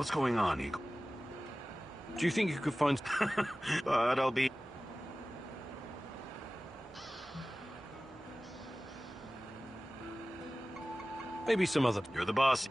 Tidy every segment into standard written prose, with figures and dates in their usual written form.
What's going on, Eagle? Do you think you could find... But I'll be... Maybe some other... You're the boss.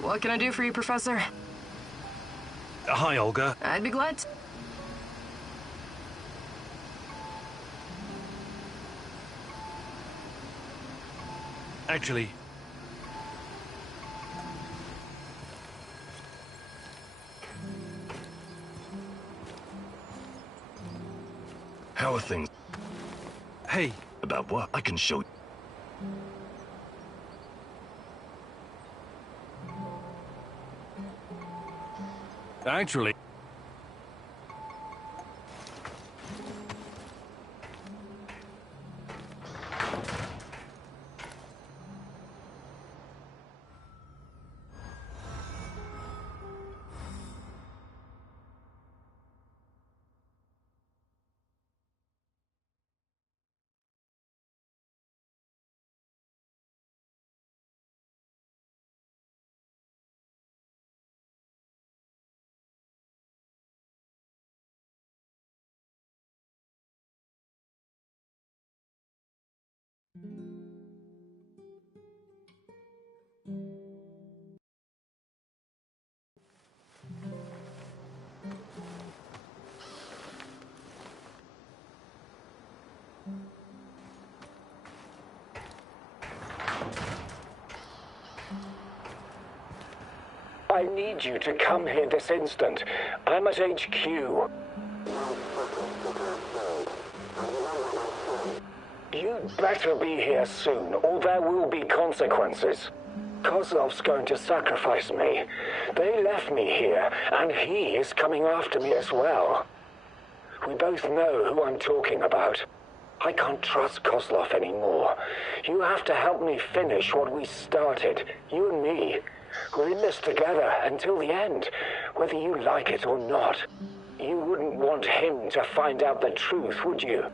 What can I do for you, Professor? Hi, Olga. I'd be glad to. Actually... How are things? Hey. About what? I can show you. Actually... I need you to come here this instant. I'm at HQ. You'd better be here soon, or there will be consequences. Kozlov's going to sacrifice me. They left me here, and he is coming after me as well. We both know who I'm talking about. I can't trust Kozlov anymore. You have to help me finish what we started, you and me. We're in this together until the end, whether you like it or not. You wouldn't want him to find out the truth, would you?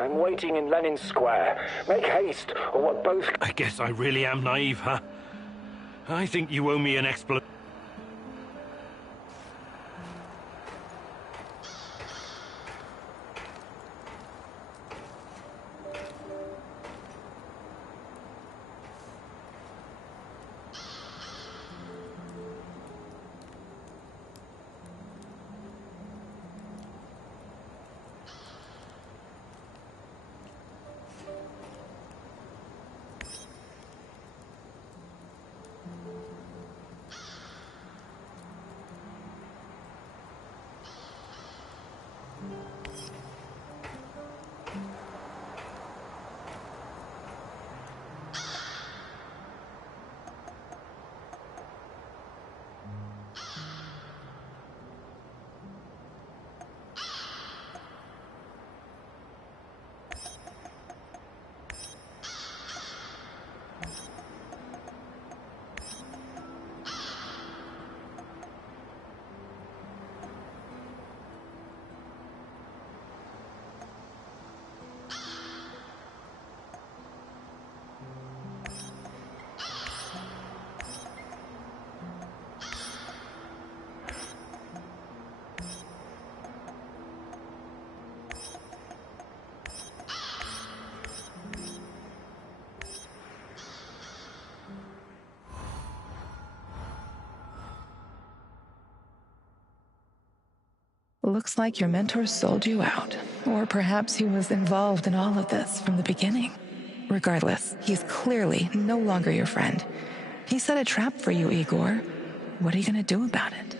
I'm waiting in Lenin Square. Make haste, or we're both... I guess I really am naive, huh? I think you owe me an explanation. Looks like your mentor sold you out. Or perhaps he was involved in all of this from the beginning. Regardless, he's clearly no longer your friend. He set a trap for you, Igor. what are you going to do about it?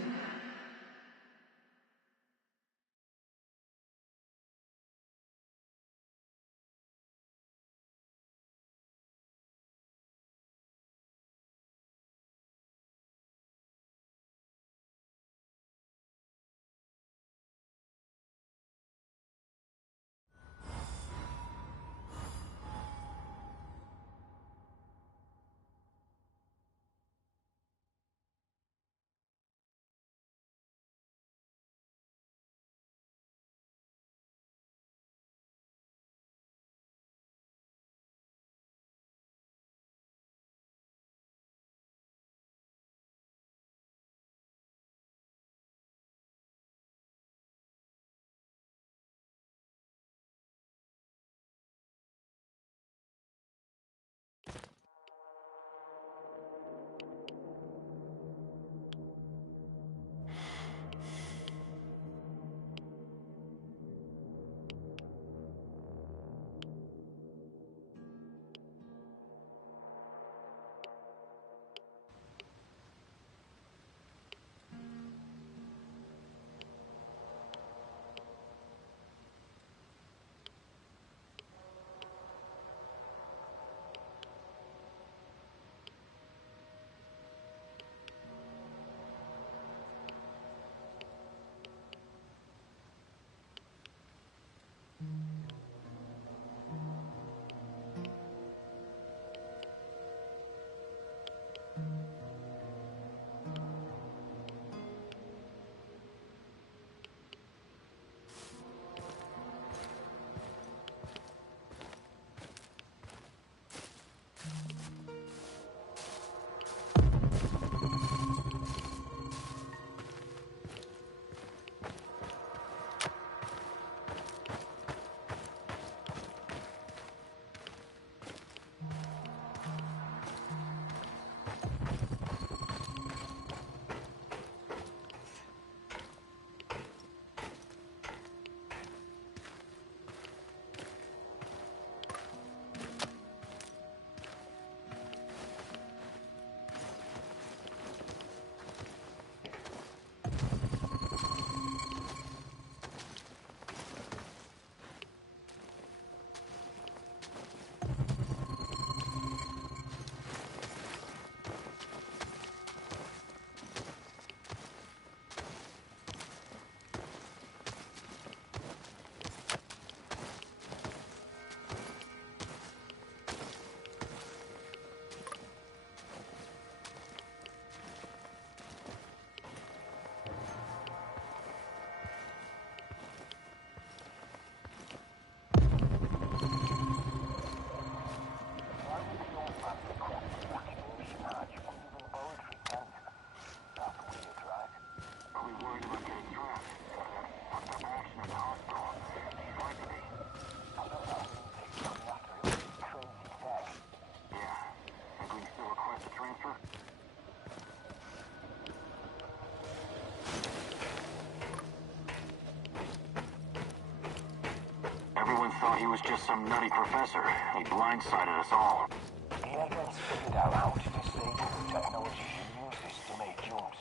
Everyone thought he was just some nutty professor. He blindsided us all. The agents figured out how to disable the technology she uses to make jumps.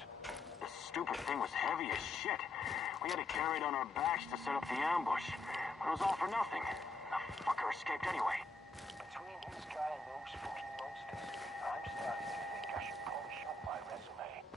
The stupid thing was heavy as shit. We had to carry it on our backs to set up the ambush. But it was all for nothing. The fucker escaped anyway. Between this guy and those fucking monsters, I'm starting to think I should polish up my resume.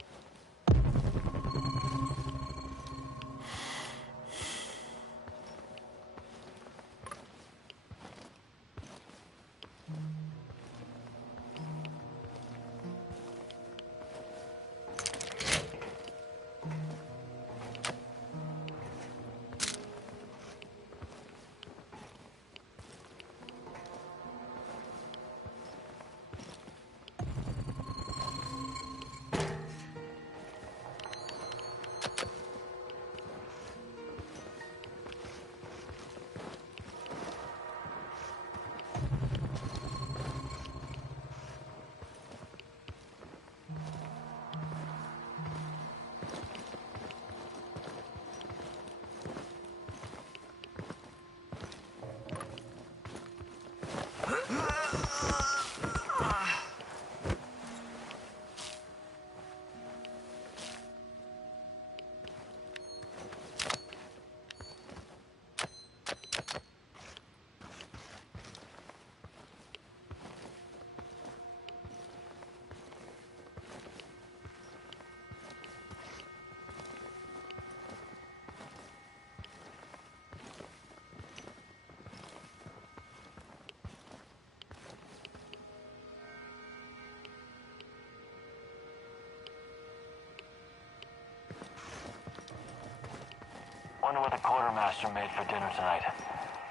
Wonder what the quartermaster made for dinner tonight.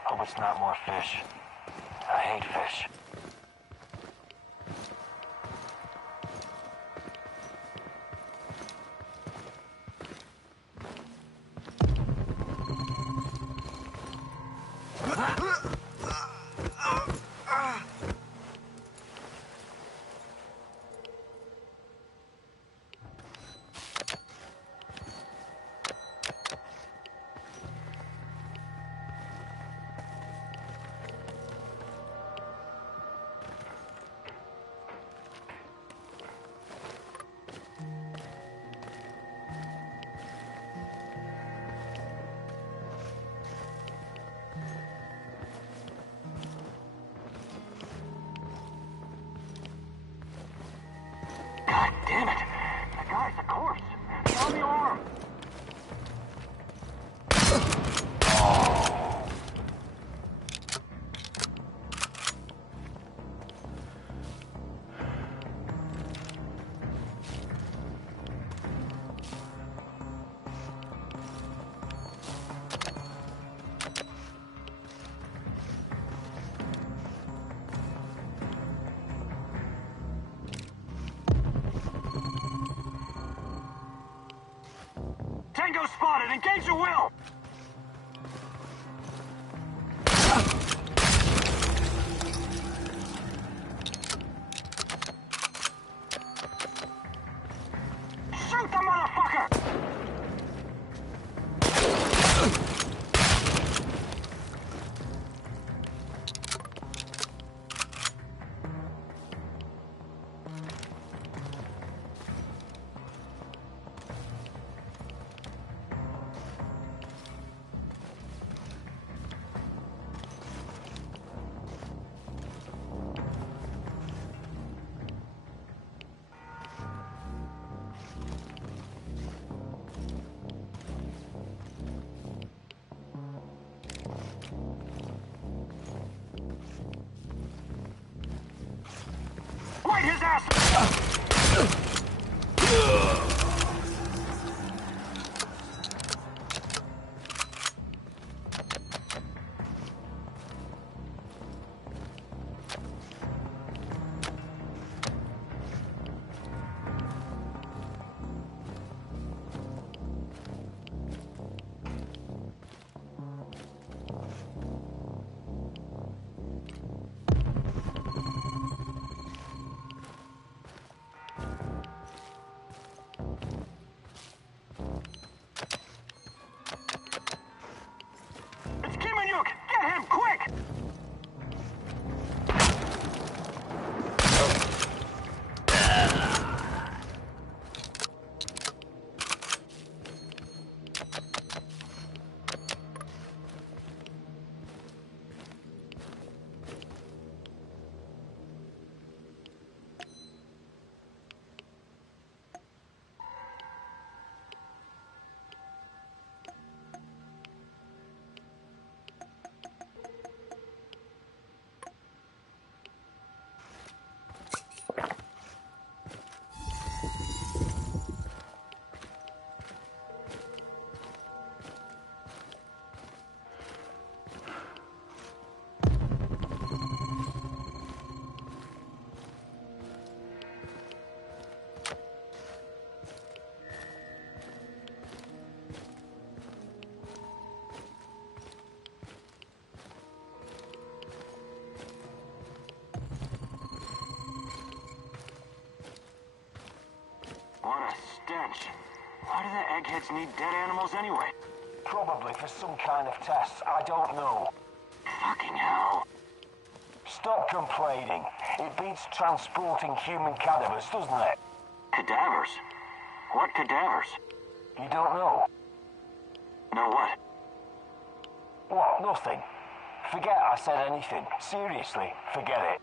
Hope it's not more fish. I hate fish. God damn it! That guy's a corpse! Get on the arm! Tango spotted! Engage your will! Shoot the motherfucker! Light his ass! Get him, quick! What a stench. Why do the eggheads need dead animals anyway? Probably for some kind of test. I don't know. Fucking hell. Stop complaining. It beats transporting human cadavers, doesn't it? Cadavers? What cadavers? You don't know? Know what? What? Nothing. Forget I said anything. Seriously, forget it.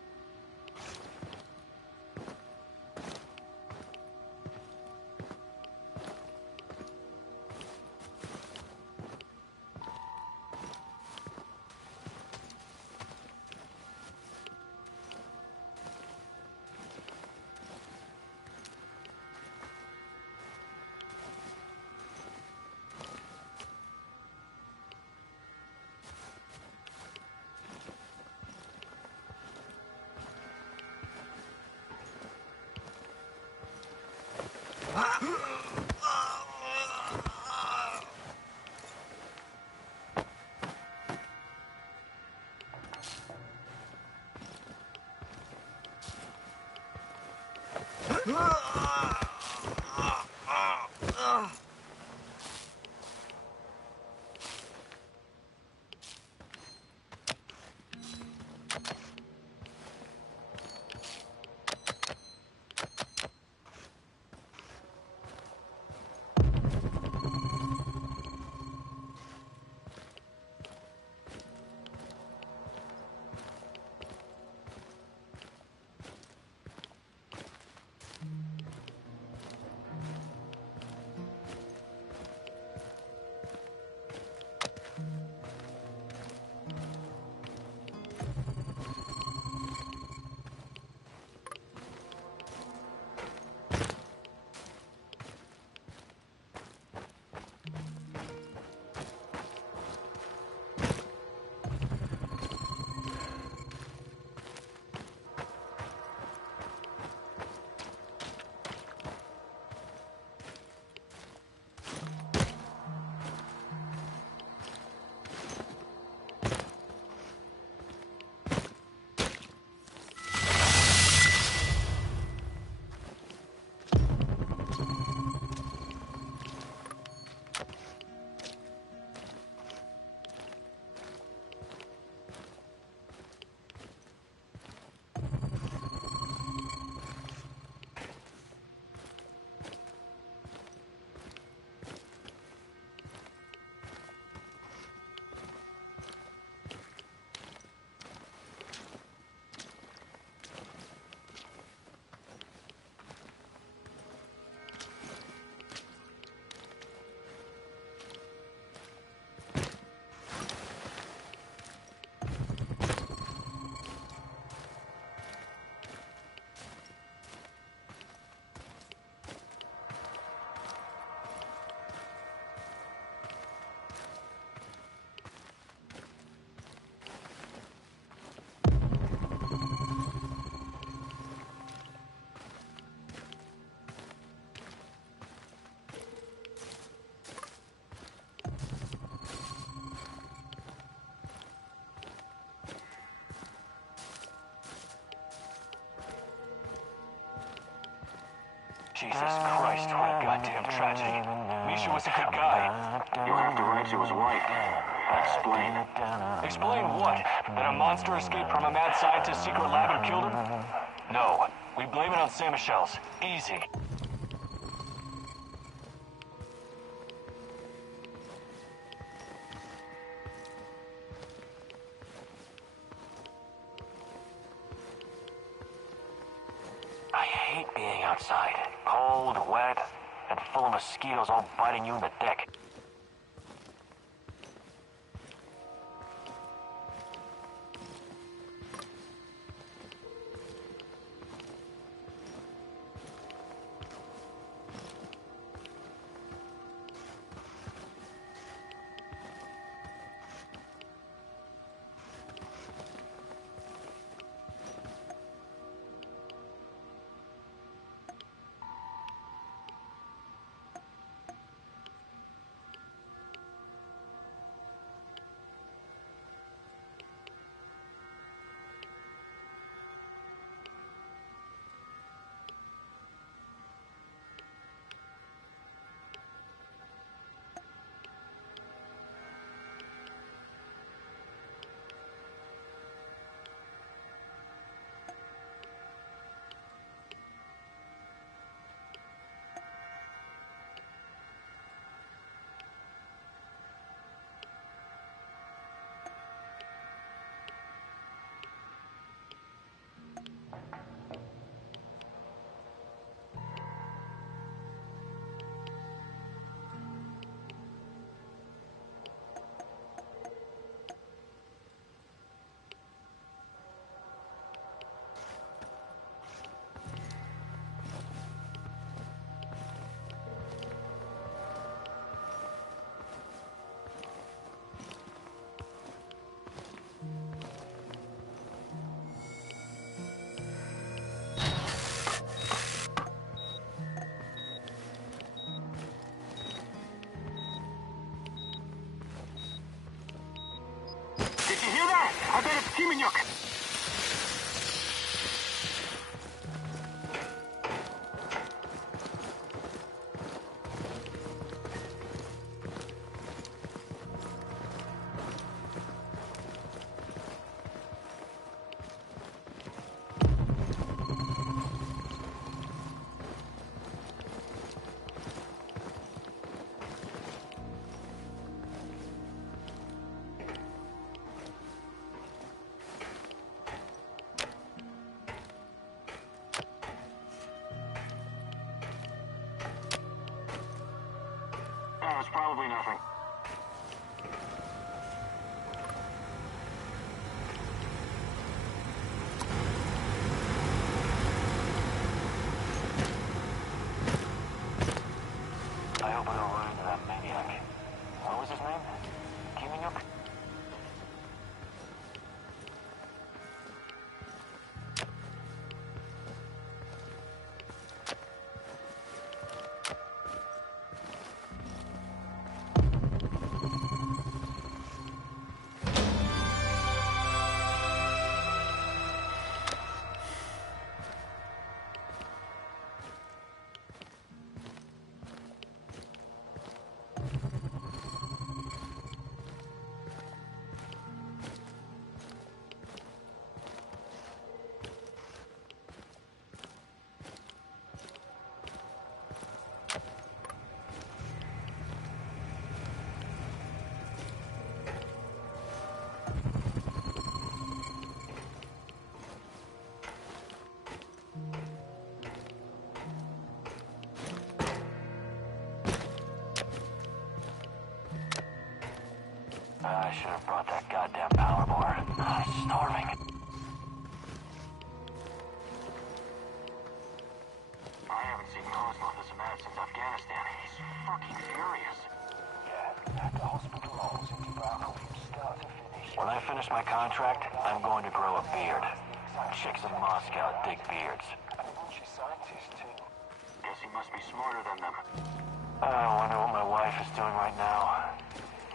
Jesus Christ, what a goddamn tragedy. Misha was a good guy. You'll have to write to his wife. Explain. Explain what? That a monster escaped from a mad scientist's secret lab and killed him? No. We blame it on Saint Michel's. Easy. I hate being outside. Cold, wet, and full of mosquitoes all biting you in the dick. Did you hear that? I bet it's Kimenyuk. It's probably nothing. I hope I don't run into that maniac. What was his name? Kimenyuk? I should have brought that goddamn power board. It's storming. I haven't seen Kozlov as a man since Afghanistan. He's fucking furious. Yeah, the hospital rolls into battle from start to finish. When I finish my contract, I'm going to grow a beard. Chicks in Moscow dig beards. And a bunch of scientists too. Guess he must be smarter than them. I wonder what my wife is doing right now.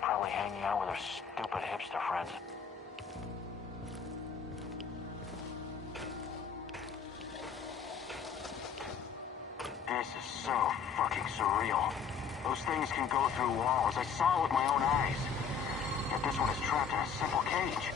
Probably hanging out with her stupid hipster friends. This is surreal. Those things can go through walls. I saw it with my own eyes. Yet this one is trapped in a simple cage.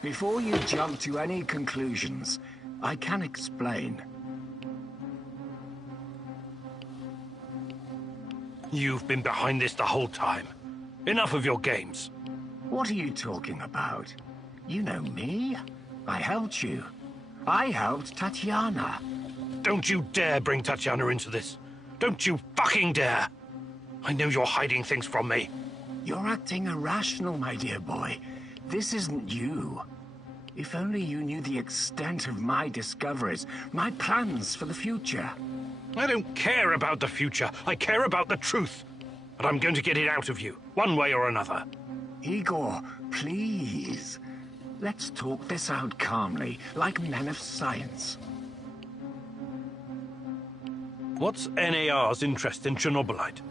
Before you jump to any conclusions, I can explain. You've been behind this the whole time. Enough of your games. What are you talking about? You know me. I helped you. I helped Tatiana. Don't you dare bring Tatiana into this. Don't you fucking dare! I know you're hiding things from me. You're acting irrational, my dear boy. This isn't you. If only you knew the extent of my discoveries, my plans for the future. I don't care about the future. I care about the truth. But I'm going to get it out of you, one way or another. Igor, please. Let's talk this out calmly, like men of science. What's NAR's interest in Chernobylite?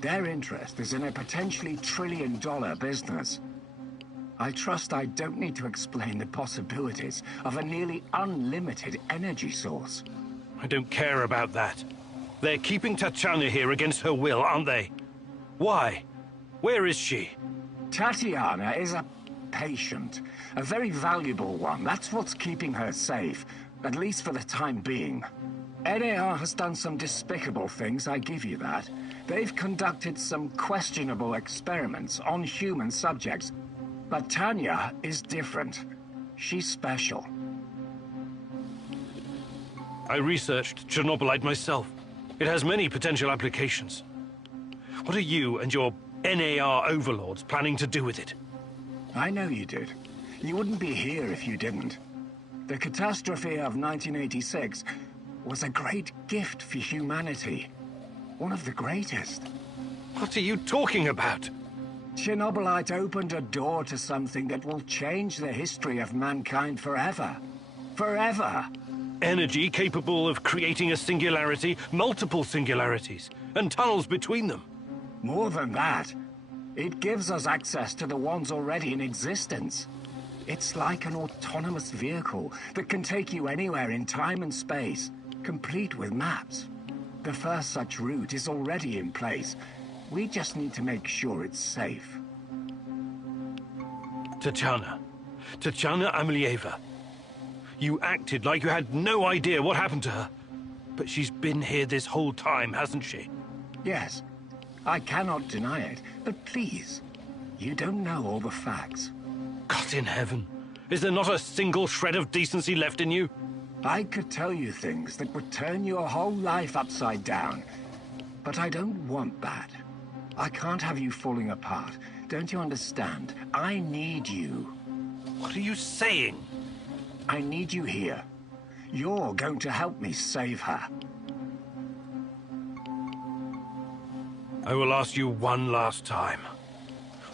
Their interest is in a potentially trillion-dollar business. I trust I don't need to explain the possibilities of a nearly unlimited energy source. I don't care about that. They're keeping Tatiana here against her will, aren't they? Why? Where is she? Tatiana is a patient, a very valuable one. That's what's keeping her safe, at least for the time being. NAR has done some despicable things, I give you that. They've conducted some questionable experiments on human subjects. But Tanya is different. She's special. I researched Chernobylite myself. It has many potential applications. What are you and your NAR overlords planning to do with it? I know you did. You wouldn't be here if you didn't. The catastrophe of 1986 was a great gift for humanity. One of the greatest. What are you talking about? Chernobylite opened a door to something that will change the history of mankind forever. Forever! Energy capable of creating a singularity, multiple singularities, and tunnels between them. More than that, it gives us access to the ones already in existence. It's like an autonomous vehicle that can take you anywhere in time and space, complete with maps. The first such route is already in place. We just need to make sure it's safe. Tatiana Amelieva. You acted like you had no idea what happened to her. But she's been here this whole time, hasn't she? Yes, I cannot deny it, but please, you don't know all the facts. God in heaven, is there not a single shred of decency left in you? I could tell you things that would turn your whole life upside down, but I don't want that. I can't have you falling apart. Don't you understand? I need you. What are you saying? I need you here. You're going to help me save her. I will ask you one last time.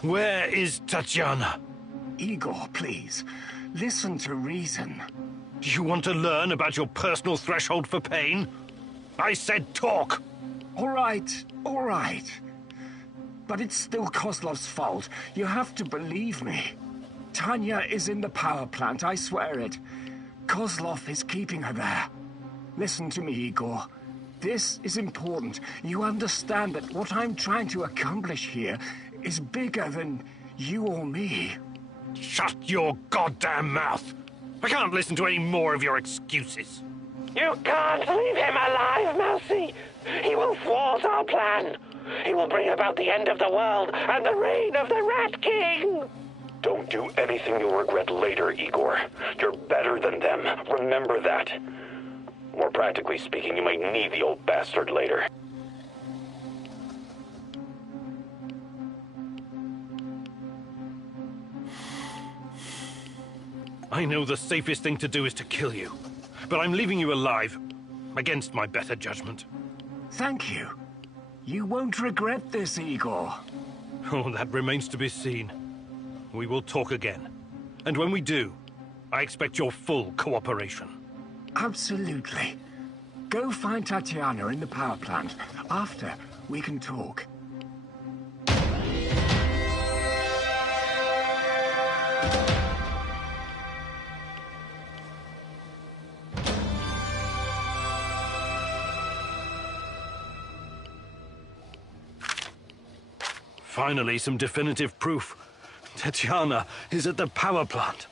Where is Tatiana? Igor, please. Listen to reason. Do you want to learn about your personal threshold for pain? I said talk! All right, all right. But it's still Kozlov's fault. You have to believe me. Tanya is in the power plant, I swear it. Kozlov is keeping her there. Listen to me, Igor. This is important. You understand that what I'm trying to accomplish here is bigger than you or me. Shut your goddamn mouth! I can't listen to any more of your excuses. You can't leave him alive, Mousy. He will thwart our plan. He will bring about the end of the world and the reign of the Rat King. Don't do anything you'll regret later, Igor. You're better than them. Remember that. More practically speaking, you might need the old bastard later. I know the safest thing to do is to kill you. But I'm leaving you alive, against my better judgment. Thank you. You won't regret this, Igor. Oh, that remains to be seen. We will talk again. And when we do, I expect your full cooperation. Absolutely. Go find Tatiana in the power plant. After, we can talk. Finally, some definitive proof. Tatiana is at the power plant.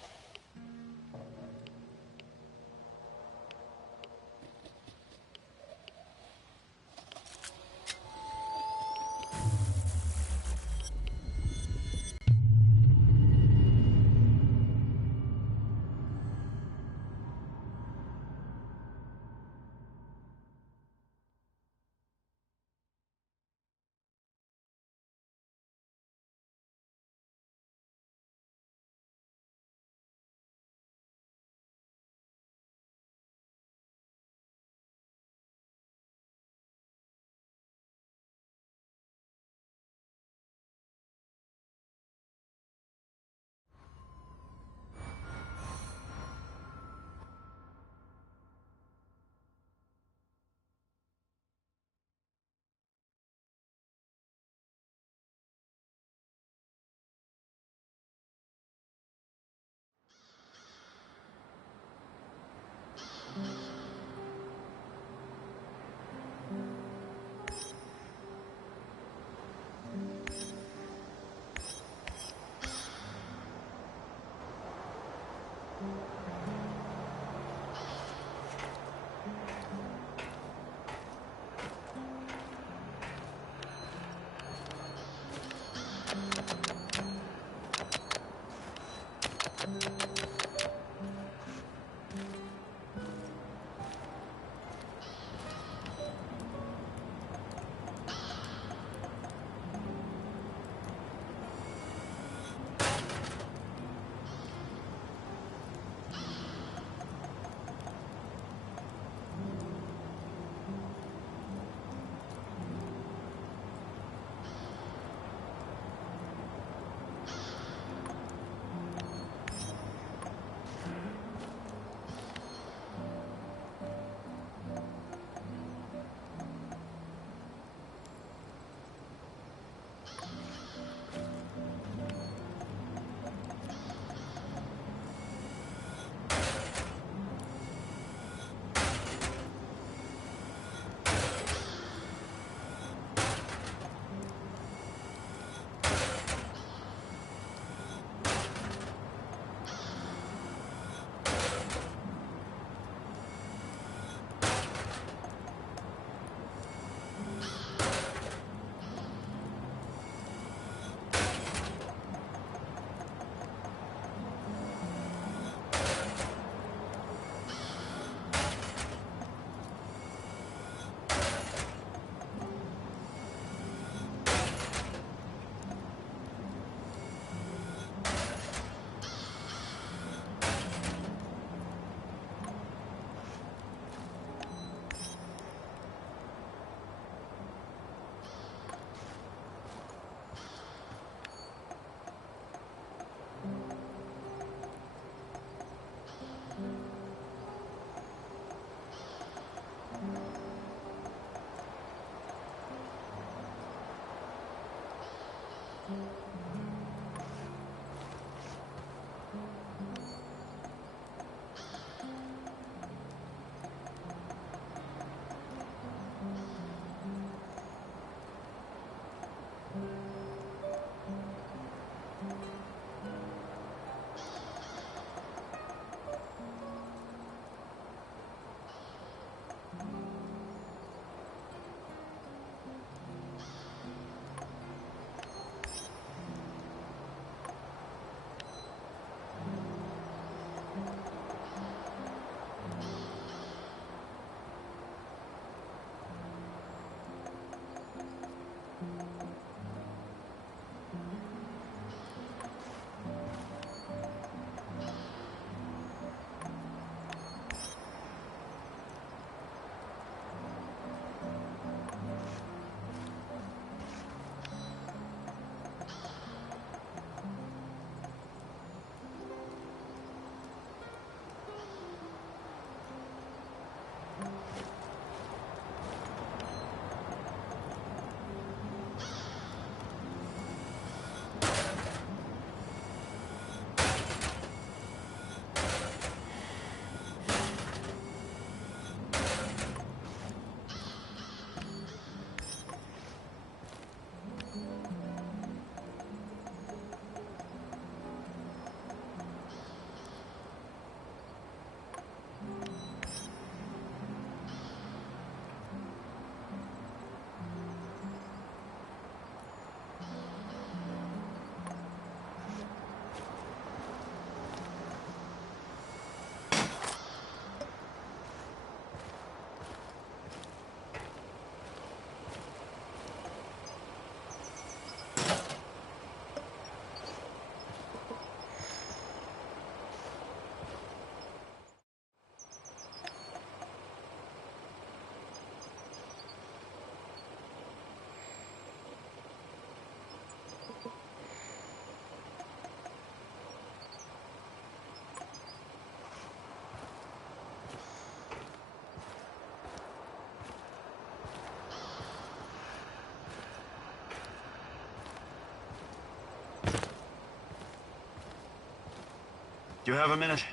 Do you have a minute?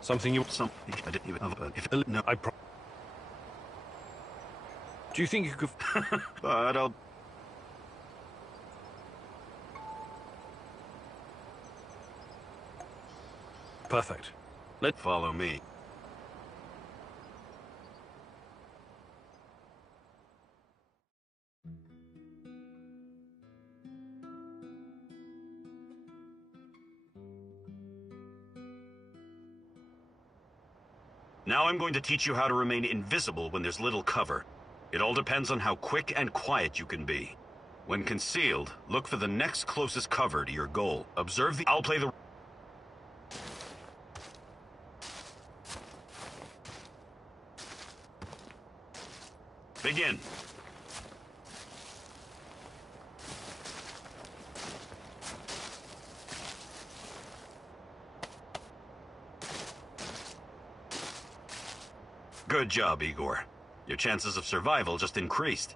Something you... Something I didn't even know, but if... No. Do you think you could... But I'll... Perfect. Follow me. Now I'm going to teach you how to remain invisible when there's little cover. It all depends on how quick and quiet you can be. When concealed, look for the next closest cover to your goal. Observe the... I'll play the... Begin. Good job, Igor. Your chances of survival just increased.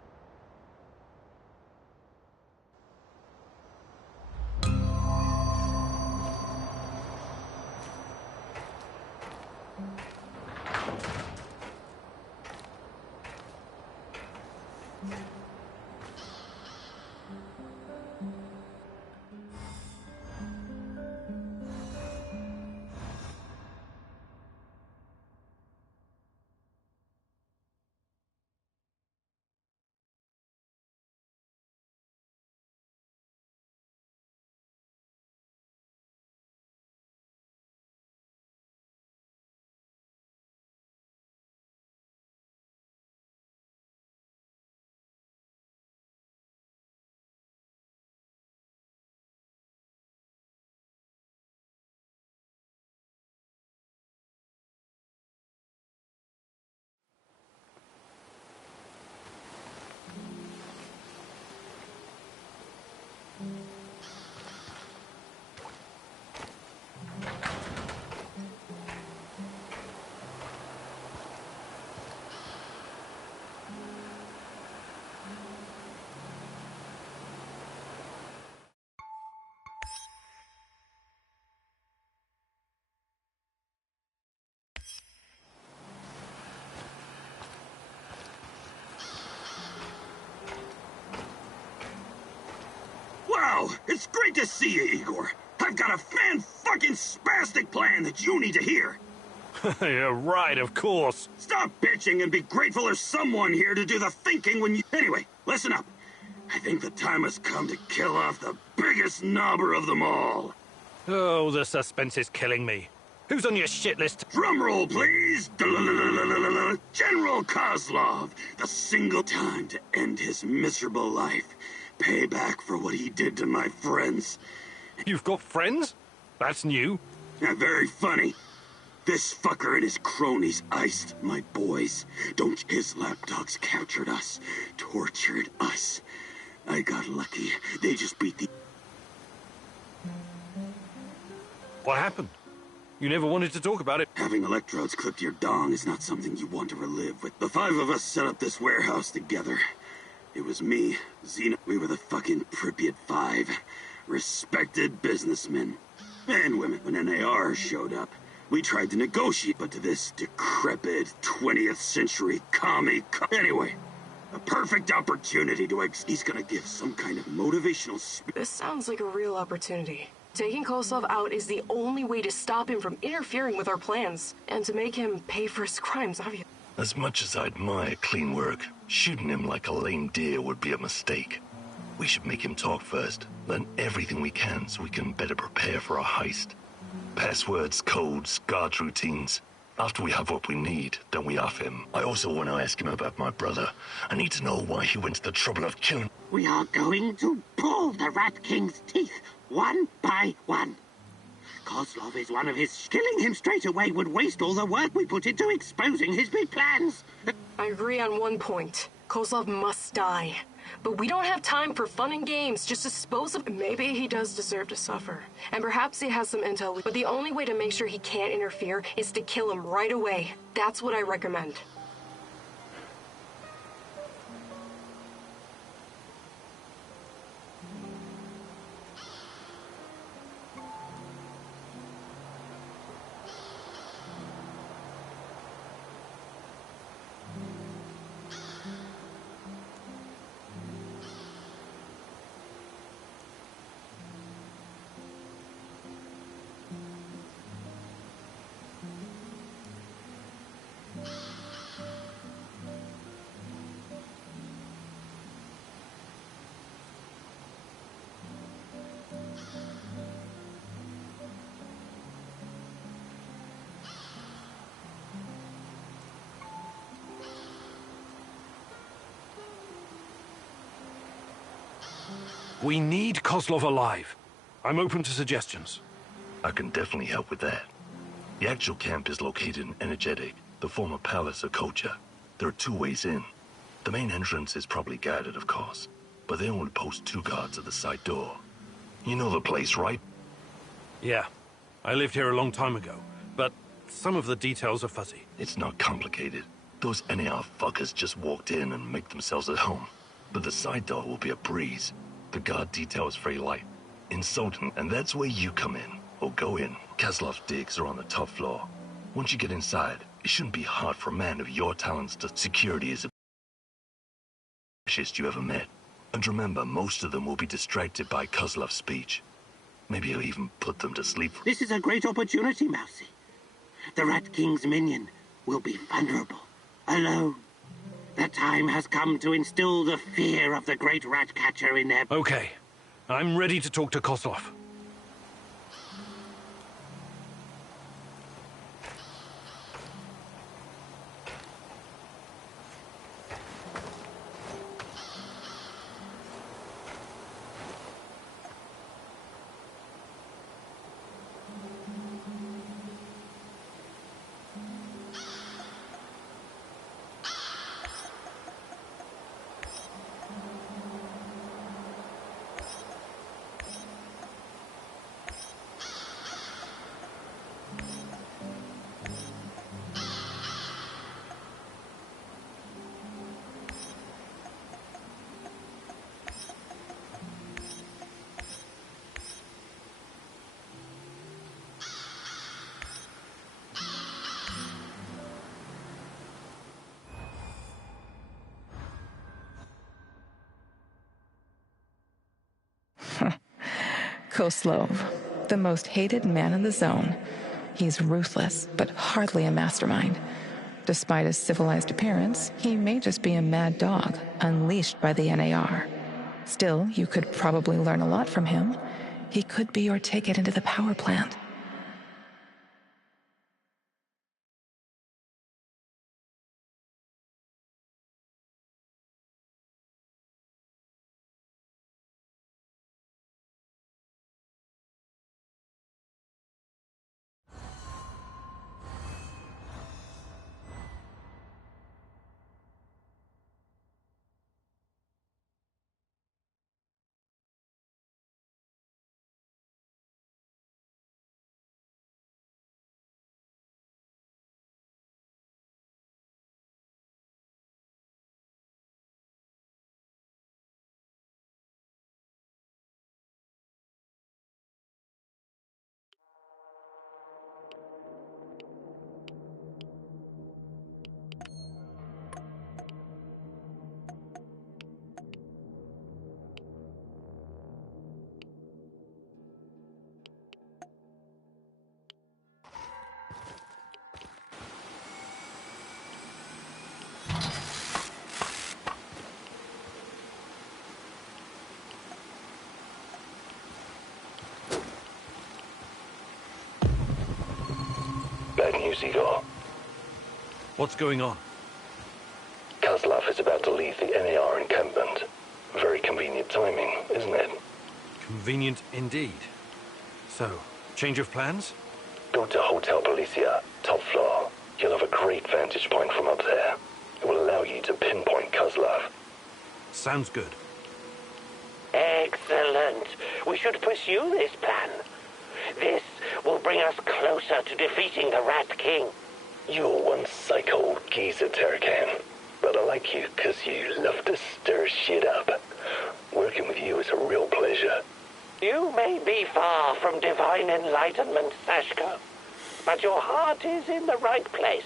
Wow, it's great to see you, Igor. I've got a fan-fucking-spastic plan that you need to hear. You're right, of course. Stop bitching and be grateful there's someone here to do the thinking when you... Anyway, listen up. I think the time has come to kill off the biggest knobber of them all. Oh, the suspense is killing me. Who's on your shit list? Drum roll, please. General Kozlov. The single time to end his miserable life. Payback for what he did to my friends. You've got friends? That's new. Yeah, very funny. This fucker and his cronies iced my boys. His lapdogs captured us, tortured us. I got lucky. They just beat the... What happened? You never wanted to talk about it. Having electrodes clipped to your dong is not something you want to relive with. The five of us set up this warehouse together. It was me, Zena. We were the fucking Pripyat Five. Respected businessmen. And women. When NAR showed up, we tried to negotiate, but to this decrepit 20th century commie... Anyway, a perfect opportunity to... He's gonna give some kind of motivational speech. This sounds like a real opportunity. Taking Kozlov out is the only way to stop him from interfering with our plans, and to make him pay for his crimes, obviously. As much as I admire clean work, shooting him like a lame deer would be a mistake. We should make him talk first, learn everything we can so we can better prepare for our heist. Passwords, codes, guard routines. After we have what we need, then we off him. I also want to ask him about my brother. I need to know why he went to the trouble of killing... We are going to pull the Rat King's teeth, one by one. Kozlov is one of his. Killing him straight away would waste all the work we put into exposing his big plans. I agree on one point. Kozlov must die. But we don't have time for fun and games. Just dispose of... Maybe he does deserve to suffer. And perhaps he has some intel. But the only way to make sure he can't interfere is to kill him right away. That's what I recommend. We need Kozlov alive. I'm open to suggestions. I can definitely help with that. The actual camp is located in Energetic, the former palace of Kocha. There are 2 ways in. The main entrance is probably guarded, of course, but they only post 2 guards at the side door. You know the place, right? Yeah. I lived here a long time ago, but some of the details are fuzzy. It's not complicated. Those NAR fuckers just walked in and make themselves at home. But the side door will be a breeze. The guard detail is very light, insulting, and that's where you come in. Or go in. Kozlov's digs are on the top floor. Once you get inside, it shouldn't be hard for a man of your talents to security is the fascist you ever met. And remember, most of them will be distracted by Kozlov's speech. Maybe he'll even put them to sleep. This is a great opportunity, Mousy. The Rat King's minion will be vulnerable, alone. The time has come to instill the fear of the great rat catcher in their... Okay. I'm ready to talk to Kozlov. Kozlov, the most hated man in the zone. He's ruthless, but hardly a mastermind. Despite his civilized appearance, he may just be a mad dog, unleashed by the NAR. Still, you could probably learn a lot from him. He could be your ticket into the power plant. Bad news, Igor. What's going on? Kozlov is about to leave the NAR encampment. Very convenient timing, isn't it? Convenient indeed. So, change of plans? Go to Hotel Policia, top floor. You'll have a great vantage point from up there. It will allow you to pinpoint Kozlov. Sounds good. Excellent. We should pursue this plan. This will bring us closer to defeating the Rat King. You're one psycho geezer, Terracan. But I like you because you love to stir shit up. Working with you is a real pleasure. You may be far from divine enlightenment, Sashko, but your heart is in the right place.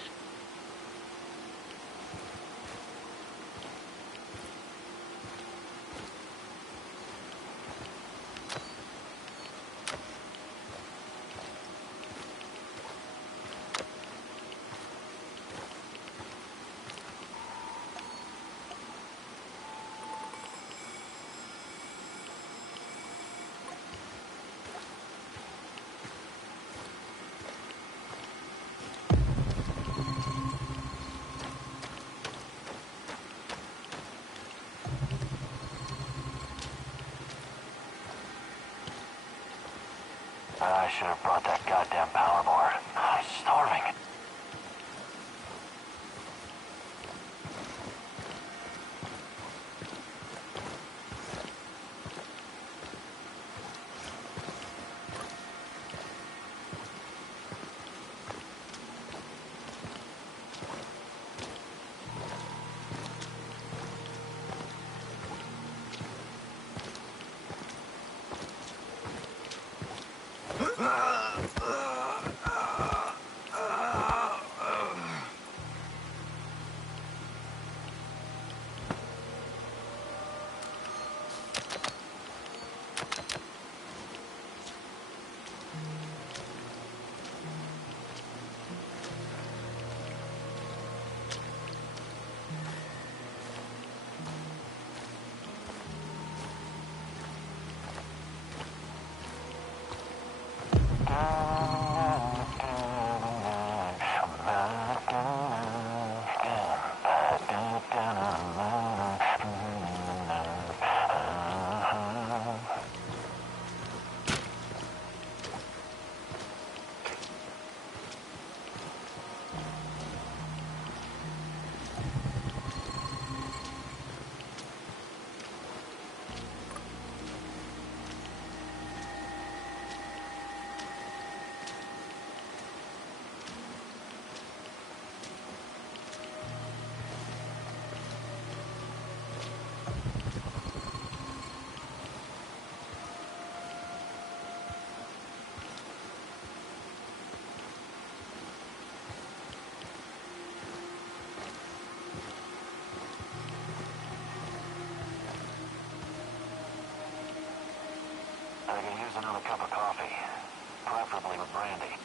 should have brought that goddamn power bar. I'm starving. I could use another cup of coffee, preferably with brandy.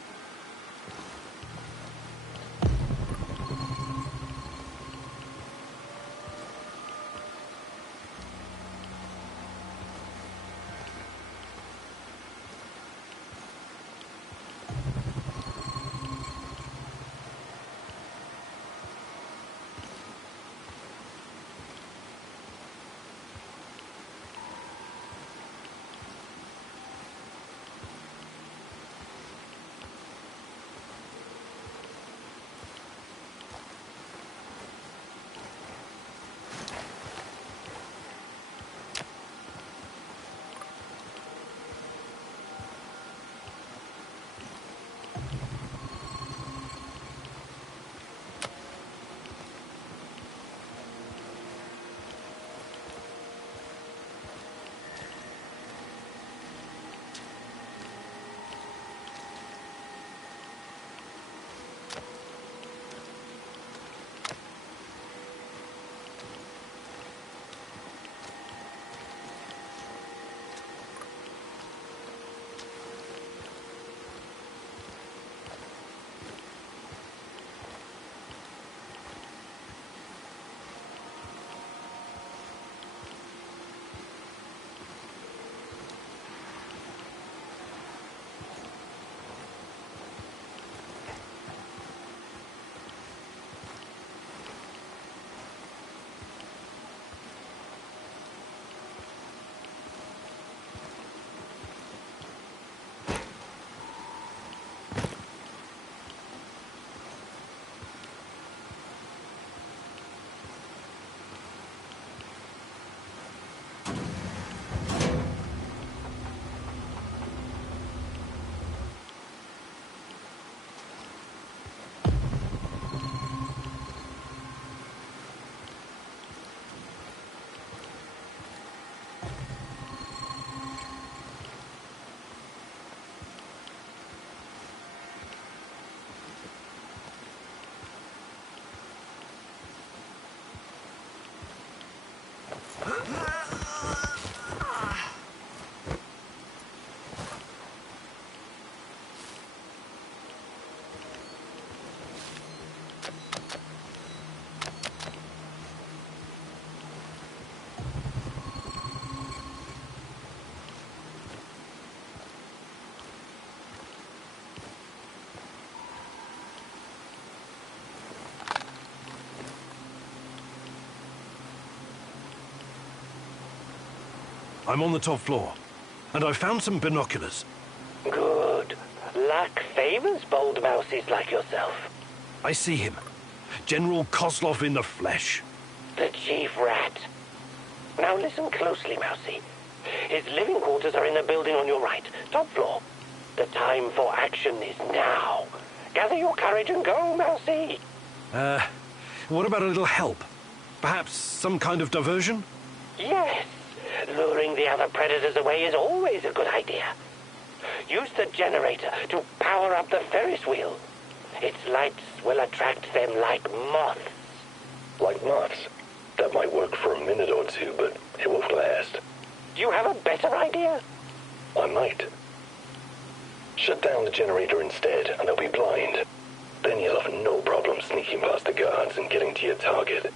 I'm on the top floor, and I found some binoculars. Good. Luck favors bold mousies like yourself. I see him. General Kozlov in the flesh. The chief rat. Now listen closely, Mousy. His living quarters are in the building on your right, top floor. The time for action is now. Gather your courage and go, Mousy. What about a little help? Perhaps some kind of diversion? Yes. Luring the other predators away is always a good idea. Use the generator to power up the Ferris wheel. Its lights will attract them like moths. Like moths? That might work for a minute or two, but it won't last. Do you have a better idea? I might. Shut down the generator instead, and they'll be blind. Then you'll have no problem sneaking past the guards and getting to your target.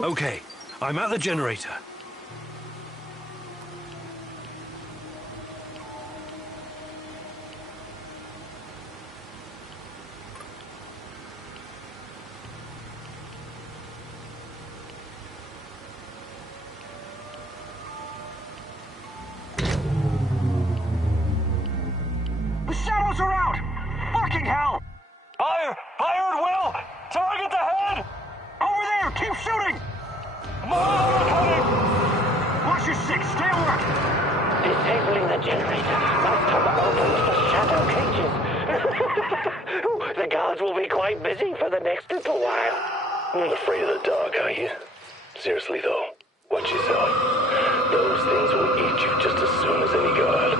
Okay, I'm at the generator. The shadows are out! Fucking hell! Fire! Fire at will! Target the head! Over there! Keep shooting! More coming! Watch your six! Stay alert! Disabling the generator must have opened the shadow cages. The guards will be quite busy for the next little while. Not afraid of the dark, are you? Seriously, though, watch yourself. Those things will eat you just as soon as any guard.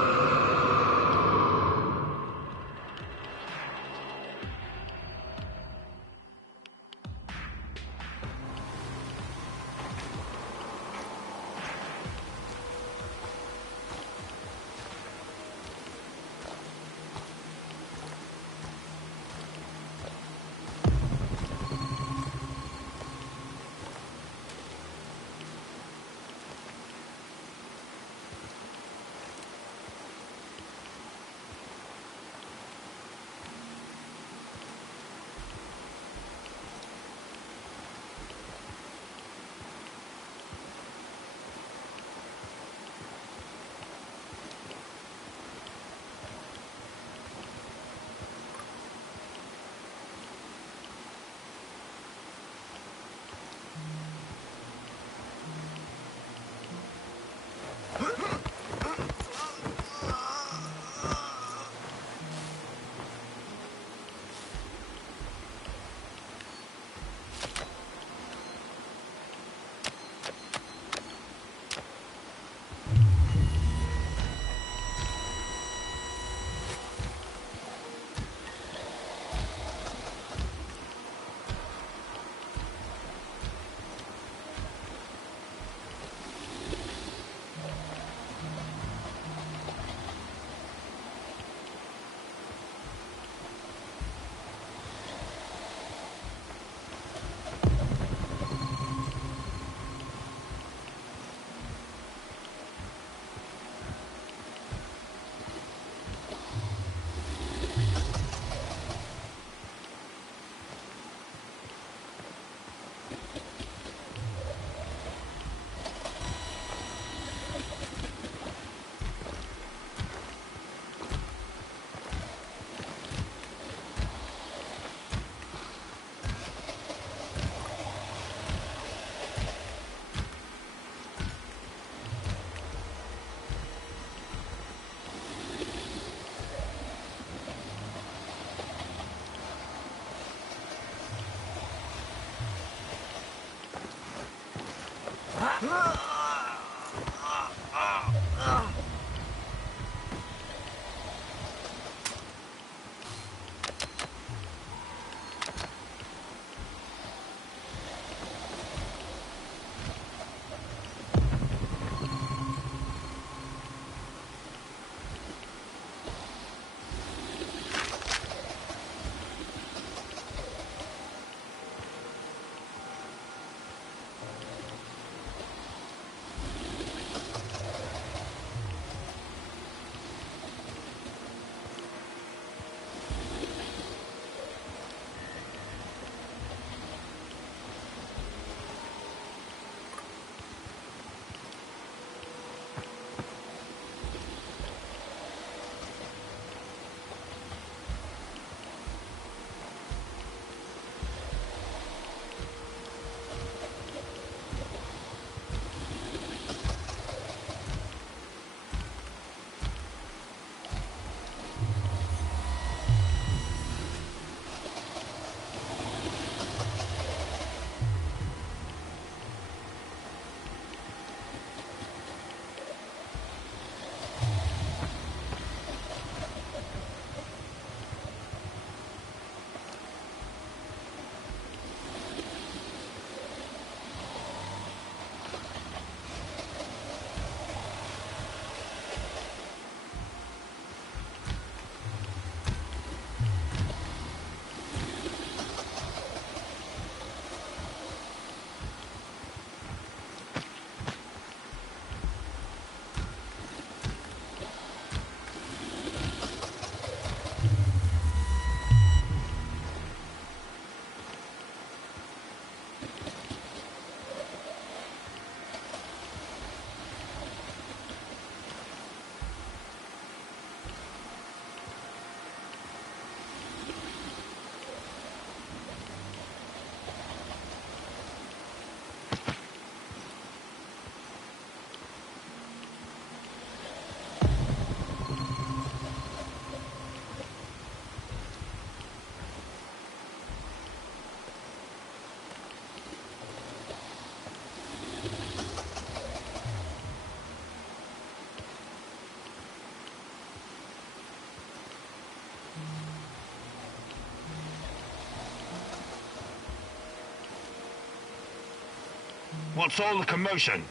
What's all the commotion?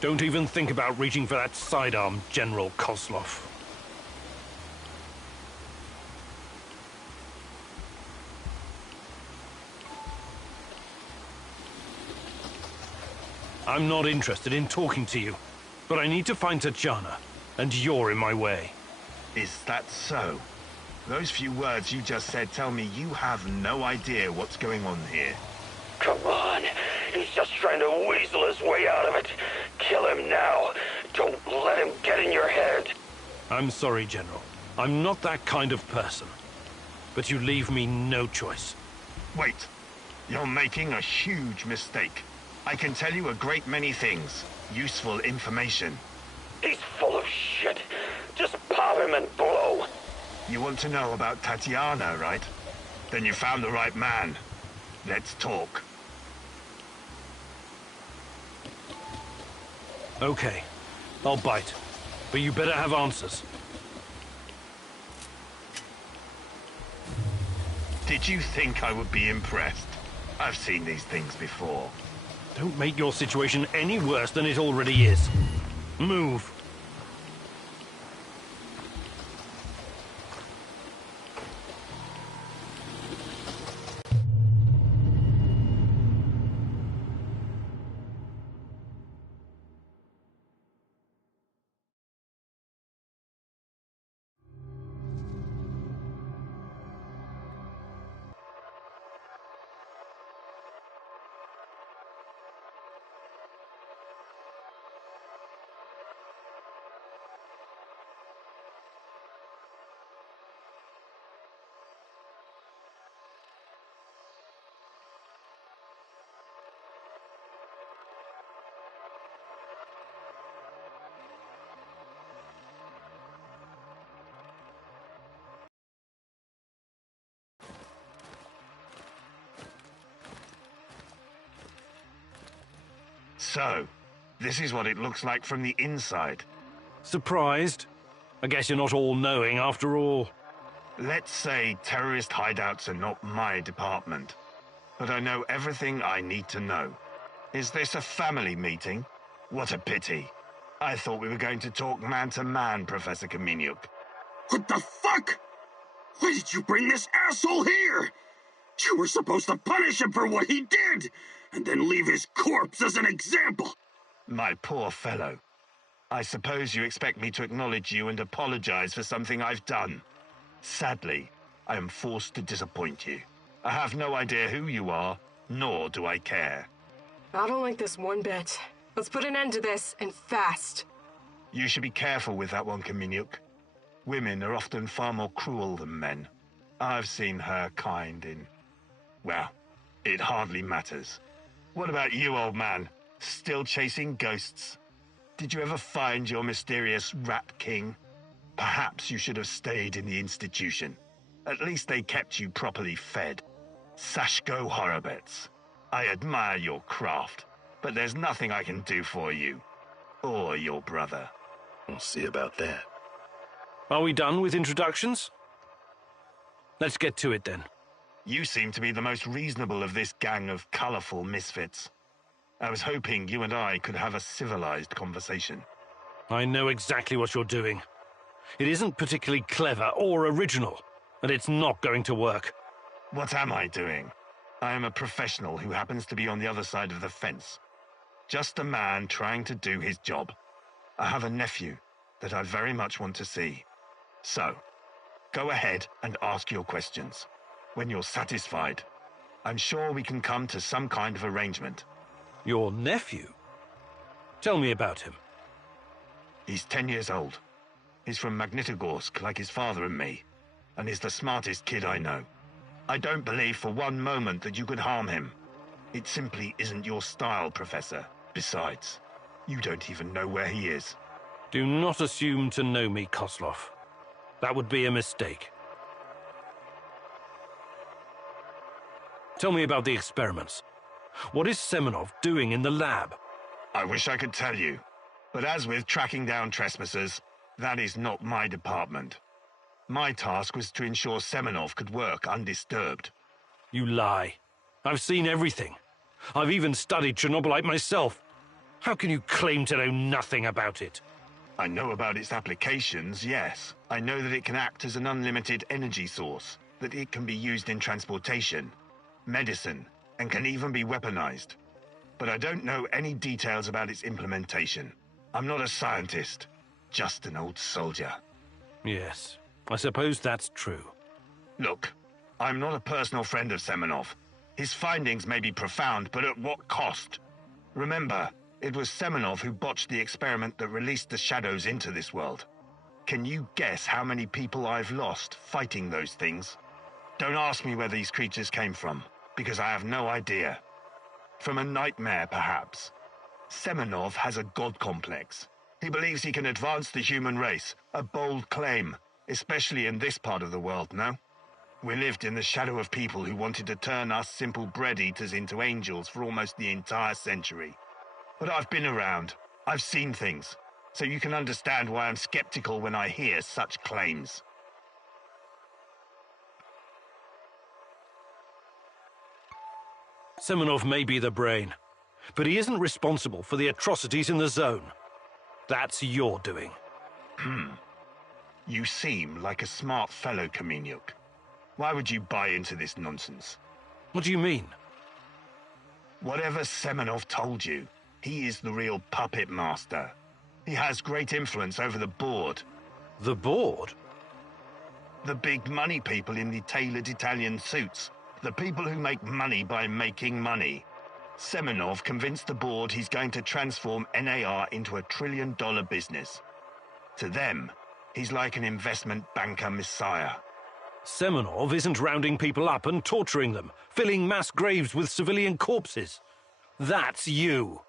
Don't even think about reaching for that sidearm, General Kozlov. I'm not interested in talking to you, but I need to find Tatiana, and you're in my way. Is that so? Those few words you just said tell me you have no idea what's going on here. Come on. He's just trying to weasel his way out of it. Kill him now. Don't let him get in your head. I'm sorry, General. I'm not that kind of person. But you leave me no choice. Wait. You're making a huge mistake. I can tell you a great many things. Useful information. He's full of shit. Just pop him and blow. You want to know about Tatiana, right? Then you found the right man. Let's talk. Okay. I'll bite. But you better have answers. Did you think I would be impressed? I've seen these things before. Don't make your situation any worse than it already is. Move. So, this is what it looks like from the inside. Surprised? I guess you're not all-knowing after all. Let's say terrorist hideouts are not my department, but I know everything I need to know. Is this a family meeting? What a pity. I thought we were going to talk man-to-man, Professor Kaminyuk. What the fuck? Why did you bring this asshole here? You were supposed to punish him for what he did, and then leave his corpse as an example. My poor fellow. I suppose you expect me to acknowledge you and apologize for something I've done. Sadly, I am forced to disappoint you. I have no idea who you are, nor do I care. I don't like this one bit. Let's put an end to this, and fast. You should be careful with that one, Kaminyuk. Women are often far more cruel than men. I've seen her kind in... well, it hardly matters. What about you, old man? Still chasing ghosts? Did you ever find your mysterious Rat King? Perhaps you should have stayed in the institution. At least they kept you properly fed. Sashko Horobets. I admire your craft, but there's nothing I can do for you. Or your brother. We'll see about that. Are we done with introductions? Let's get to it then. You seem to be the most reasonable of this gang of colorful misfits. I was hoping you and I could have a civilized conversation. I know exactly what you're doing. It isn't particularly clever or original, and it's not going to work. What am I doing? I am a professional who happens to be on the other side of the fence. Just a man trying to do his job. I have a nephew that I very much want to see. So, go ahead and ask your questions. When you're satisfied, I'm sure we can come to some kind of arrangement. Your nephew? Tell me about him. He's 10 years old. He's from Magnitogorsk, like his father and me, and he's the smartest kid I know. I don't believe for one moment that you could harm him. It simply isn't your style, Professor. Besides, you don't even know where he is. Do not assume to know me, Kozlov. That would be a mistake. Tell me about the experiments. What is Semenov doing in the lab? I wish I could tell you, but as with tracking down trespassers, that is not my department. My task was to ensure Semenov could work undisturbed. You lie. I've seen everything. I've even studied Chernobylite myself. How can you claim to know nothing about it? I know about its applications, yes. I know that it can act as an unlimited energy source, that it can be used in transportation, medicine, and can even be weaponized. But I don't know any details about its implementation. I'm not a scientist, just an old soldier. Yes, I suppose that's true. Look, I'm not a personal friend of Semenov. His findings may be profound, but at what cost? Remember, it was Semenov who botched the experiment that released the shadows into this world. Can you guess how many people I've lost fighting those things? Don't ask me where these creatures came from, because I have no idea. From a nightmare, perhaps. Semenov has a god complex. He believes he can advance the human race, a bold claim, especially in this part of the world, no? We lived in the shadow of people who wanted to turn us simple bread-eaters into angels for almost the entire century. But I've been around. I've seen things. So you can understand why I'm skeptical when I hear such claims. Semenov may be the brain, but he isn't responsible for the atrocities in the zone. That's your doing. You seem like a smart fellow, Kaminyuk. Why would you buy into this nonsense? What do you mean? Whatever Semenov told you, he is the real puppet master. He has great influence over the board. The board? The big money people in the tailored Italian suits. The people who make money by making money. Semenov convinced the board he's going to transform NAR into a $1 trillion business. To them, he's like an investment banker messiah. Semenov isn't rounding people up and torturing them, filling mass graves with civilian corpses. That's you.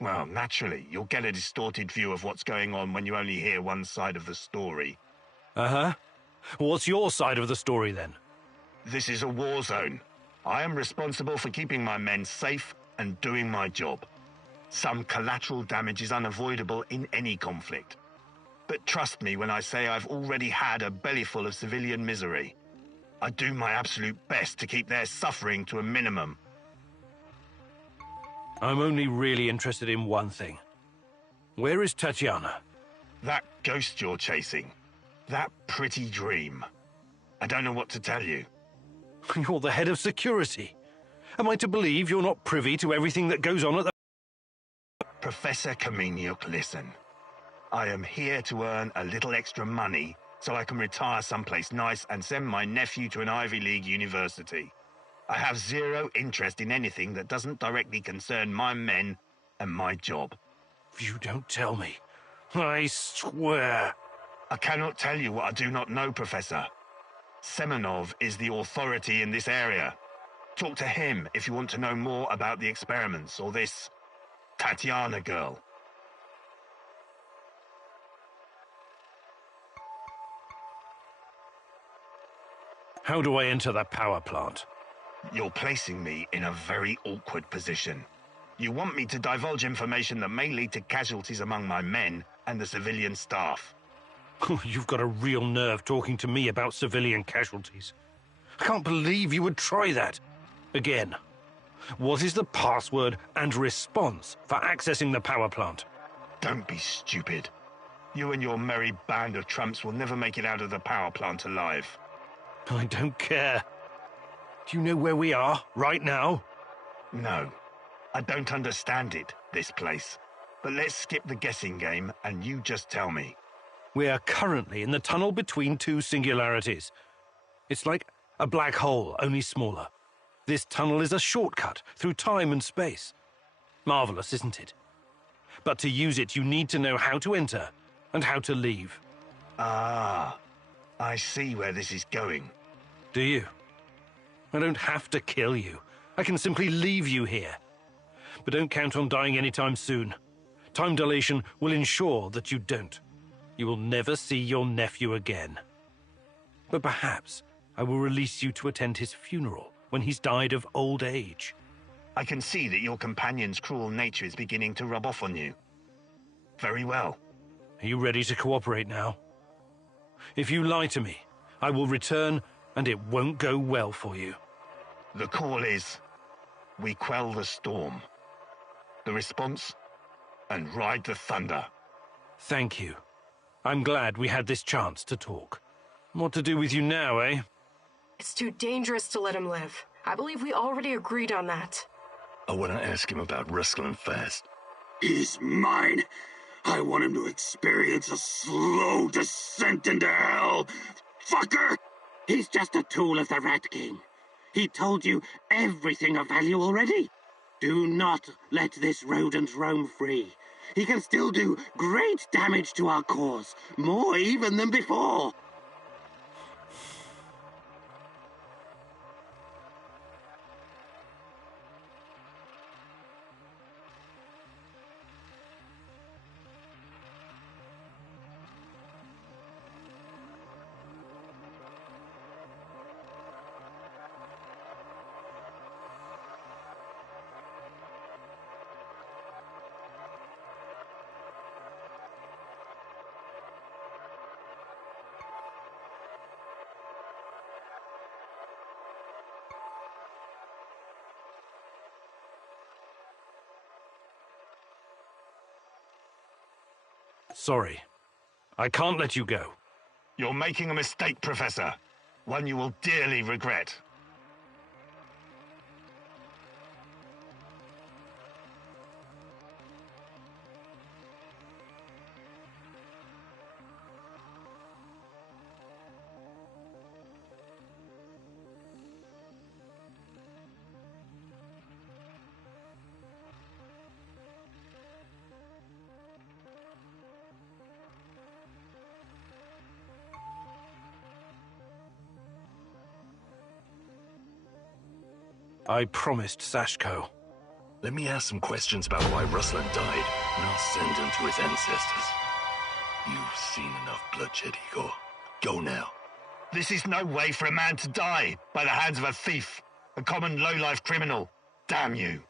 Well, naturally, you'll get a distorted view of what's going on when you only hear one side of the story. Uh-huh. What's your side of the story, then? This is a war zone. I am responsible for keeping my men safe and doing my job. Some collateral damage is unavoidable in any conflict. But trust me when I say I've already had a bellyful of civilian misery. I do my absolute best to keep their suffering to a minimum. I'm only really interested in one thing. Where is Tatiana? That ghost you're chasing. That pretty dream. I don't know what to tell you. You're the head of security. Am I to believe you're not privy to everything that goes on at the... Professor Kaminyuk, listen. I am here to earn a little extra money so I can retire someplace nice and send my nephew to an Ivy League university. I have zero interest in anything that doesn't directly concern my men and my job. You don't tell me. I swear. I cannot tell you what I do not know, Professor. Semenov is the authority in this area. Talk to him if you want to know more about the experiments or this Tatiana girl. How do I enter the power plant? You're placing me in a very awkward position. You want me to divulge information that may lead to casualties among my men and the civilian staff. You've got a real nerve talking to me about civilian casualties. I can't believe you would try that. Again, what is the password and response for accessing the power plant? Don't be stupid. You and your merry band of trumps will never make it out of the power plant alive. I don't care. Do you know where we are right now? No. I don't understand it, this place. But let's skip the guessing game and you just tell me. We are currently in the tunnel between two singularities. It's like a black hole, only smaller. This tunnel is a shortcut through time and space. Marvelous, isn't it? But to use it, you need to know how to enter and how to leave. Ah, I see where this is going. Do you? I don't have to kill you. I can simply leave you here. But don't count on dying anytime soon. Time dilation will ensure that you don't. You will never see your nephew again. But perhaps I will release you to attend his funeral when he's died of old age. I can see that your companion's cruel nature is beginning to rub off on you. Very well. Are you ready to cooperate now? If you lie to me, I will return and it won't go well for you. The call is... we quell the storm. The response? And ride the thunder. Thank you. I'm glad we had this chance to talk. What to do with you now, eh? It's too dangerous to let him live. I believe we already agreed on that. I want to ask him about wrestling fast. He's mine. I want him to experience a slow descent into hell. Fucker! He's just a tool of the Rat King. He told you everything of value already. Do not let this rodent roam free. He can still do great damage to our cause, more even than before. Sorry. I can't let you go. You're making a mistake, Professor. One you will dearly regret. I promised Sashko. Let me ask some questions about why Ruslan died, and I'll send him to his ancestors. You've seen enough bloodshed, Igor. Go now. This is no way for a man to die by the hands of a thief, a common low-life criminal. Damn you.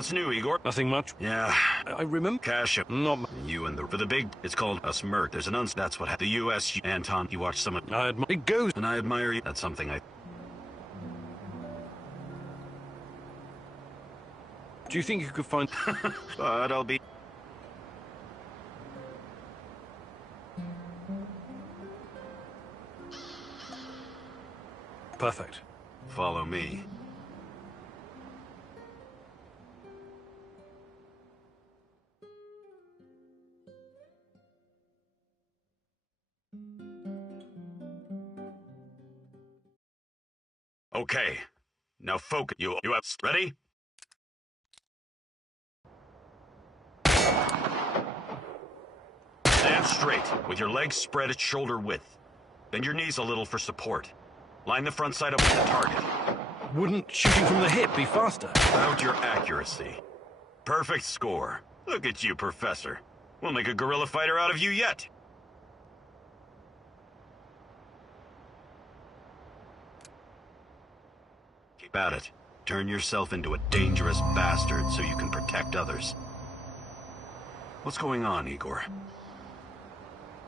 What's new, Igor? Nothing much. Yeah. I remember. Cash. Not. You and for the big. It's called a smirk. There's an That's what the U.S. Anton. You watch some of. It goes. And I admire you. That's something I. Do you think you could find? But I'll be. Perfect. Follow me. Okay. Now focus. You have ready? Stand straight, with your legs spread at shoulder width. Bend your knees a little for support. Line the front side up with the target. Wouldn't shooting from the hip be faster? About your accuracy. Perfect score. Look at you, Professor. We'll make a guerrilla fighter out of you yet. Keep at it. Turn yourself into a dangerous bastard so you can protect others. What's going on, Igor?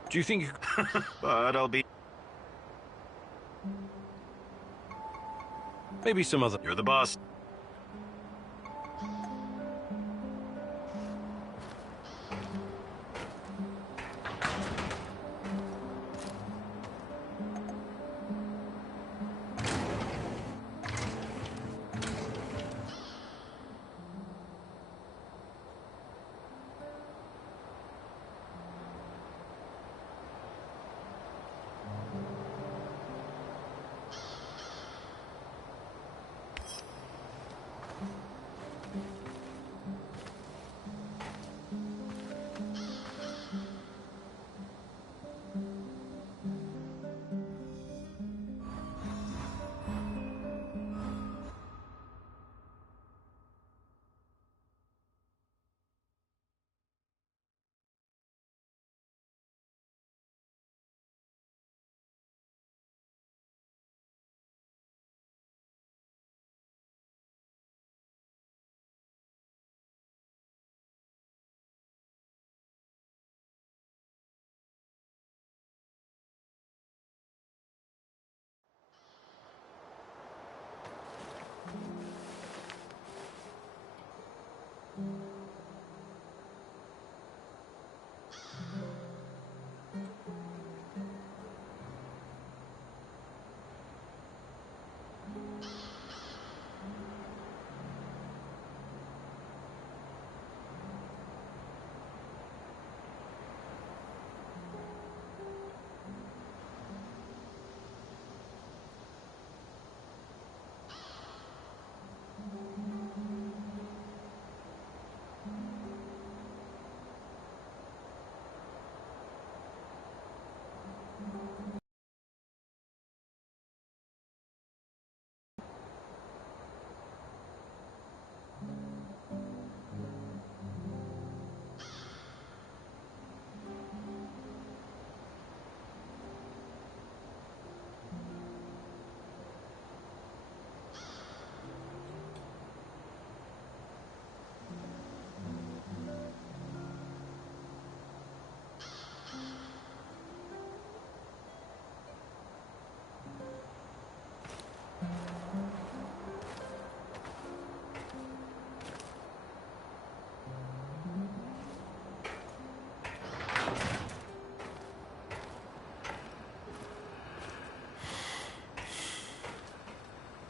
Do you think you... But I'll be... Maybe some other... You're the boss.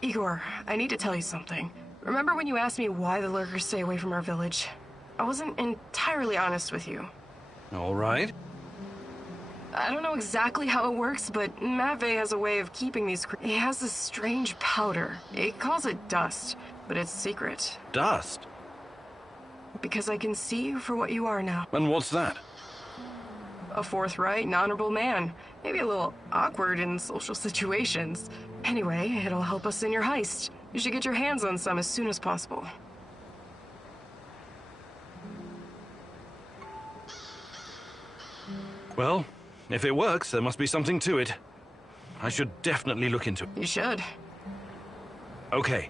Igor, I need to tell you something. Remember when you asked me why the lurkers stay away from our village? I wasn't entirely honest with you. All right. I don't know exactly how it works, but Matvey has a way of keeping these... He has this strange powder. He calls it dust, but it's secret. Dust? Because I can see you for what you are now. And what's that? A forthright and honorable man. Maybe a little awkward in social situations. Anyway, it'll help us in your heist. You should get your hands on some as soon as possible. Well, if it works, there must be something to it. I should definitely look into it. You should. Okay.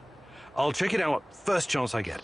I'll check it out first chance I get.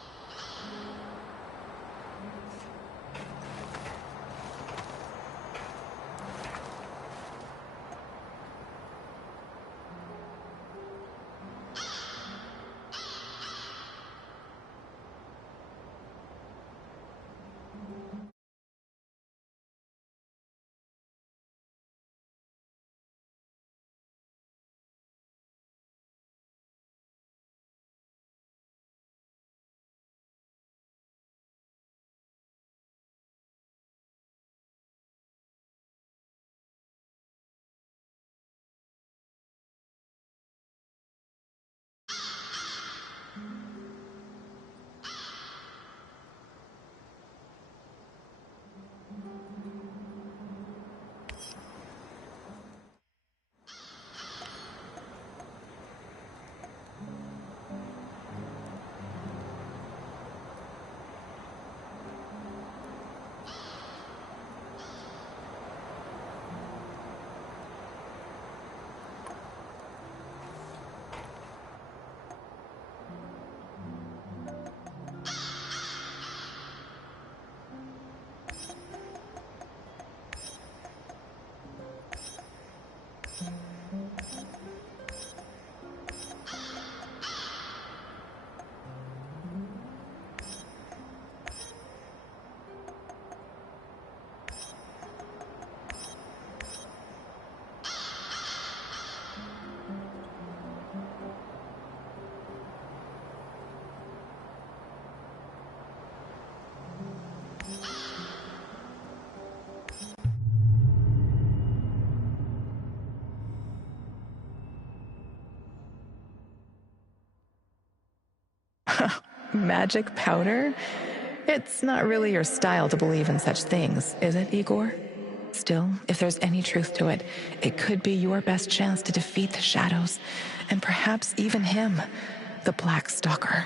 Magic powder? It's not really your style to believe in such things, is it, Igor? Still, if there's any truth to it, it could be your best chance to defeat the shadows, and perhaps even him, the Black Stalker.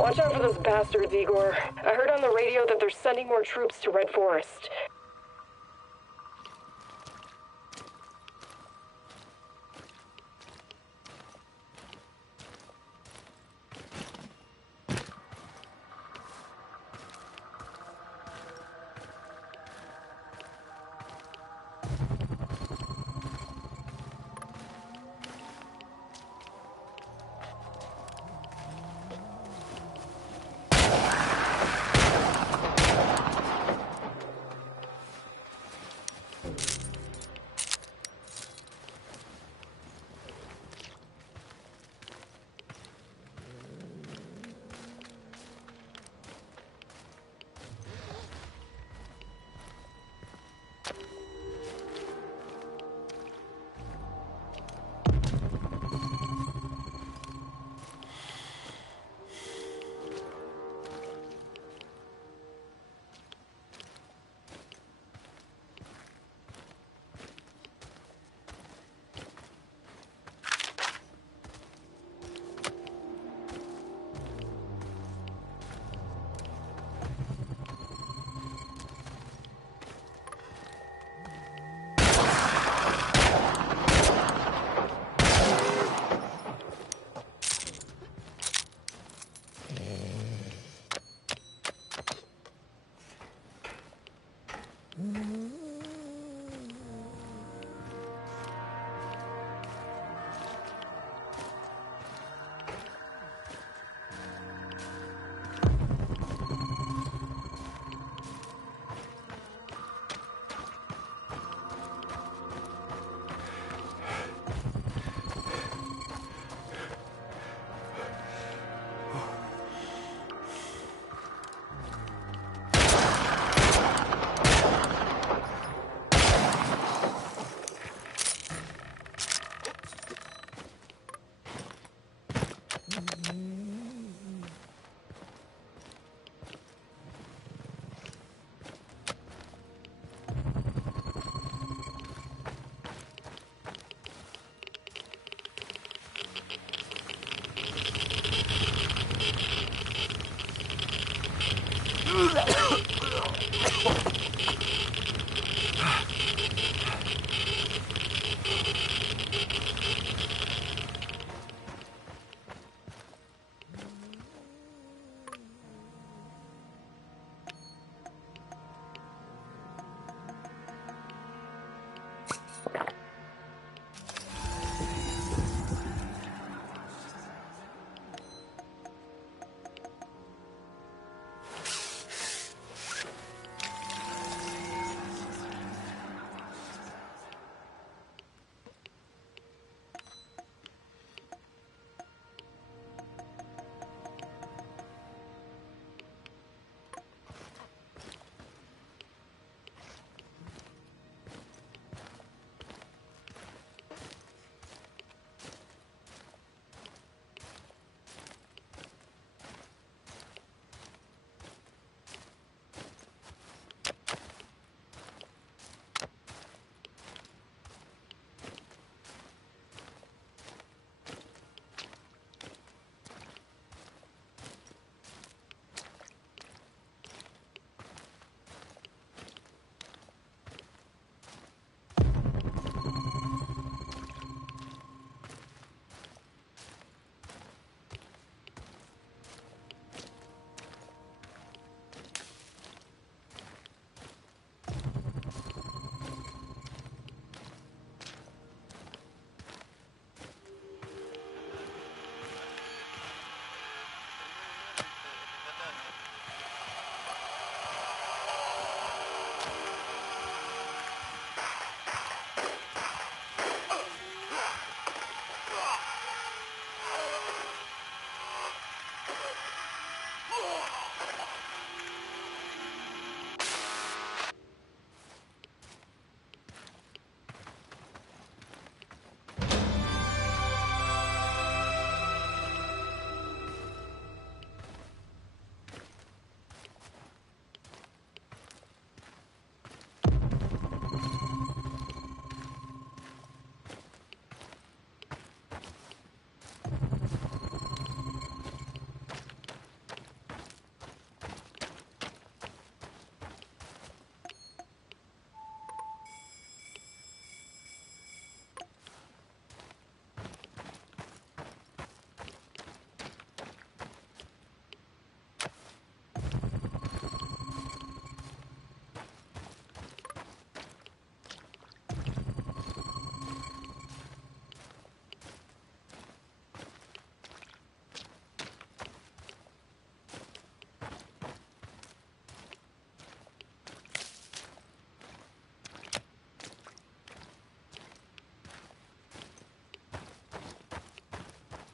Watch out for those bastards, Igor. I heard on the radio that they're sending more troops to Red Forest.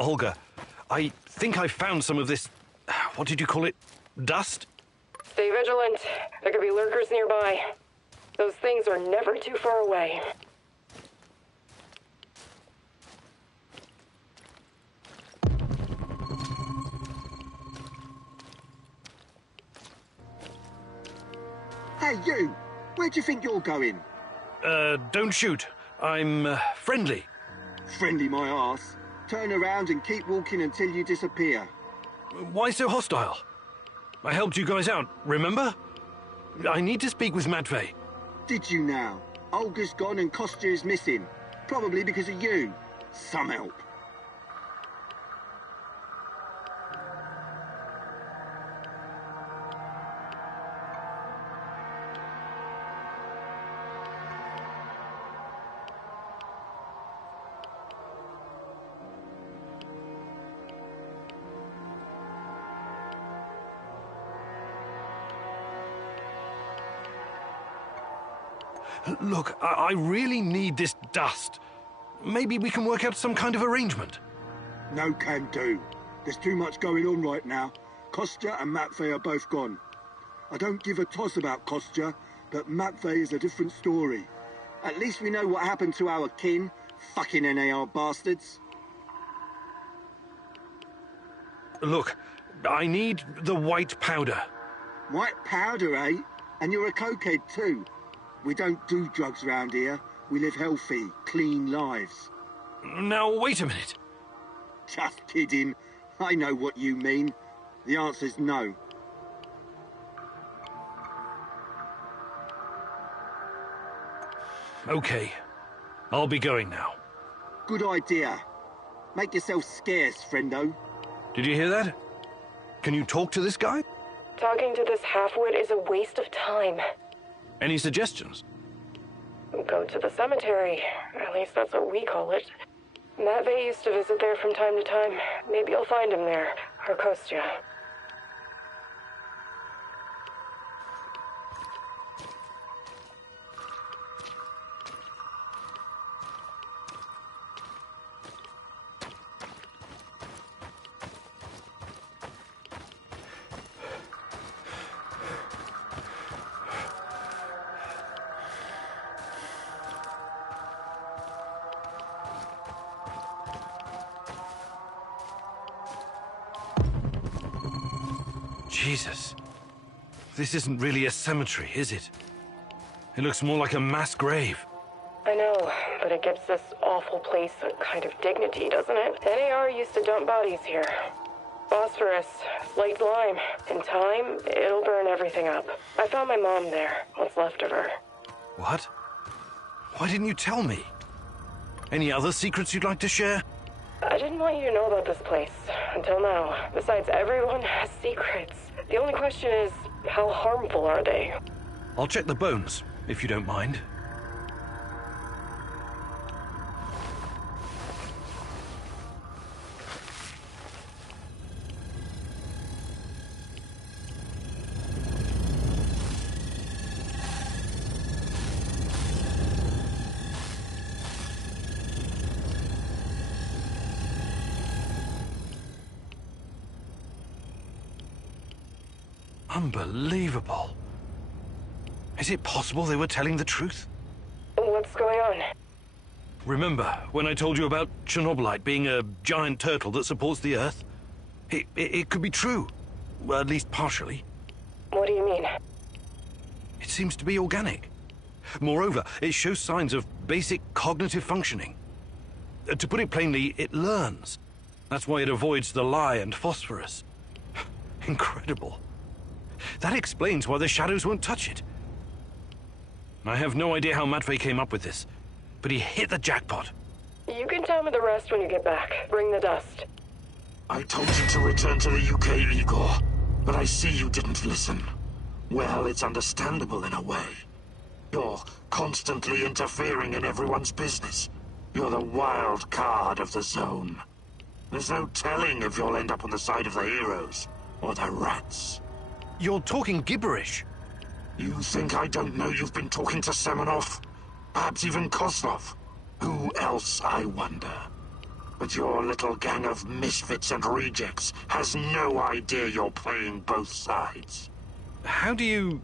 Olga, I think I found some of this... What did you call it? Dust? Stay vigilant. There could be lurkers nearby. Those things are never too far away. Hey, you! Where do you think you're going? Don't shoot. I'm, friendly. Friendly my arse. Turn around and keep walking until you disappear. Why so hostile? I helped you guys out, remember? I need to speak with Matvey. Did you now? Olga's gone and Kostya is missing. Probably because of you. Some help. Look, I really need this dust. Maybe we can work out some kind of arrangement. No can do. There's too much going on right now. Kostya and Matvey are both gone. I don't give a toss about Kostya, but Matvey is a different story. At least we know what happened to our kin. Fucking NAR bastards. Look, I need the white powder. White powder, eh? And you're a cokehead too. We don't do drugs around here. We live healthy, clean lives. Now, wait a minute. Just kidding. I know what you mean. The answer's no. Okay. I'll be going now. Good idea. Make yourself scarce, friendo. Did you hear that? Can you talk to this guy? Talking to this halfwit is a waste of time. Any suggestions? Go to the cemetery. At least that's what we call it. Matvey used to visit there from time to time. Maybe you'll find him there. Or Kostya. Jesus. This isn't really a cemetery, is it? It looks more like a mass grave. I know, but it gives this awful place a kind of dignity, doesn't it? NAR used to dump bodies here. Phosphorus, slaked lime. In time, it'll burn everything up. I found my mom there, what's left of her. What? Why didn't you tell me? Any other secrets you'd like to share? I didn't want you to know about this place, until now. Besides, everyone has secrets. The only question is, how harmful are they? I'll check the bones, if you don't mind. Unbelievable. Is it possible they were telling the truth? What's going on? Remember when I told you about Chernobylite being a giant turtle that supports the Earth? It could be true. Well, at least partially. What do you mean? It seems to be organic. Moreover, it shows signs of basic cognitive functioning. To put it plainly, it learns. That's why it avoids the lye and phosphorus. Incredible. That explains why the shadows won't touch it. I have no idea how Matvey came up with this, but he hit the jackpot. You can tell me the rest when you get back. Bring the dust. I told you to return to the UK, Igor, but I see you didn't listen. Well, it's understandable in a way. You're constantly interfering in everyone's business. You're the wild card of the zone. There's no telling if you'll end up on the side of the heroes or the rats. You're talking gibberish. You think I don't know you've been talking to Semenov? Perhaps even Kozlov? Who else, I wonder? But your little gang of misfits and rejects has no idea you're playing both sides. How do you...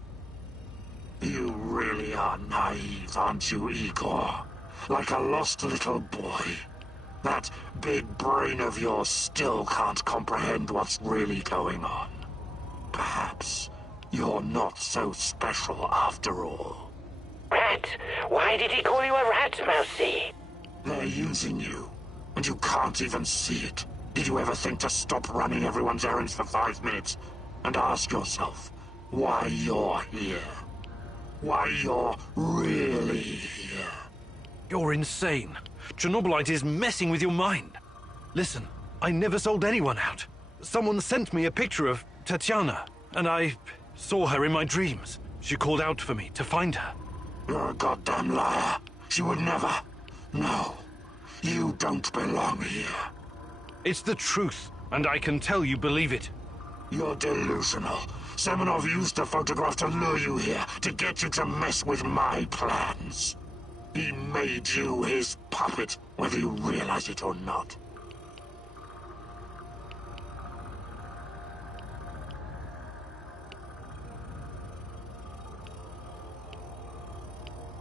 You really are naive, aren't you, Igor? Like a lost little boy. That big brain of yours still can't comprehend what's really going on. Perhaps you're not so special after all. Rat? Why did he call you a rat, Mousy? They're using you, and you can't even see it. Did you ever think to stop running everyone's errands for 5 minutes and ask yourself why you're here? Why you're really here? You're insane. Chernobylite is messing with your mind. Listen, I never sold anyone out. Someone sent me a picture of Tatiana, and I saw her in my dreams. She called out for me to find her. You're a goddamn liar. She would never. No, you don't belong here. It's the truth, and I can tell you believe it. You're delusional. Semenov used a photograph to lure you here, to get you to mess with my plans. He made you his puppet, whether you realize it or not.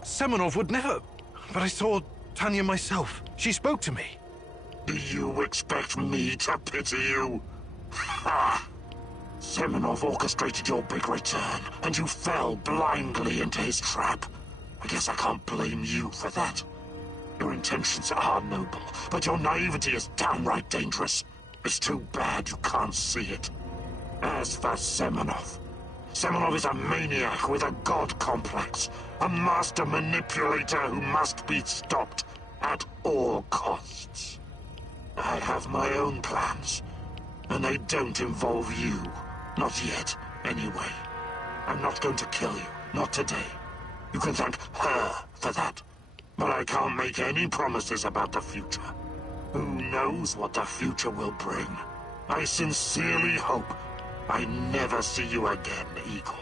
Semenov would never... But I saw Tanya myself. She spoke to me. Do you expect me to pity you? Ha! Semenov orchestrated your big return, and you fell blindly into his trap. I guess I can't blame you for that. Your intentions are noble, but your naivety is downright dangerous. It's too bad you can't see it. As for Semenov, Semenov is a maniac with a god complex, a master manipulator who must be stopped at all costs. I have my own plans, and they don't involve you. Not yet, anyway. I'm not going to kill you, not today. You can thank her for that. But I can't make any promises about the future. Who knows what the future will bring? I sincerely hope I never see you again, Igor.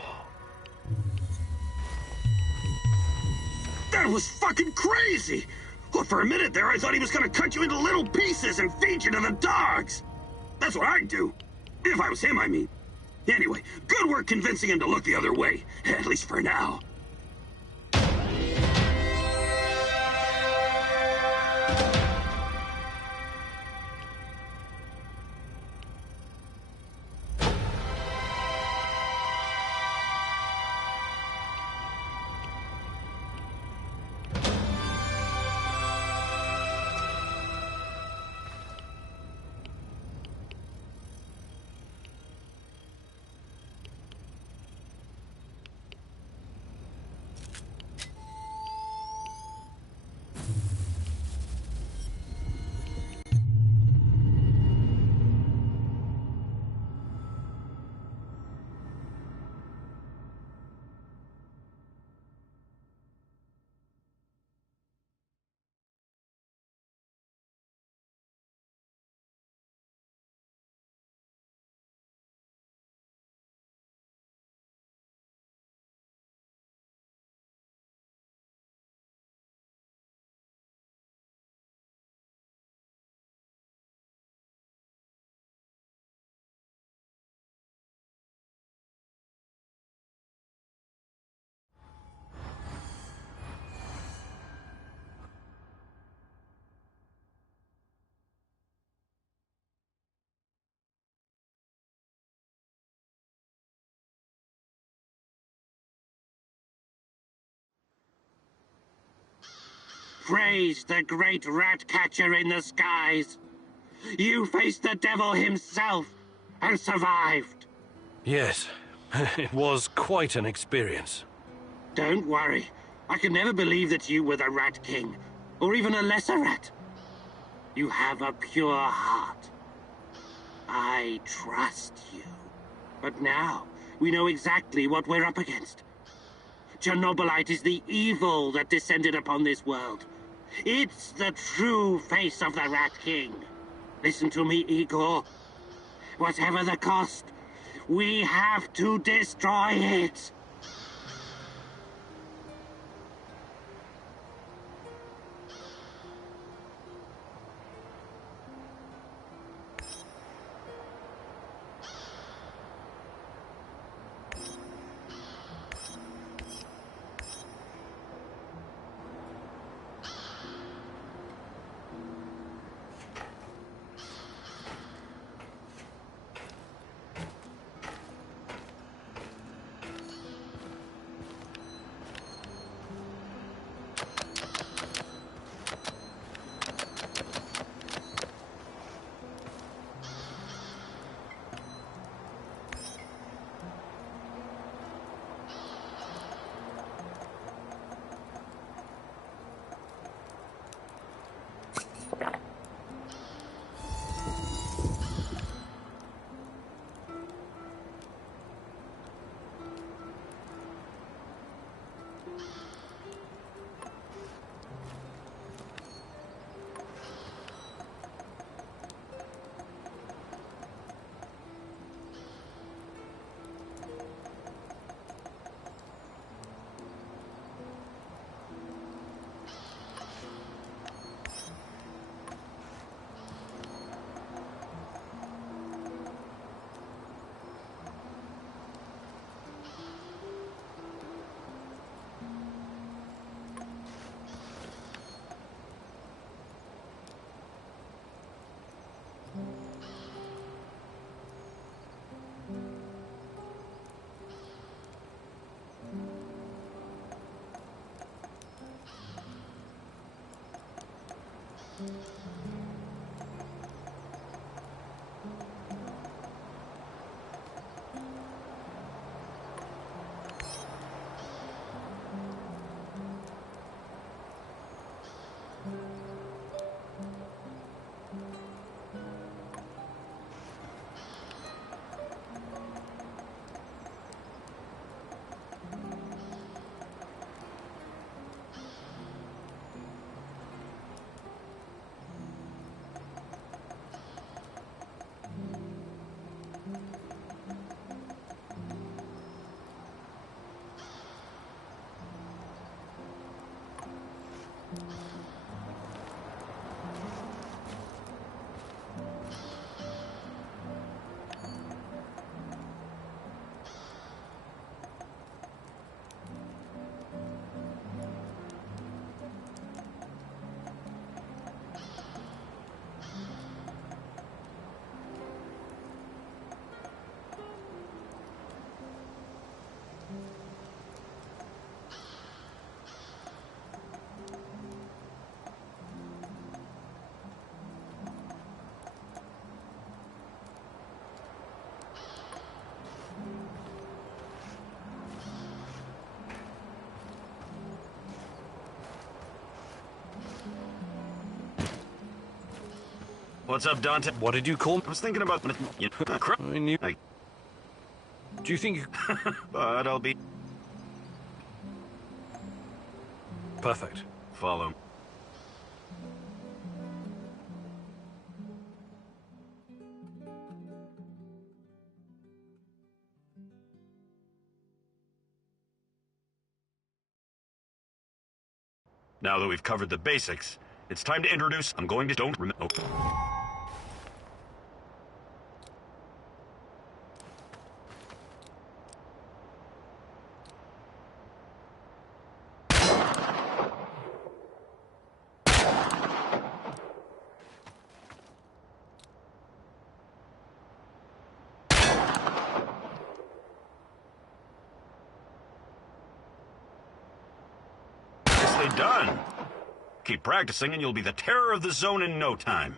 That was fucking crazy! Well, for a minute there, I thought he was gonna cut you into little pieces and feed you to the dogs! That's what I'd do. If I was him, I mean. Anyway, good work convincing him to look the other way. At least for now. Praise the great rat catcher in the skies. You faced the devil himself and survived. Yes, it was quite an experience. Don't worry. I could never believe that you were the Rat King, or even a lesser rat. You have a pure heart. I trust you. But now, we know exactly what we're up against. Chernobylite is the evil that descended upon this world. It's the true face of the Rat King. Listen to me, Igor. Whatever the cost, we have to destroy it. What's up, Dante? What did you call me? I was thinking about... I knew... Do you think you... But I'll be... Perfect. Follow. Now that we've covered the basics, it's time to introduce... I'm going to... Don't remember... Oh. Done. Keep practicing and you'll be the terror of the zone in no time.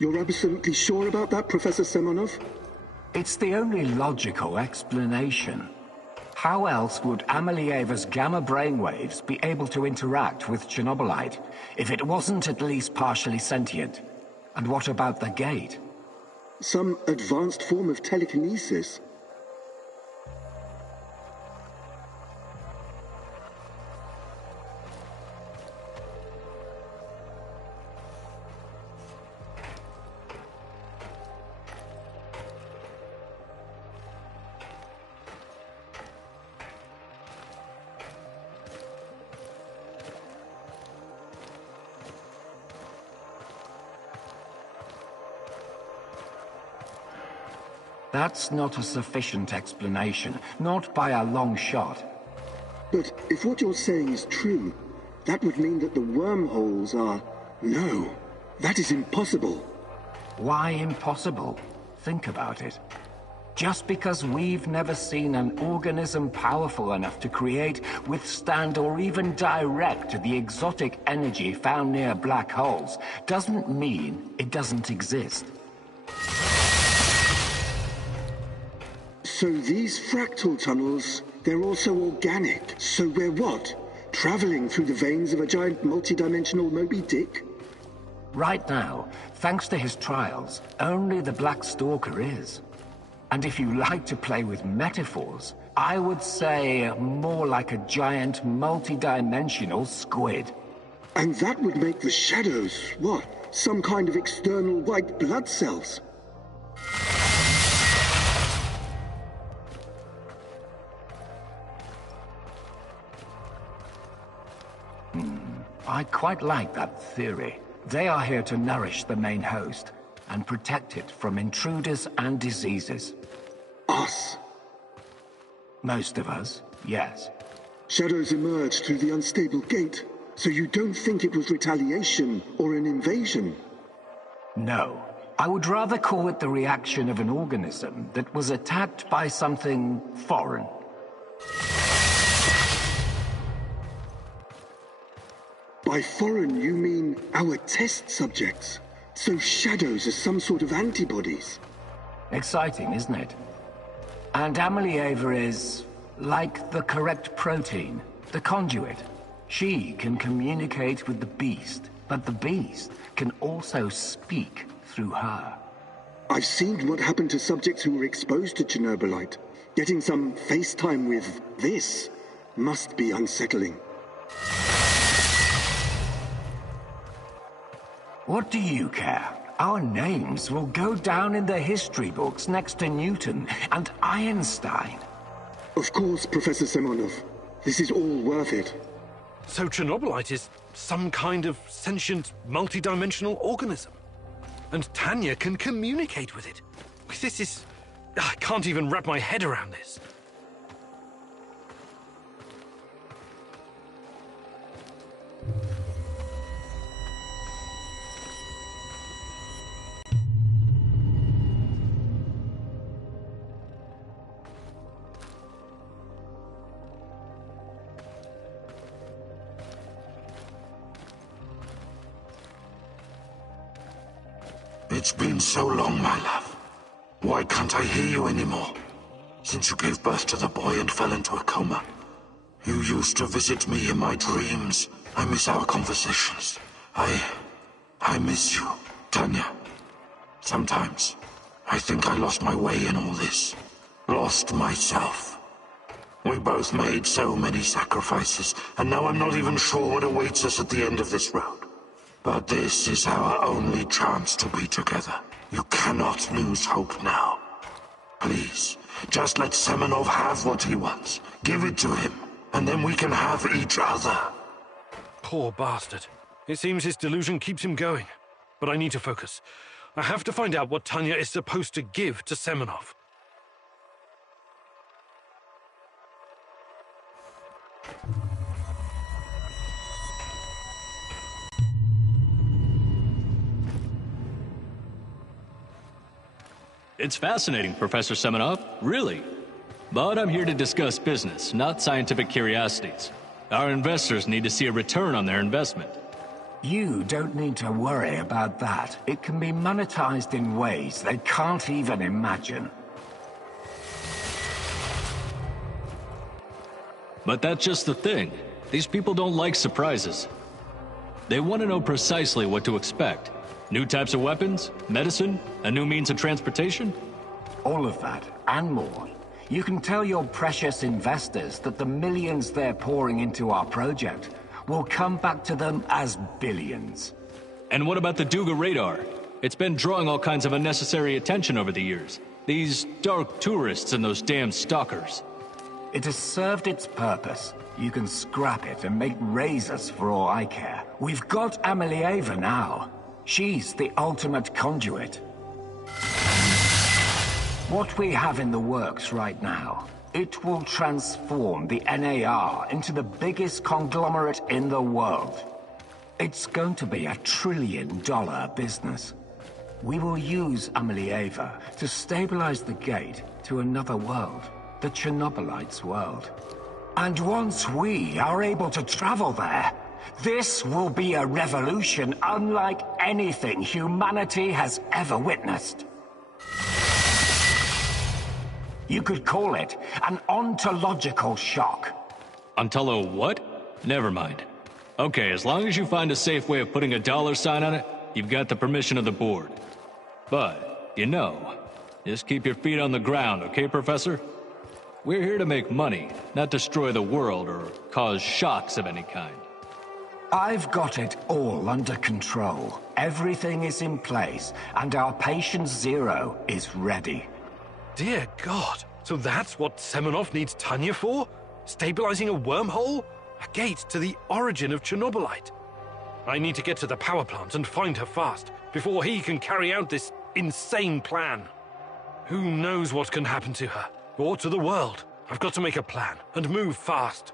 You're absolutely sure about that, Professor Semenov? It's the only logical explanation. How else would Amelieva's gamma brainwaves be able to interact with Chernobylite if it wasn't at least partially sentient? And what about the gate? Some advanced form of telekinesis. That's not a sufficient explanation, not by a long shot. But if what you're saying is true, that would mean that the wormholes are... No, that is impossible. Why impossible? Think about it. Just because we've never seen an organism powerful enough to create, withstand, or even direct the exotic energy found near black holes, doesn't mean it doesn't exist. So these fractal tunnels, they're also organic. So we're what? Traveling through the veins of a giant multidimensional Moby Dick? Right now, thanks to his trials, only the Black Stalker is. And if you like to play with metaphors, I would say more like a giant multidimensional squid. And that would make the shadows, what? Some kind of external white blood cells? I quite like that theory. They are here to nourish the main host and protect it from intruders and diseases. Us? Most of us, yes. Shadows emerged through the unstable gate, so you don't think it was retaliation or an invasion? No. I would rather call it the reaction of an organism that was attacked by something foreign. By foreign, you mean our test subjects? So shadows are some sort of antibodies? Exciting, isn't it? And Amelieva is like the correct protein, the conduit. She can communicate with the beast, but the beast can also speak through her. I've seen what happened to subjects who were exposed to Chernobylite. Getting some FaceTime with this must be unsettling. What do you care? Our names will go down in the history books next to Newton and Einstein. Of course, Professor Semenov. This is all worth it. So Chernobylite is some kind of sentient, multidimensional organism. And Tanya can communicate with it. This is... I can't even wrap my head around this. It's been so long, my love. Why can't I hear you anymore? Since you gave birth to the boy and fell into a coma. You used to visit me in my dreams. I miss our conversations. I miss you, Tanya. Sometimes, I think I lost my way in all this. Lost myself. We both made so many sacrifices, and now I'm not even sure what awaits us at the end of this road. But this is our only chance to be together. You cannot lose hope now. Please, just let Semenov have what he wants. Give it to him, and then we can have each other. Poor bastard. It seems his delusion keeps him going. But I need to focus. I have to find out what Tanya is supposed to give to Semenov. It's fascinating, Professor Semenov, really. But I'm here to discuss business, not scientific curiosities. Our investors need to see a return on their investment. You don't need to worry about that. It can be monetized in ways they can't even imagine. But that's just the thing. These people don't like surprises. They want to know precisely what to expect. New types of weapons, medicine, a new means of transportation. All of that, and more. You can tell your precious investors that the millions they're pouring into our project will come back to them as billions. And what about the Duga radar? It's been drawing all kinds of unnecessary attention over the years. These dark tourists and those damn stalkers. It has served its purpose. You can scrap it and make razors for all I care. We've got Amelieva now. She's the ultimate conduit. What we have in the works right now, it will transform the NAR into the biggest conglomerate in the world. It's going to be $1 trillion business. We will use Amelieva to stabilize the gate to another world, the Chernobylite's world. And once we are able to travel there, this will be a revolution unlike anything humanity has ever witnessed. You could call it an ontological shock. Ontolo what? Never mind. Okay, as long as you find a safe way of putting a dollar sign on it, you've got the permission of the board. But, you know, just keep your feet on the ground, okay, Professor? We're here to make money, not destroy the world or cause shocks of any kind. I've got it all under control. Everything is in place, and our patient zero is ready. Dear God, so that's what Semenov needs Tanya for? Stabilizing a wormhole? A gate to the origin of Chernobylite? I need to get to the power plant and find her fast, before he can carry out this insane plan. Who knows what can happen to her, or to the world? I've got to make a plan, and move fast.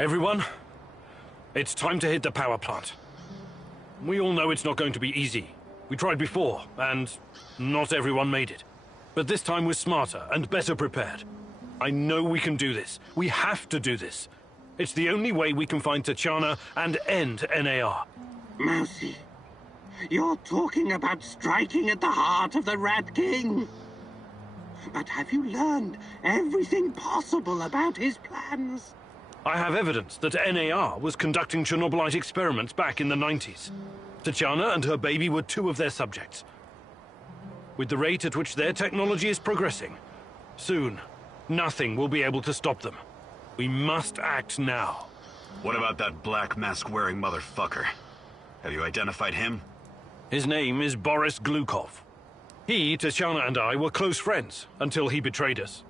Everyone, It's time to hit the power plant. We all know it's not going to be easy. We tried before, and not everyone made it. But this time we're smarter and better prepared. I know we can do this. We have to do this. It's the only way we can find Tachana and end NAR. Mousy, you're talking about striking at the heart of the Rat King. But have you learned everything possible about his plans? I have evidence that NAR was conducting Chernobylite experiments back in the 90s. Tachana and her baby were two of their subjects. With the rate at which their technology is progressing, soon, nothing will be able to stop them. We must act now. What about that black mask-wearing motherfucker? Have you identified him? His name is Boris Glukov. He, Tachana, and I were close friends until he betrayed us.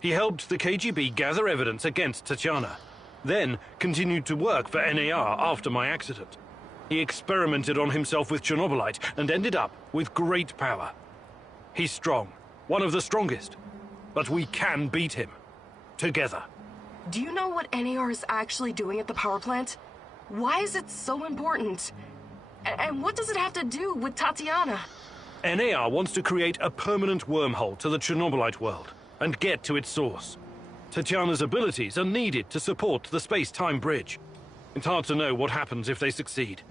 He helped the KGB gather evidence against Tachana, then continued to work for NAR after my accident. He experimented on himself with Chernobylite and ended up with great power. He's strong, one of the strongest, but we can beat him. Together. Do you know what NAR is actually doing at the power plant? Why is it so important? And what does it have to do with Tatiana? NAR wants to create a permanent wormhole to the Chernobylite world and get to its source. Tatiana's abilities are needed to support the space-time bridge. It's hard to know what happens if they succeed.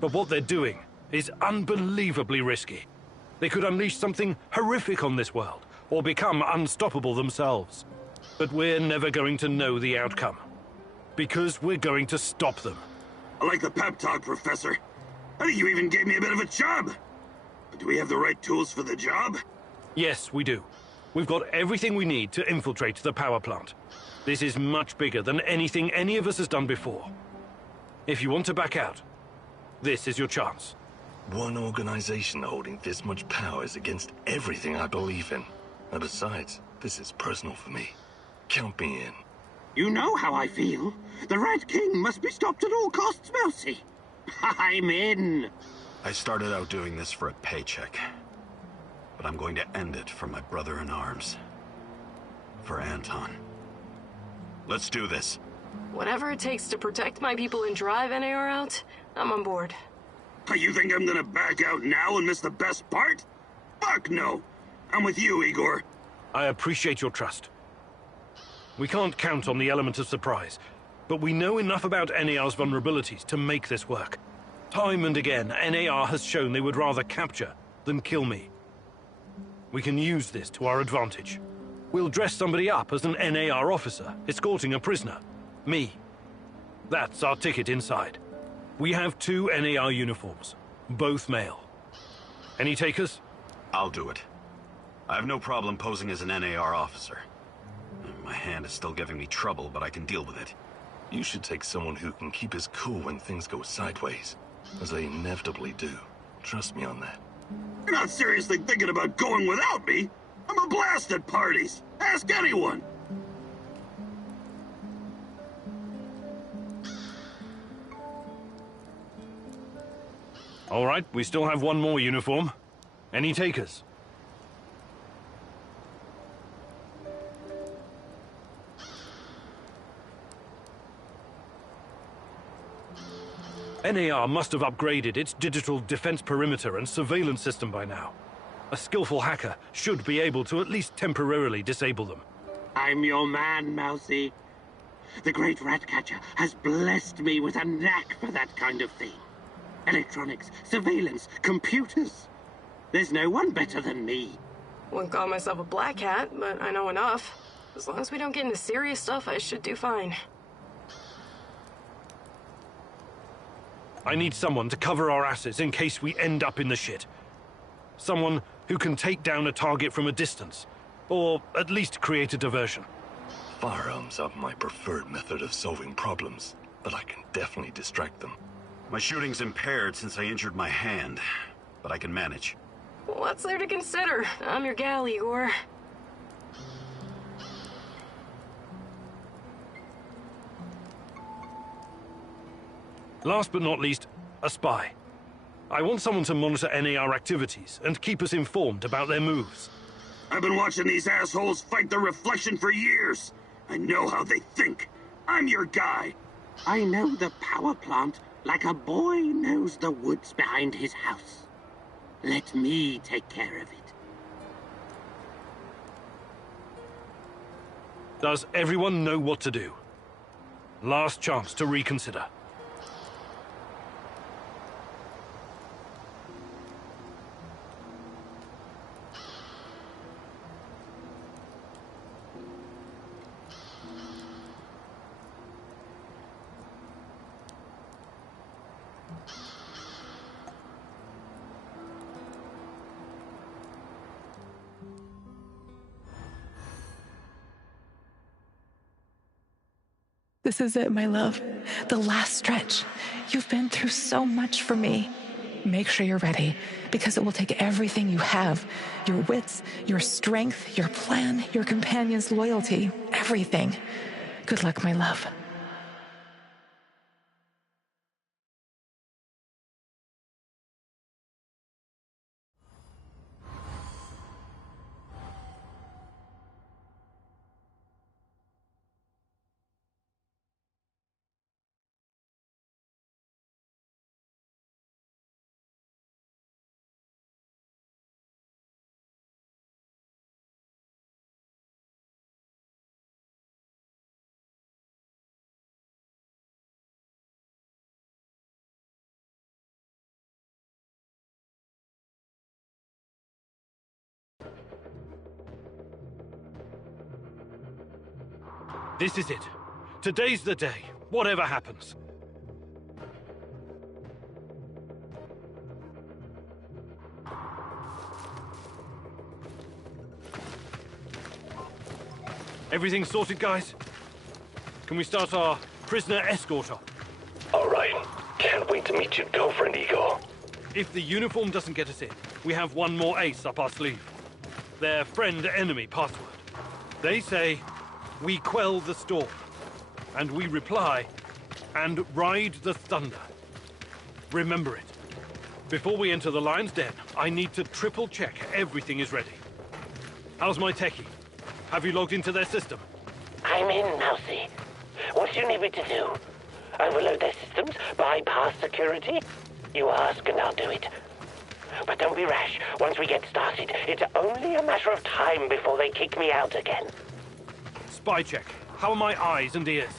But what they're doing is unbelievably risky. They could unleash something horrific on this world, or become unstoppable themselves. But we're never going to know the outcome. Because we're going to stop them. I like the pep talk, Professor. I think you even gave me a bit of a job. But do we have the right tools for the job? Yes, we do. We've got everything we need to infiltrate the power plant. This is much bigger than anything any of us has done before. If you want to back out, this is your chance. One organization holding this much power is against everything I believe in. And besides, this is personal for me. Count me in. You know how I feel. The Rat King must be stopped at all costs, Mousy. I'm in. I started out doing this for a paycheck. But I'm going to end it for my brother in arms. For Anton. Let's do this. Whatever it takes to protect my people and drive NAR out, I'm on board. You think I'm gonna back out now and miss the best part? Fuck no! I'm with you, Igor. I appreciate your trust. We can't count on the element of surprise, but we know enough about NAR's vulnerabilities to make this work. Time and again, NAR has shown they would rather capture than kill me. We can use this to our advantage. We'll dress somebody up as an NAR officer, escorting a prisoner. Me. That's our ticket inside. We have 2 NAR uniforms, both male. Any takers? I'll do it. I have no problem posing as an NAR officer. My hand is still giving me trouble, but I can deal with it. You should take someone who can keep his cool when things go sideways, as they inevitably do. Trust me on that. You're not seriously thinking about going without me? I'm a blast at parties. Ask anyone. All right, we still have 1 more uniform. Any takers? NAR must have upgraded its digital defense perimeter and surveillance system by now. A skillful hacker should be able to at least temporarily disable them. I'm your man, Mousy. The great Ratcatcher has blessed me with a knack for that kind of thing. Electronics, surveillance, computers. There's no one better than me. Wouldn't call myself a black hat, but I know enough. As long as we don't get into serious stuff, I should do fine. I need someone to cover our asses in case we end up in the shit. Someone who can take down a target from a distance, or at least create a diversion. Firearms are my preferred method of solving problems, but I can definitely distract them. My shooting's impaired since I injured my hand, but I can manage. What's there to consider? I'm your gal, Igor. Last but not least, a spy. I want someone to monitor NAR activities and keep us informed about their moves. I've been watching these assholes fight the reflection for years. I know how they think. I'm your guy. I know the power plant like a boy knows the woods behind his house. Let me take care of it. Does everyone know what to do? Last chance to reconsider. This is it, my love. The last stretch. You've been through so much for me. Make sure you're ready, because it will take everything you have. Your wits, your strength, your plan, your companion's loyalty, everything. Good luck, my love. This is it. Today's the day, whatever happens. Everything sorted, guys? Can we start our prisoner escort op? All right. Can't wait to meet your girlfriend, Igor. If the uniform doesn't get us in, we have one more ace up our sleeve. Their friend-enemy password. They say, we quell the storm. And we reply, and ride the thunder. Remember it. Before we enter the lion's den, I need to triple check everything is ready. How's my techie? Have you logged into their system? I'm in, Mousy. What do you need me to do? Overload their systems? Bypass security? You ask and I'll do it. But don't be rash. Once we get started, it's only a matter of time before they kick me out again. Spy check. How are my eyes and ears?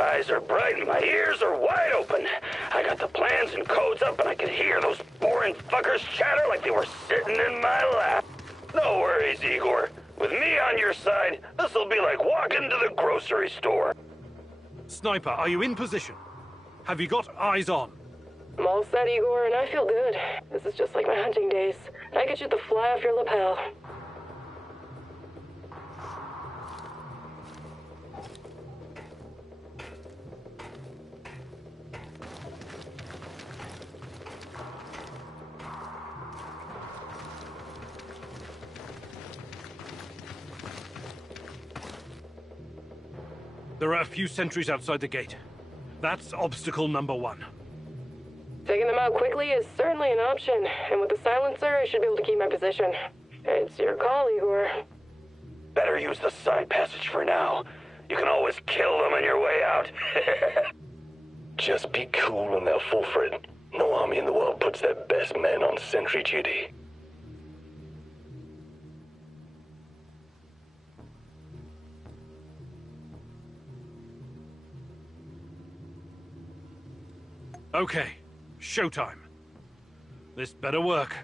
Eyes are bright and my ears are wide open. I got the plans and codes up and I could hear those boring fuckers chatter like they were sitting in my lap. No worries, Igor. With me on your side, this'll be like walking to the grocery store. Sniper, are you in position? Have you got eyes on? I'm all set, Igor, and I feel good. This is just like my hunting days. I could shoot the fly off your lapel. There are a few sentries outside the gate. That's obstacle number 1. Taking them out quickly is certainly an option, and with the silencer, I should be able to keep my position. It's your call, Igor. Better use the side passage for now. You can always kill them on your way out. Just be cool and they'll fall for it. No army in the world puts their best men on sentry duty. Okay, showtime. This better work.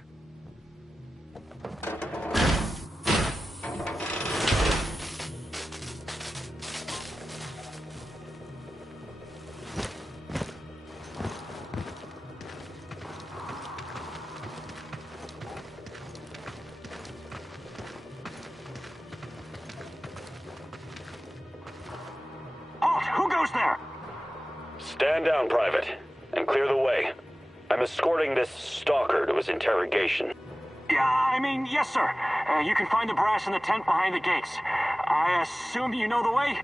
Halt! Who goes there? Stand down, Private, and clear the way. I'm escorting this stalker to his interrogation. Yes, sir. You can find the brass in the tent behind the gates. I assume you know the way?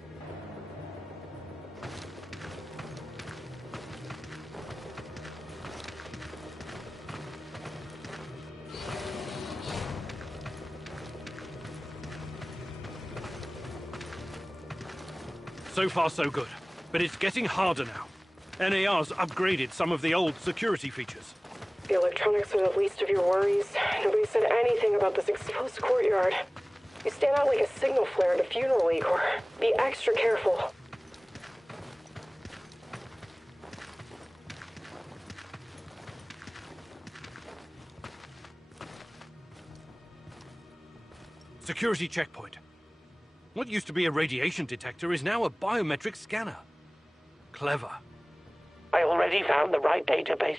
So far, so good. but it's getting harder now. NAR's upgraded some of the old security features. The electronics are the least of your worries. Nobody said anything about this exposed courtyard. You stand out like a signal flare at a funeral, Igor. Be extra careful. Security checkpoint. What used to be a radiation detector is now a biometric scanner. Clever. I already found the right database.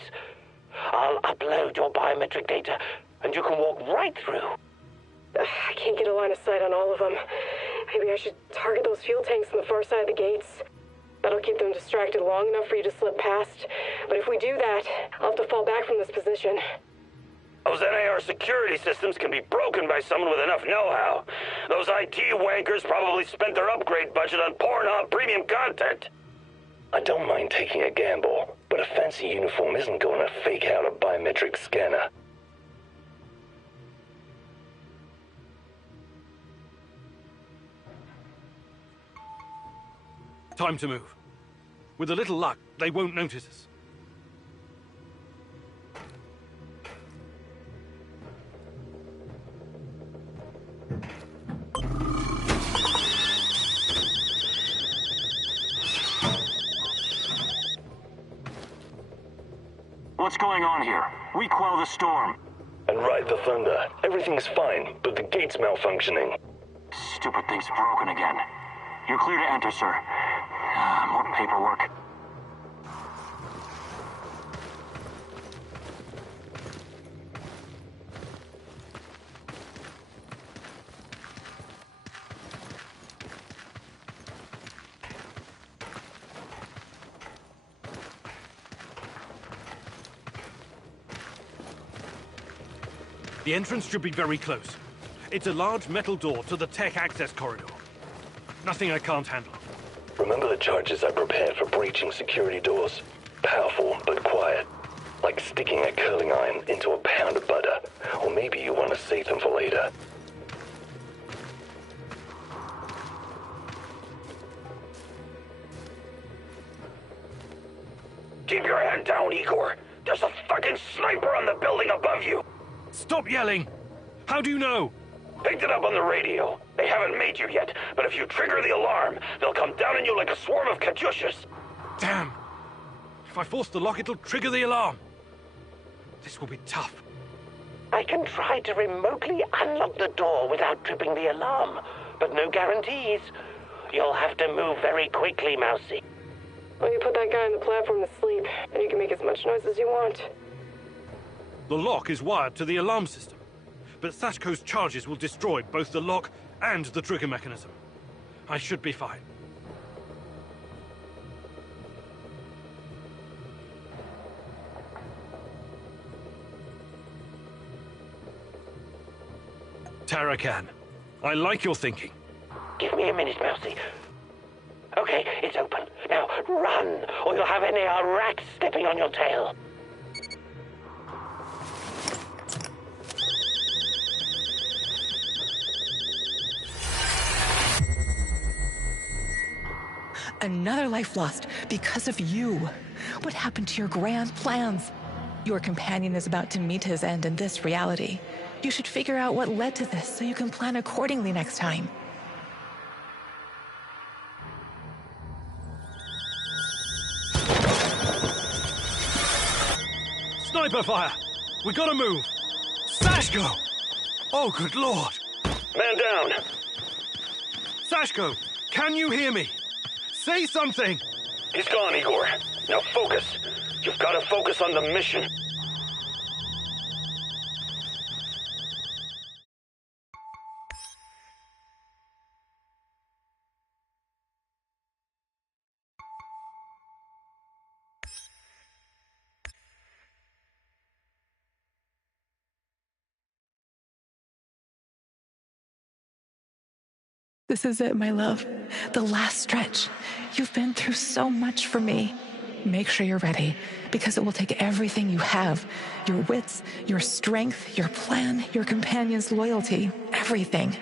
I'll upload your biometric data, and you can walk right through. I can't get a line of sight on all of them. Maybe I should target those fuel tanks on the far side of the gates. That'll keep them distracted long enough for you to slip past. But if we do that, I'll have to fall back from this position. Those NAR security systems can be broken by someone with enough know-how. Those IT wankers probably spent their upgrade budget on Pornhub premium content. I don't mind taking a gamble, but a fancy uniform isn't going to fake out a biometric scanner. Time to move. With a little luck, they won't notice us. What's going on here? We quell the storm. And ride the thunder. Everything's fine, but the gate's malfunctioning. Stupid thing's broken again. You're clear to enter, sir. More paperwork. The entrance should be very close. It's a large metal door to the tech access corridor. Nothing I can't handle. Remember the charges I prepared for breaching security doors? Powerful, but quiet. Like sticking a curling iron into a pound of butter. Or maybe you want to save them for later. Keep your head down, Igor. There's a fucking sniper on the building above you. Stop yelling! How do you know? Picked it up on the radio. They haven't made you yet, but if you trigger the alarm, they'll come down on you like a swarm of Katyushas. Damn! If I force the lock, it'll trigger the alarm. This will be tough. I can try to remotely unlock the door without tripping the alarm, but no guarantees. You'll have to move very quickly, Mousy. Well, you put that guy on the platform to sleep, and you can make as much noise as you want. The lock is wired to the alarm system, but Sashko's charges will destroy both the lock and the trigger mechanism. I should be fine. Tarakan, I like your thinking. Give me a minute, Mousy. Okay, it's open. Now, run, or you'll have NAR rats stepping on your tail. Another life lost because of you. What happened to your grand plans? Your companion is about to meet his end in this reality. You should figure out what led to this so you can plan accordingly next time. Sniper fire! We gotta move! Sashko! Oh, good lord! Man down! Sashko, can you hear me? Say something! He's gone, Igor. Now focus. You've got to focus on the mission. This is it, my love. The last stretch. You've been through so much for me. Make sure you're ready, because it will take everything you have. Your wits, your strength, your plan, your companion's loyalty, everything.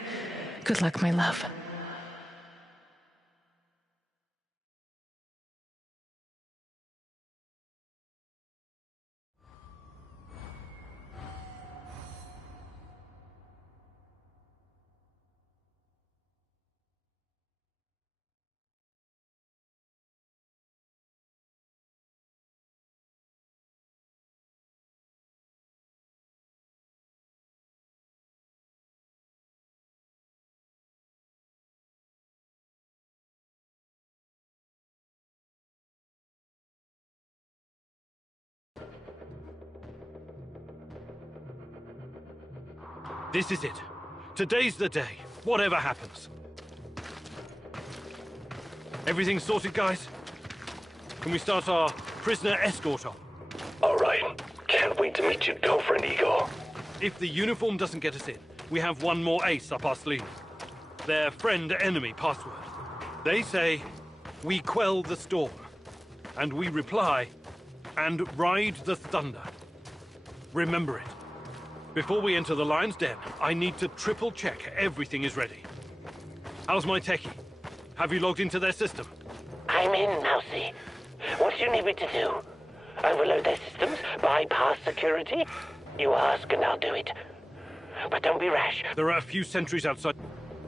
Good luck, my love. This is it. Today's the day, whatever happens. Everything sorted, guys? Can we start our prisoner escort on? All right. Can't wait to meet your girlfriend, Igor. If the uniform doesn't get us in, we have one more ace up our sleeve. Their friend-enemy password. They say, we quell the storm. And we reply, and ride the thunder. Remember it. Before we enter the lion's den, I need to triple-check everything is ready. How's my techie? Have you logged into their system? I'm in, Mousy. What do you need me to do? Overload their systems? Bypass security? You ask and I'll do it. But don't be rash. There are a few sentries outside.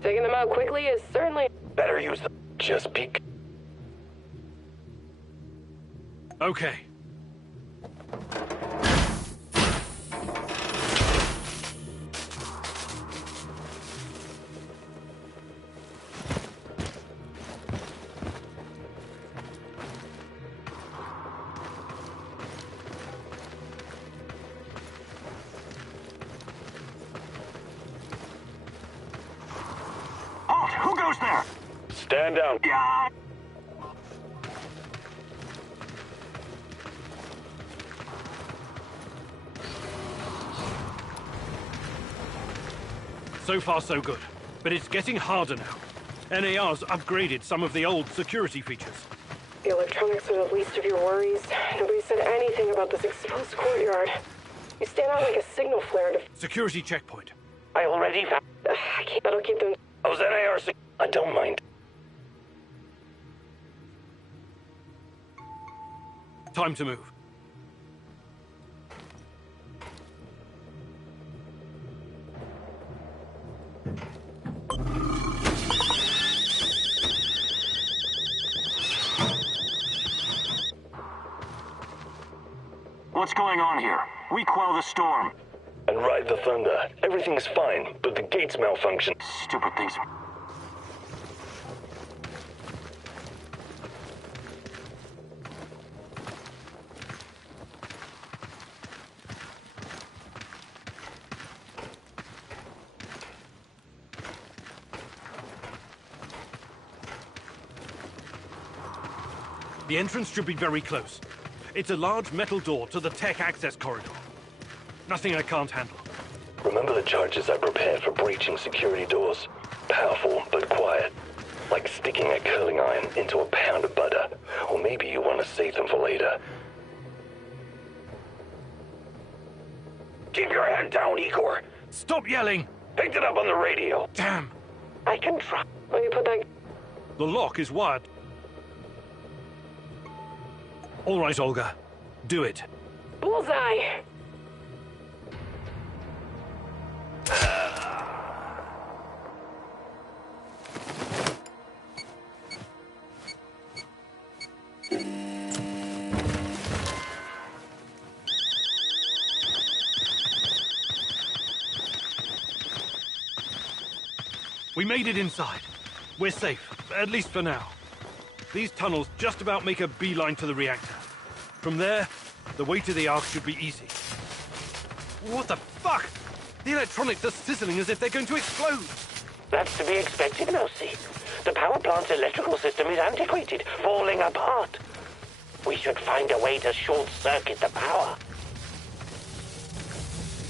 Taking them out quickly is certainly... Better use them. Just peek. Okay. Halt! Who goes there? Stand down. Yeah. So far, so good. But it's getting harder now. NAR's upgraded some of the old security features. The electronics are the least of your worries. Nobody said anything about this exposed courtyard. You stand out like a signal flare to... Security checkpoint. I already found... I can't... That'll keep them... How's NAR? I don't mind. Time to move. What's going on here? We quell the storm. And ride the thunder. Everything's fine, but the gates malfunction. Stupid things. The entrance should be very close. It's a large metal door to the tech access corridor. Nothing I can't handle. Remember the charges I prepared for breaching security doors? Powerful, but quiet. Like sticking a curling iron into a pound of butter. Or maybe you want to save them for later. Keep your head down, Igor. Stop yelling! Picked it up on the radio. Damn! I can try. Let me put that... The lock is wired. All right, Olga. Do it. Bullseye! We made it inside. We're safe, at least for now. These tunnels just about make a beeline to the reactor. From there, the way to the Ark should be easy. What the fuck? The electronics are sizzling as if they're going to explode. That's to be expected, Mousy. The power plant's electrical system is antiquated, falling apart. We should find a way to short-circuit the power.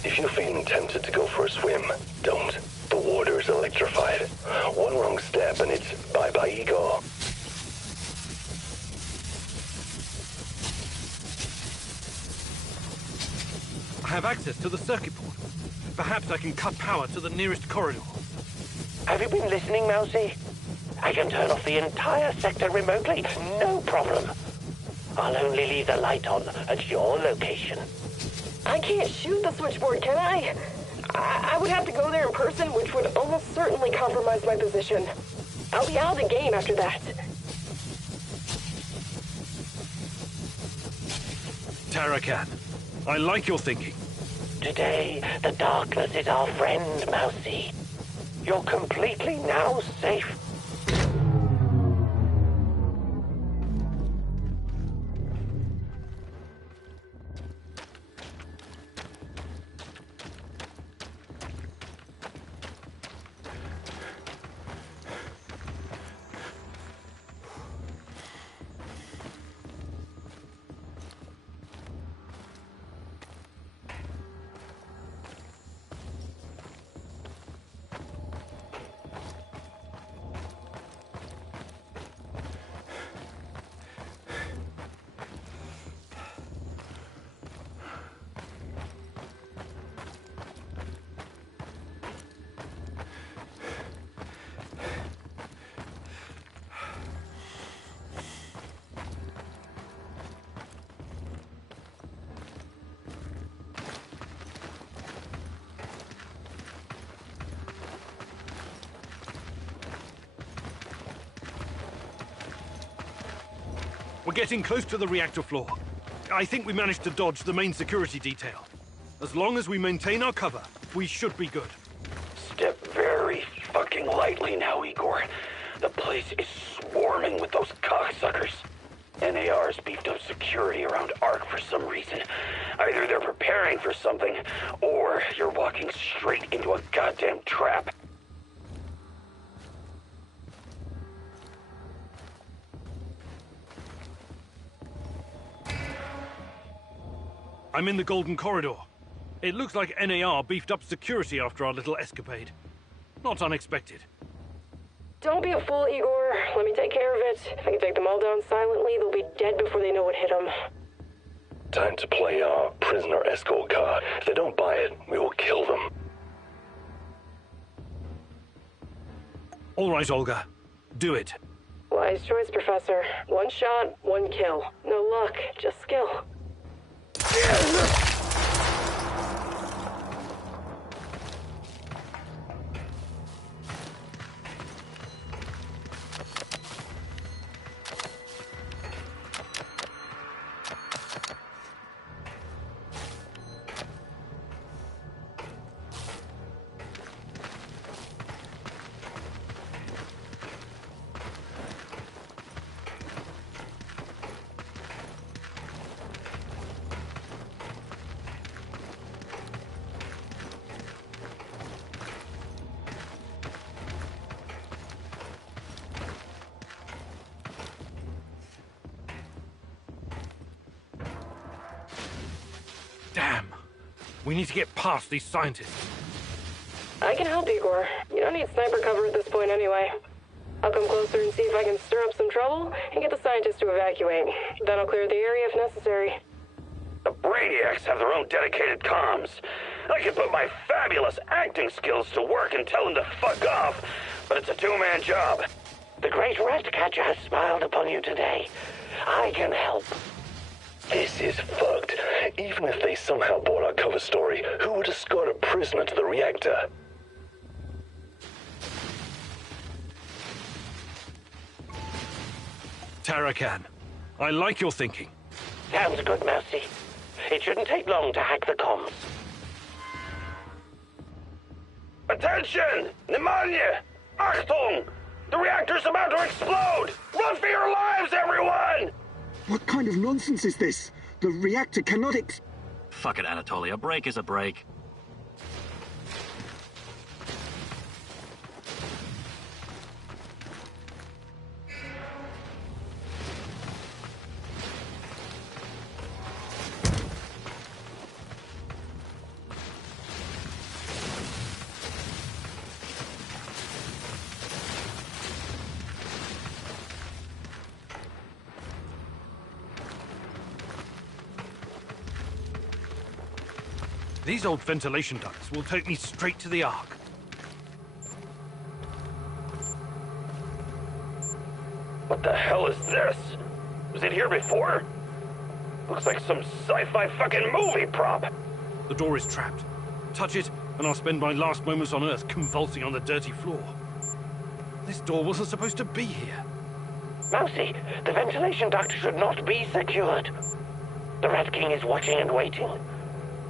If you're feeling tempted to go for a swim, don't. The water is electrified. One wrong step and it's bye-bye, Igor. I have access to the circuit board. Perhaps I can cut power to the nearest corridor. Have you been listening, Mousy? I can turn off the entire sector remotely, no problem. I'll only leave the light on at your location. I can't shoot the switchboard, can I? I would have to go there in person, which would almost certainly compromise my position. I'll be out of the game after that. Tarakan, I like your thinking. Today, the darkness is our friend, Mousy. You're completely now safe. getting close to the reactor floor. I think we managed to dodge the main security detail. As long as we maintain our cover, we should be good. Step very fucking lightly now, Igor. The place is swarming with those cocksuckers. NAR's beefed up security around Ark for some reason. Either they're preparing for something, or you're walking straight into a goddamn trap. I'm in the Golden Corridor. It looks like NAR beefed up security after our little escapade. Not unexpected. Don't be a fool, Igor. Let me take care of it. If I can take them all down silently, they'll be dead before they know what hit them. Time to play our prisoner escort card. If they don't buy it, we will kill them. All right, Olga. Do it. Wise choice, Professor. One shot, one kill. No luck, just skill. Damn. We need to get past these scientists. I can help, Igor. You don't need sniper cover at this point anyway. I'll come closer and see if I can stir up some trouble and get the scientists to evacuate. Then I'll clear the area if necessary. The Brainiacs have their own dedicated comms. I can put my fabulous acting skills to work and tell them to fuck off, but it's a two-man job. The great rat catcher has smiled upon you today. I can help. This is fucked. Even if they somehow bought our cover story, who would escort a prisoner to the reactor? Tarakan, I like your thinking. Sounds good, Mousy. It shouldn't take long to hack the comms. Attention! Pneumonia! Achtung! The reactor's about to explode! Run for your lives, everyone! What kind of nonsense is this? The reactor cannot Fuck it, Anatoly. A break is a break. These old ventilation ducts will take me straight to the Ark. What the hell is this? Was it here before? Looks like some sci-fi fucking movie prop. The door is trapped. Touch it, and I'll spend my last moments on Earth convulsing on the dirty floor. This door wasn't supposed to be here. Mousy, the ventilation duct should not be secured. The Rat King is watching and waiting.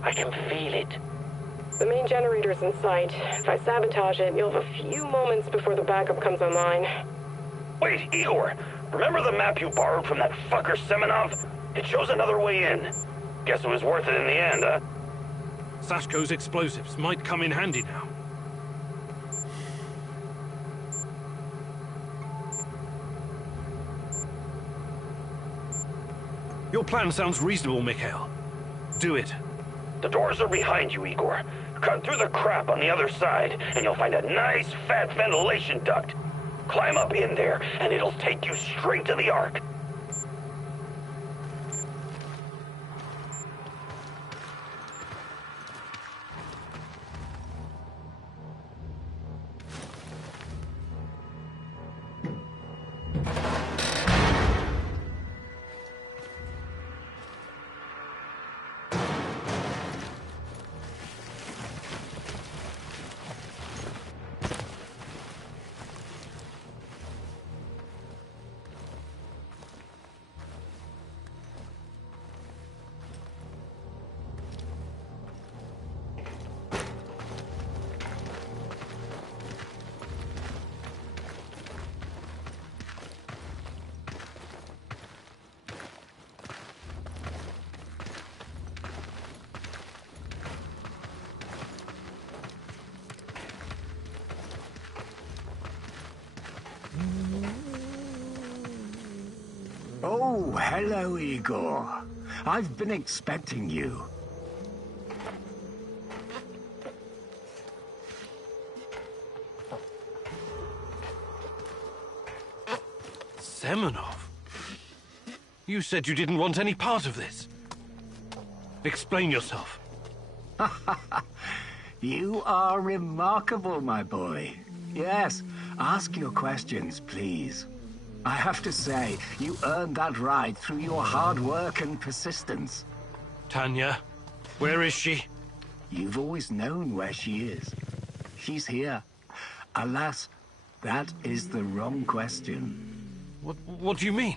I can feel it. The main generator's in sight. If I sabotage it, you'll have a few moments before the backup comes online. Wait, Igor! Remember the map you borrowed from that fucker Semenov? It shows another way in. Guess it was worth it in the end, huh? Sashko's explosives might come in handy now. Your plan sounds reasonable, Mikhail. Do it. The doors are behind you, Igor. Cut through the crap on the other side, and you'll find a nice, fat ventilation duct. Climb up in there, and it'll take you straight to the Ark. Oh, hello, Igor. I've been expecting you. Semenov? You said you didn't want any part of this. Explain yourself. You are remarkable, my boy. Yes, ask your questions, please. I have to say, you earned that right through your hard work and persistence. Tanya, where is she? You've always known where she is. She's here. Alas, that is the wrong question. What do you mean?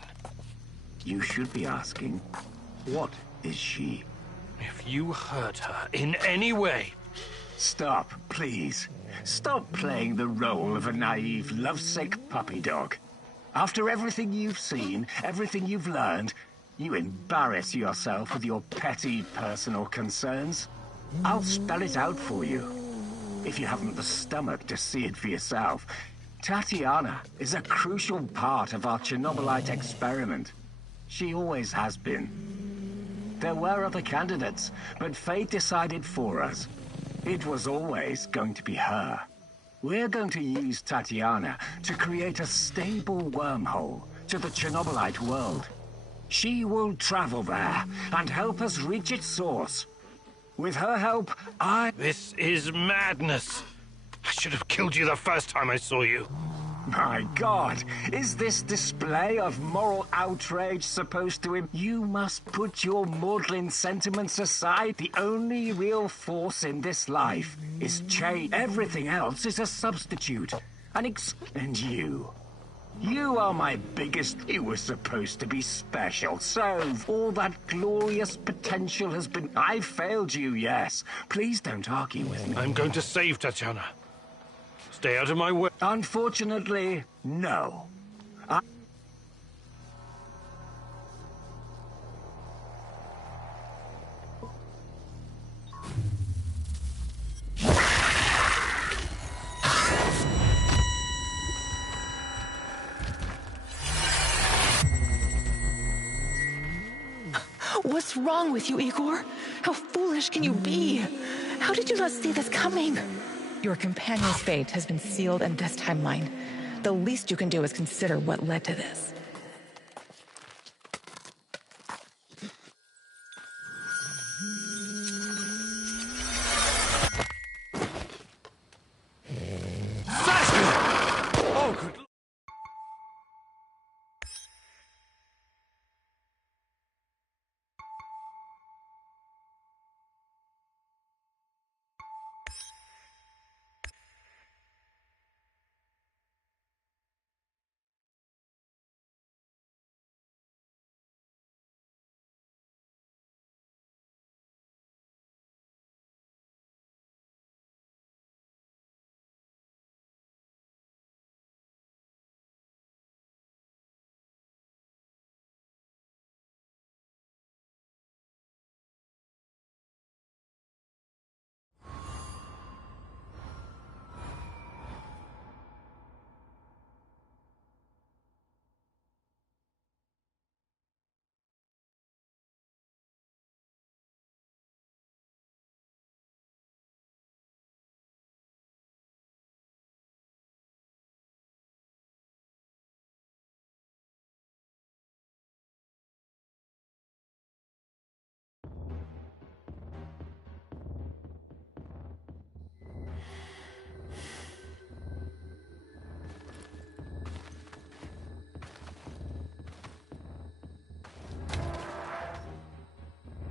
You should be asking, what is she? If you hurt her in any way... Stop, please. Stop playing the role of a naive, lovesick puppy dog. After everything you've seen, everything you've learned, you embarrass yourself with your petty personal concerns. I'll spell it out for you. If you haven't the stomach to see it for yourself, Tatiana is a crucial part of our Chernobylite experiment. She always has been. There were other candidates, but fate decided for us. It was always going to be her. We're going to use Tatiana to create a stable wormhole to the Chernobylite world. She will travel there and help us reach its source. With her help, This is madness. I should have killed you the first time I saw you. My God, is this display of moral outrage supposed to You must put your maudlin sentiments aside. The only real force in this life is change. Everything else is a substitute. And you. You are my biggest... You were supposed to be special, so all that glorious potential has been... I failed you, yes. Please don't argue with me. I'm going to save Tatiana. Stay out of my way. Unfortunately, no. What's wrong with you, Igor? How foolish can you be? How did you not see this coming? Your companion's fate has been sealed in this timeline. The least you can do is consider what led to this. Oh, good...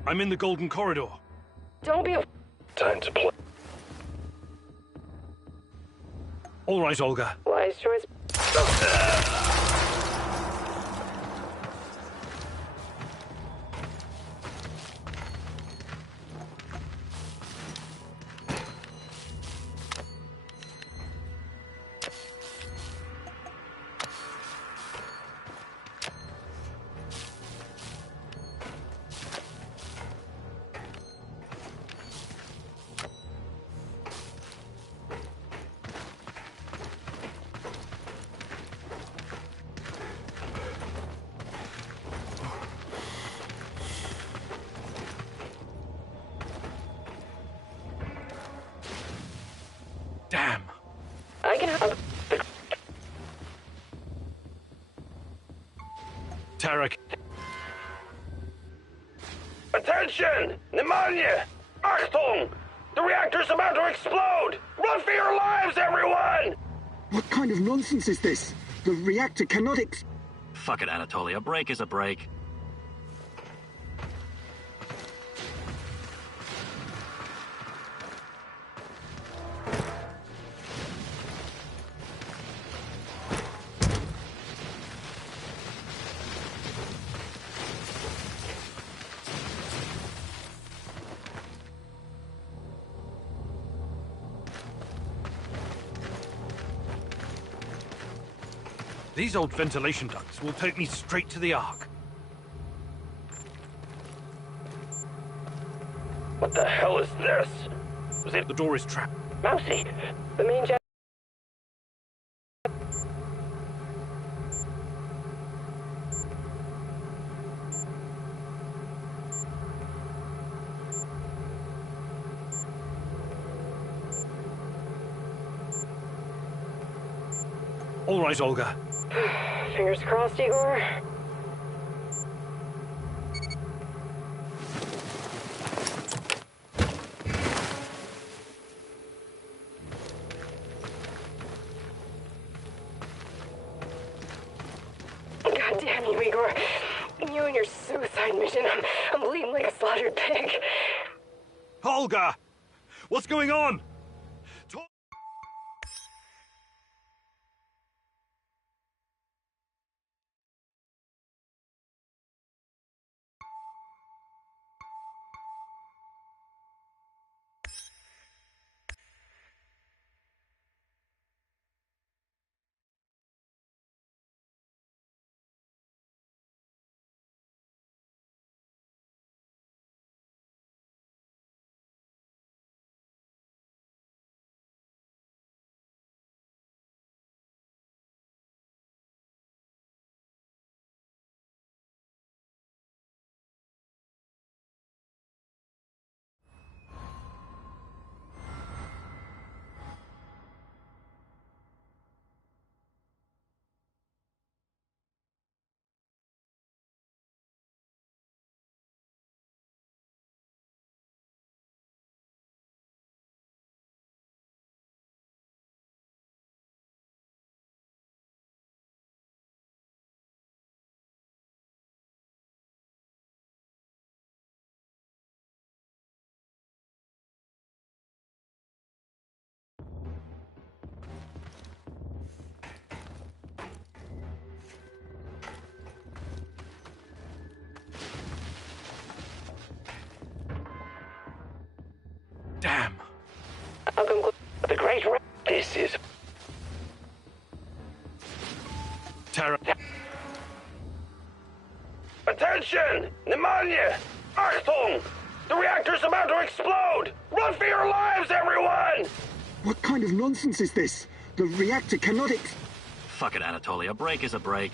I'm in the Golden Corridor. Don't be... Time to play. All right, Olga. Wise choice. Tarek. Attention! Pneumonia! Achtung! The reactor's about to explode! Run for your lives, everyone! What kind of nonsense is this? The reactor cannot Fuck it, Anatoly. A break is a break. These old ventilation ducts will take me straight to the Ark. What the hell is this? Was it? The door is trapped. Mousy, the main jet. All right, Olga. Fingers crossed, Igor. God damn you, Igor. You and your suicide mission. I'm bleeding like a slaughtered pig. Olga! What's going on? Damn. The Great This is... Tara. Attention! Pneumonia! Achtung! The reactor's about to explode! Run for your lives, everyone! What kind of nonsense is this? The reactor cannot Fuck it, Anatoly. A break is a break.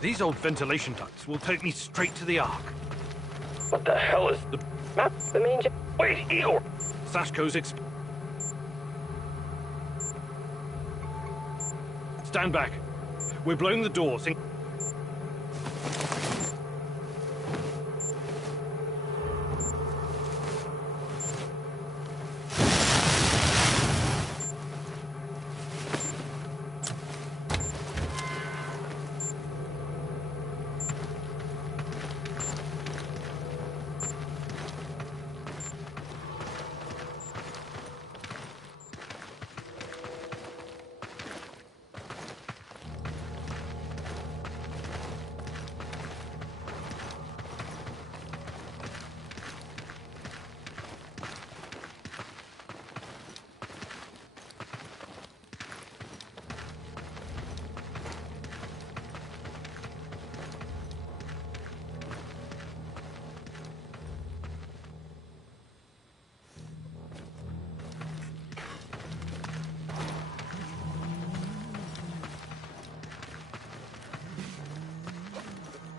These old ventilation ducts will take me straight to the Ark. What the hell is... The main jet. Wait, Igor! Sashko's Stand back. We're blowing the doors.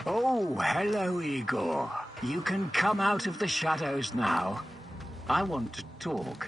Oh, hello, Igor. You can come out of the shadows now. I want to talk.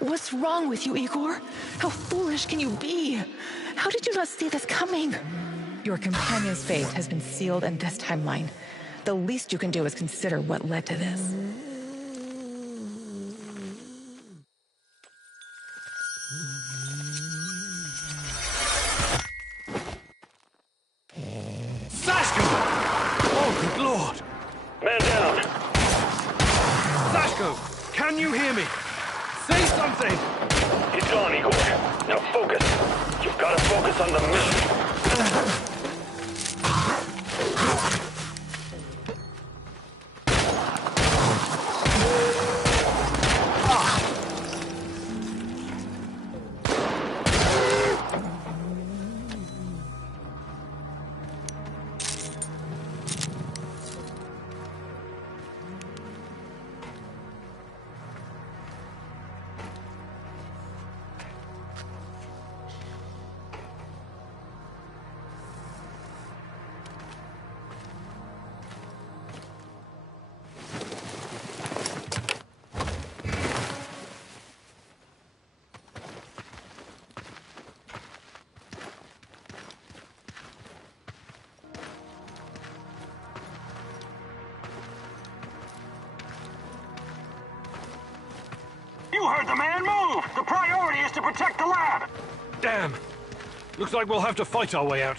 What's wrong with you, Igor? How foolish can you be? How did you not see this coming? Your companion's fate has been sealed in this timeline. The least you can do is consider what led to this. Sashko! Oh, good lord! Man down! Sashko, can you hear me? Say something! He's gone, Igor. Now focus. You've got to focus on the mission. You heard the man move! The priority is to protect the lab! Damn! Looks like we'll have to fight our way out.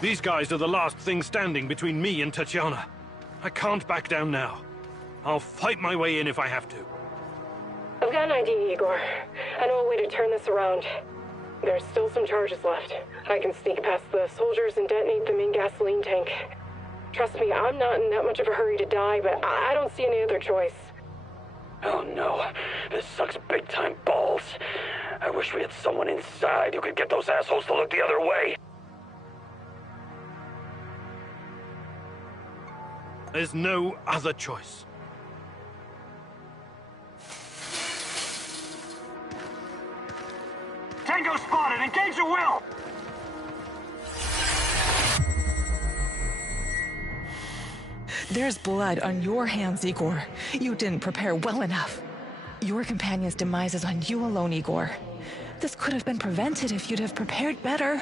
These guys are the last thing standing between me and Tatiana. I can't back down now. I'll fight my way in if I have to. I've got an idea, Igor. I know a way to turn this around. There's still some charges left. I can sneak past the soldiers and detonate them in gasoline tank. Trust me, I'm not in that much of a hurry to die, but I don't see any other choice. Oh no, this sucks big time balls. I wish we had someone inside who could get those assholes to look the other way. There's no other choice. Tango spotted! Engage at will! There's blood on your hands, Igor. You didn't prepare well enough. Your companion's demise is on you alone, Igor. This could have been prevented if you'd have prepared better.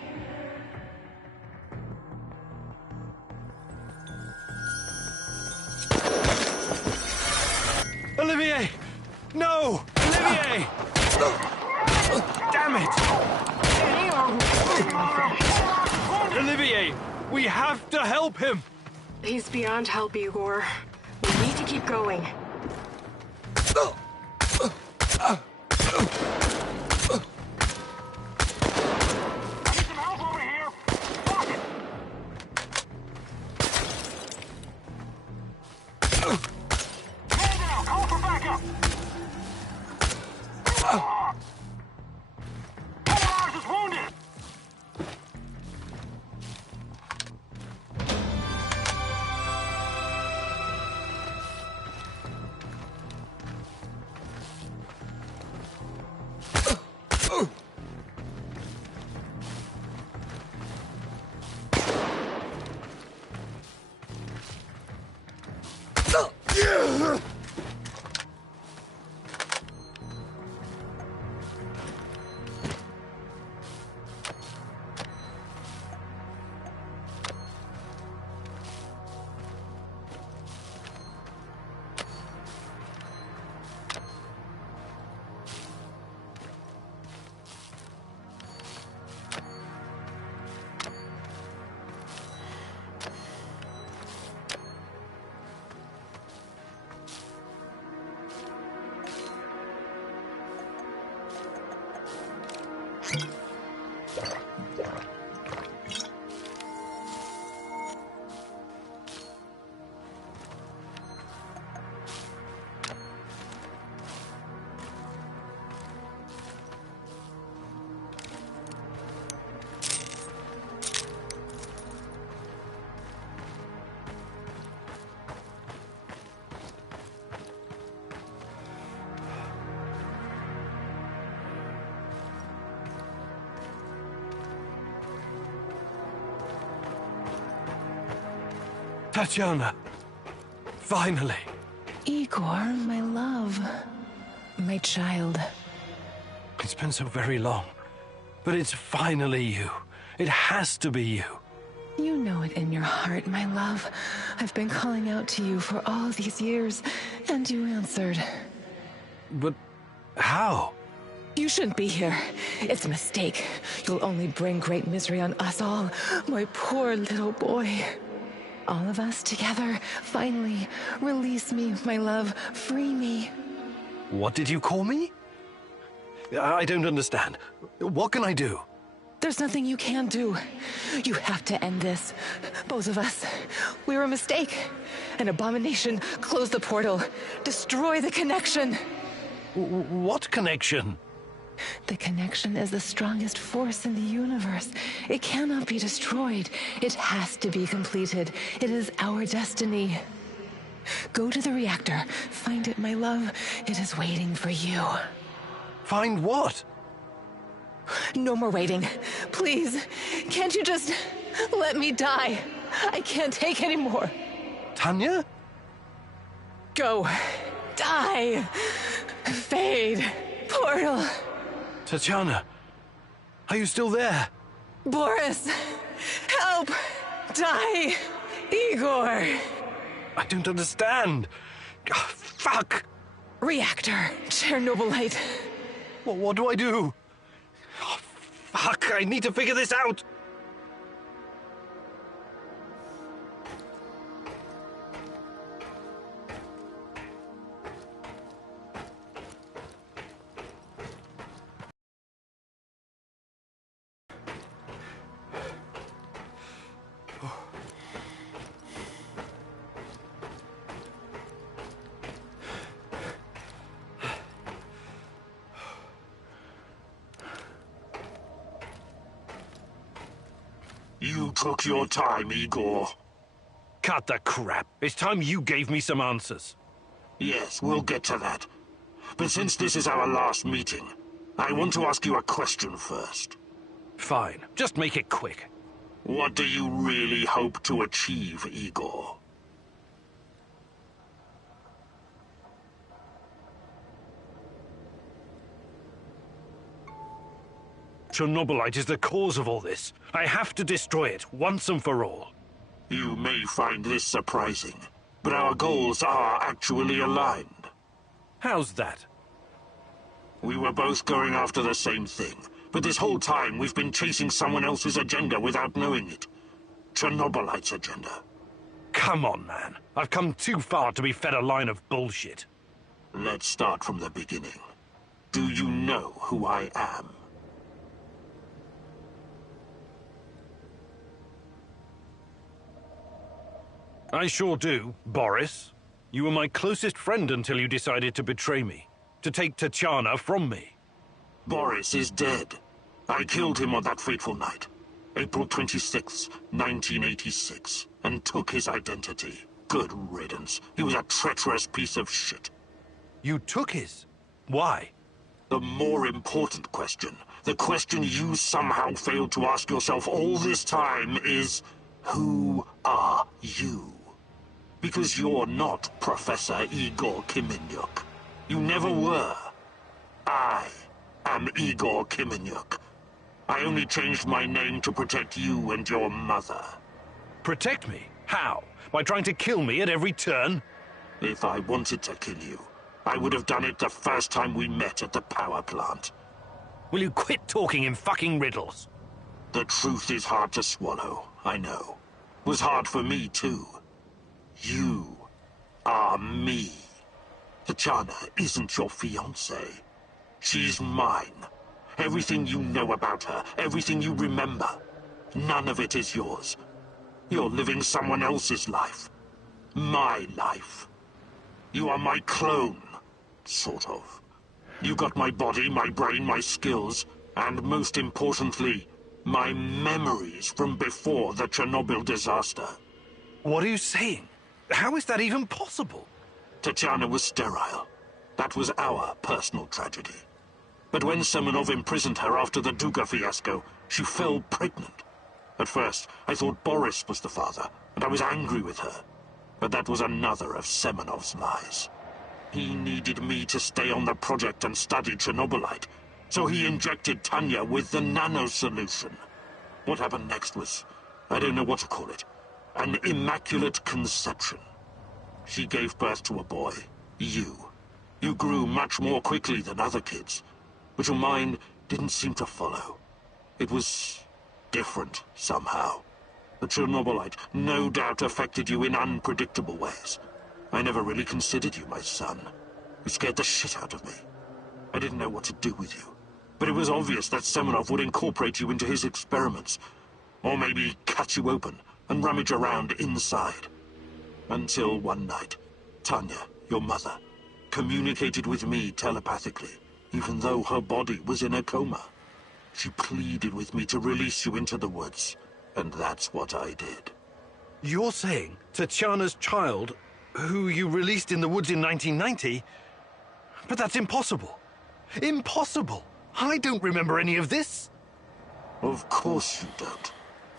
Olivier! No! Olivier! Damn it! Olivier, we have to help him! He's beyond help, Igor. We need to keep going. Tatiana! Finally! Igor, my love. My child. It's been so very long. But it's finally you. It has to be you. You know it in your heart, my love. I've been calling out to you for all these years, and you answered. But how? You shouldn't be here. It's a mistake. You'll only bring great misery on us all. My poor little boy. All of us together, finally. Release me, my love. Free me. What did you call me? I don't understand. What can I do? There's nothing you can do. You have to end this. Both of us. We're a mistake. An abomination. Close the portal. Destroy the connection. What connection? The connection is the strongest force in the universe. It cannot be destroyed. It has to be completed. It is our destiny. Go to the reactor. Find it, my love. It is waiting for you. Find what? No more waiting. Please, can't you just let me die? I can't take any more. Tanya? Go. Die. Fade. Portal. Tatiana, are you still there? Boris, help. Die. Igor. I don't understand. Oh, fuck. Reactor. Chernobylite. What do I do? Oh, fuck, I need to figure this out. You took your time, Igor. Cut the crap. It's time you gave me some answers. Yes, we'll get to that. But since this is our last meeting, I want to ask you a question first. Fine. Just make it quick. What do you really hope to achieve, Igor? Chernobylite is the cause of all this. I have to destroy it once and for all. You may find this surprising, but our goals are actually aligned. How's that? We were both going after the same thing, but this whole time we've been chasing someone else's agenda without knowing it. Chernobylite's agenda. Come on, man. I've come too far to be fed a line of bullshit. Let's start from the beginning. Do you know who I am? I sure do, Boris. You were my closest friend until you decided to betray me. To take Tatiana from me. Boris is dead. I killed him on that fateful night. April 26th, 1986. And took his identity. Good riddance. He was a treacherous piece of shit. You took his? Why? The more important question, the question you somehow failed to ask yourself all this time is, who are you? Because you're not Professor Igor Kiminyuk. You never were. I am Igor Kiminyuk. I only changed my name to protect you and your mother. Protect me? How? By trying to kill me at every turn? If I wanted to kill you, I would have done it the first time we met at the power plant. Will you quit talking in fucking riddles? The truth is hard to swallow, I know. Was hard for me, too. You are me. Tatiana isn't your fiancée. She's mine. Everything you know about her, everything you remember, none of it is yours. You're living someone else's life. My life. You are my clone, sort of. You got my body, my brain, my skills, and most importantly, my memories from before the Chernobyl disaster. What are you saying? How is that even possible? Tatiana was sterile. That was our personal tragedy. But when Semenov imprisoned her after the Duga fiasco, she fell pregnant. At first, I thought Boris was the father, and I was angry with her. But that was another of Semenov's lies. He needed me to stay on the project and study Chernobylite, so he injected Tanya with the nano solution. What happened next was, I don't know what to call it, an immaculate conception. She gave birth to a boy, you. You grew much more quickly than other kids, but your mind didn't seem to follow. It was different somehow. The Chernobylite no doubt affected you in unpredictable ways. I never really considered you my son. You scared the shit out of me. I didn't know what to do with you. But it was obvious that Semenov would incorporate you into his experiments. Or maybe cut you open and rummage around inside. Until one night, Tanya, your mother, communicated with me telepathically, even though her body was in a coma. She pleaded with me to release you into the woods, and that's what I did. You're saying Tatiana's child, who you released in the woods in 1990? But that's impossible. Impossible! I don't remember any of this. Of course you don't.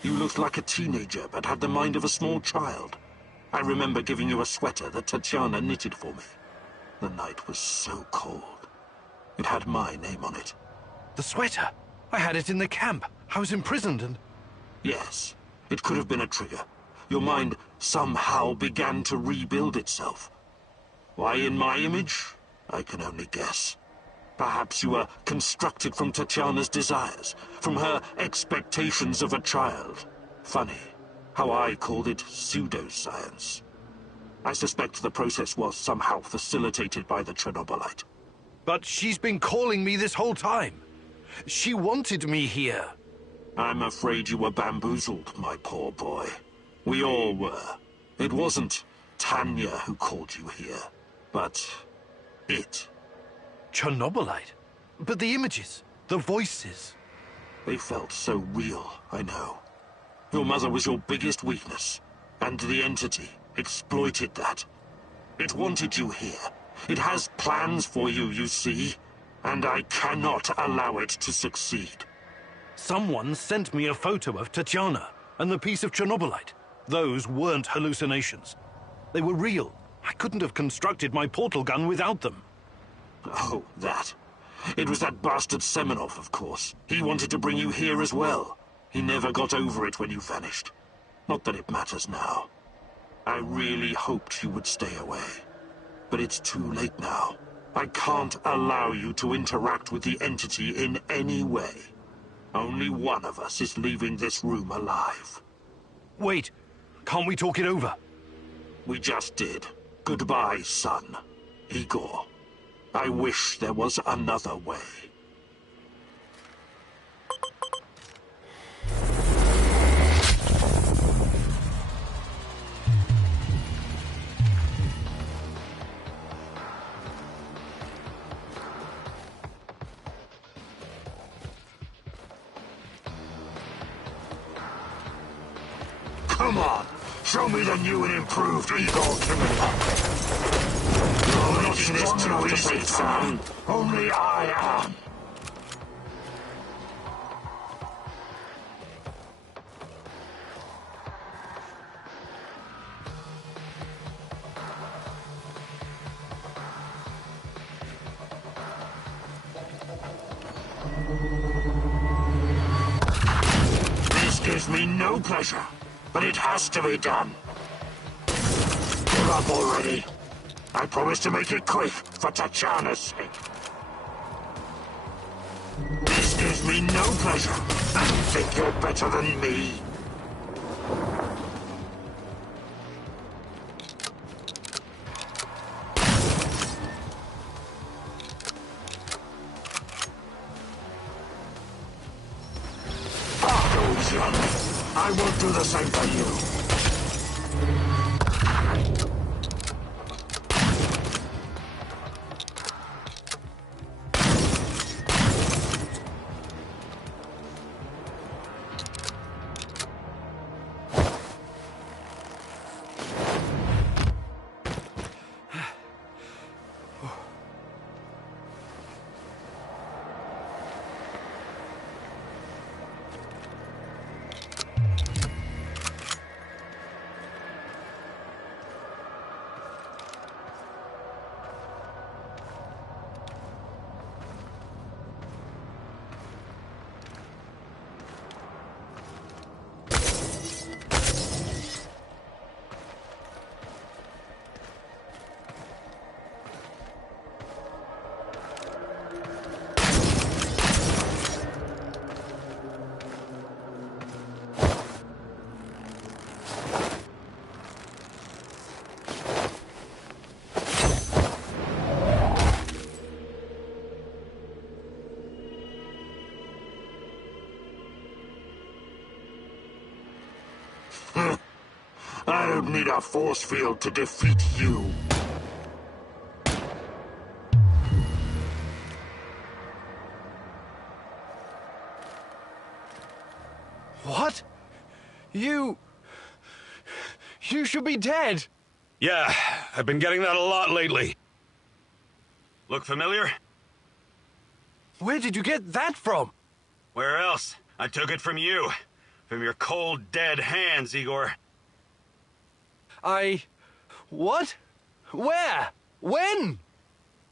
You looked like a teenager, but had the mind of a small child. I remember giving you a sweater that Tatiana knitted for me. The night was so cold. It had my name on it. The sweater? I had it in the camp. I was imprisoned and... Yes, it could have been a trigger. Your mind somehow began to rebuild itself. Why in my image? I can only guess. Perhaps you were constructed from Tatiana's desires, from her expectations of a child. Funny how I called it pseudoscience. I suspect the process was somehow facilitated by the Chernobylite. But she's been calling me this whole time. She wanted me here. I'm afraid you were bamboozled, my poor boy. We all were. It wasn't Tanya who called you here, but it. Chernobylite? But the images, the voices... They felt so real, I know. Your mother was your biggest weakness, and the entity exploited that. It wanted you here. It has plans for you, you see, and I cannot allow it to succeed. Someone sent me a photo of Tatiana and the piece of Chernobylite. Those weren't hallucinations. They were real. I couldn't have constructed my portal gun without them. Oh, that. It was that bastard Semenov, of course. He wanted to bring you here as well. He never got over it when you vanished. Not that it matters now. I really hoped you would stay away. But it's too late now. I can't allow you to interact with the entity in any way. Only one of us is leaving this room alive. Wait, can't we talk it over? We just did. Goodbye, son. Igor. I wish there was another way. Come on! Show me the new and improved Igor Chernobylite! You're making this too easy, son! Only I am! This gives me no pleasure. But it has to be done. Give up already. I promise to make it quick for Tatiana's sake. This gives me no pleasure. You think you're better than me? I won't do the same for you. I don't need a force field to defeat you. What? You should be dead. Yeah, I've been getting that a lot lately. Look familiar? Where did you get that from? Where else? I took it from you. From your cold, dead hands, Igor. What? Where? When?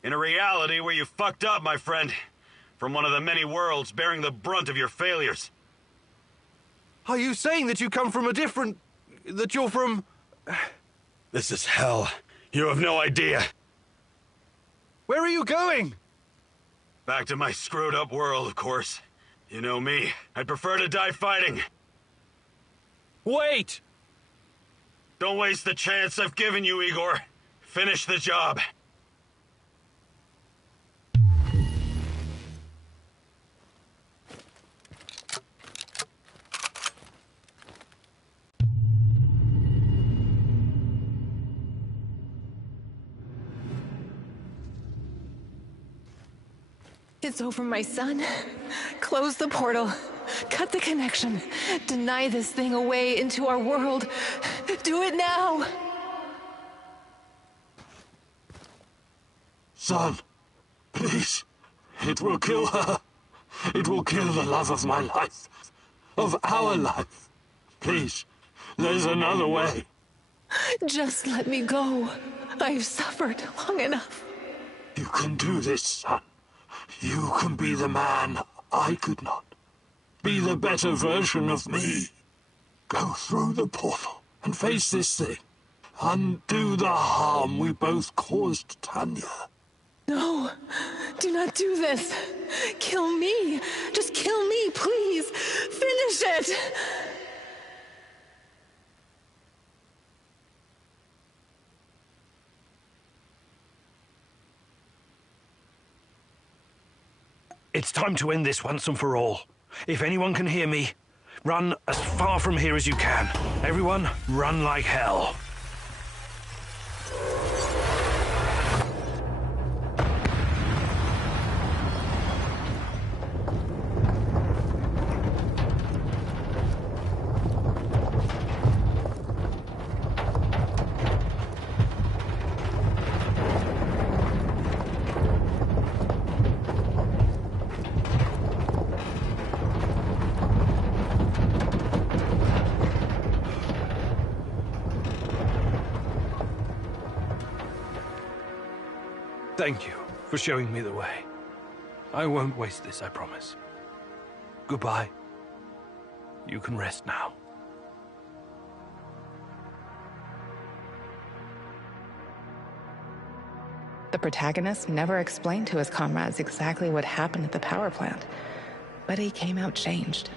In a reality where you fucked up, my friend. From one of the many worlds bearing the brunt of your failures. Are you saying that you come from a different... that you're from... This is hell. You have no idea. Where are you going? Back to my screwed up world, of course. You know me. I'd prefer to die fighting. Wait! Don't waste the chance I've given you, Igor. Finish the job. It's over, my son. Close the portal. Cut the connection. Deny this thing away into our world. Do it now! Son, please. It will kill her. It will kill the love of my life. Of our life. Please, there's another way. Just let me go. I've suffered long enough. You can do this, son. You can be the man I could not. Be the better version of me. Go through the portal and face this thing. Undo the harm we both caused Tanya. No, do not do this. Kill me. Just kill me, please. Finish it. It's time to end this once and for all. If anyone can hear me, run as far from here as you can. Everyone, run like hell. Thank you for showing me the way. I won't waste this, I promise. Goodbye. You can rest now. The protagonist never explained to his comrades exactly what happened at the power plant, but he came out changed.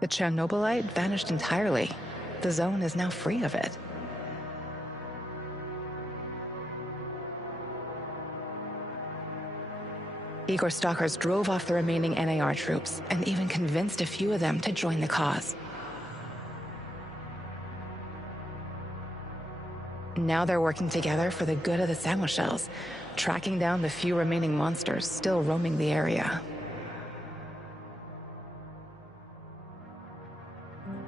The Chernobylite vanished entirely. The zone is now free of it. Igor stalkers drove off the remaining NAR troops and even convinced a few of them to join the cause. Now they're working together for the good of the Samoshels, tracking down the few remaining monsters still roaming the area.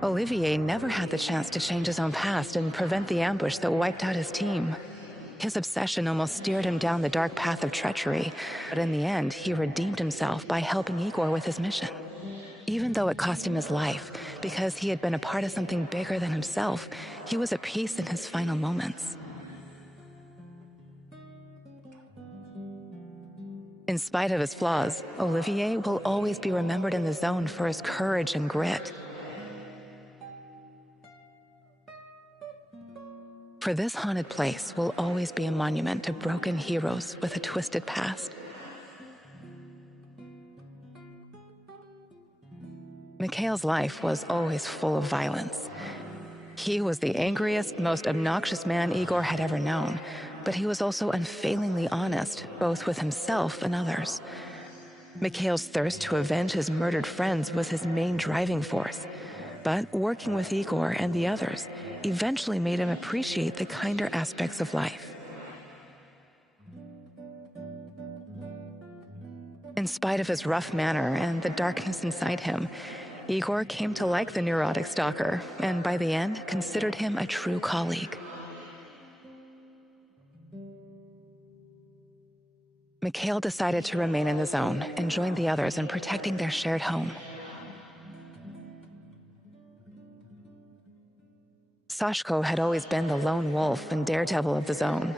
Olivier never had the chance to change his own past and prevent the ambush that wiped out his team. His obsession almost steered him down the dark path of treachery, but in the end, he redeemed himself by helping Igor with his mission. Even though it cost him his life, because he had been a part of something bigger than himself, he was at peace in his final moments. In spite of his flaws, Olivier will always be remembered in the zone for his courage and grit. For this haunted place will always be a monument to broken heroes with a twisted past. Mikhail's life was always full of violence. He was the angriest, most obnoxious man Igor had ever known, but he was also unfailingly honest, both with himself and others. Mikhail's thirst to avenge his murdered friends was his main driving force. But working with Igor and the others eventually made him appreciate the kinder aspects of life. In spite of his rough manner and the darkness inside him, Igor came to like the neurotic stalker, and by the end considered him a true colleague. Mikhail decided to remain in the zone and join the others in protecting their shared home. Sashko had always been the lone wolf and daredevil of the zone.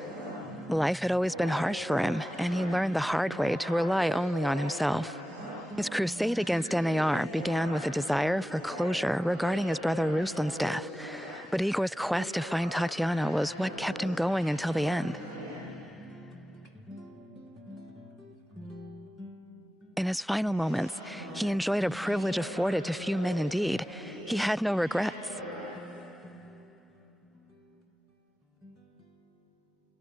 Life had always been harsh for him, and he learned the hard way to rely only on himself. His crusade against NAR began with a desire for closure regarding his brother Ruslan's death, but Igor's quest to find Tatiana was what kept him going until the end. In his final moments, he enjoyed a privilege afforded to few men indeed. He had no regrets.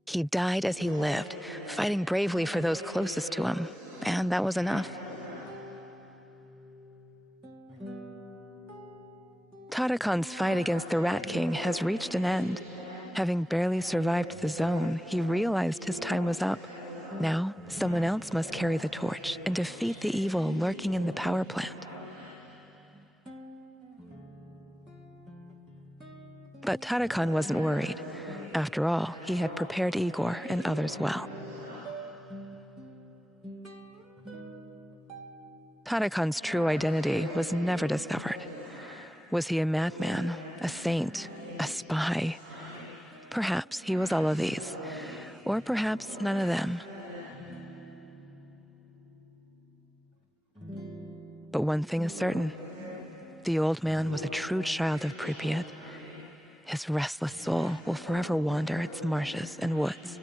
He died as he lived, fighting bravely for those closest to him, and that was enough. Tarakan's fight against the Rat King has reached an end. Having barely survived the zone, he realized his time was up. Now, someone else must carry the torch and defeat the evil lurking in the power plant. But Tarakan wasn't worried. After all, he had prepared Igor and others well. Tarakan's true identity was never discovered. Was he a madman, a saint, a spy? Perhaps he was all of these, or perhaps none of them. But one thing is certain. The old man was a true child of Pripyat. His restless soul will forever wander its marshes and woods.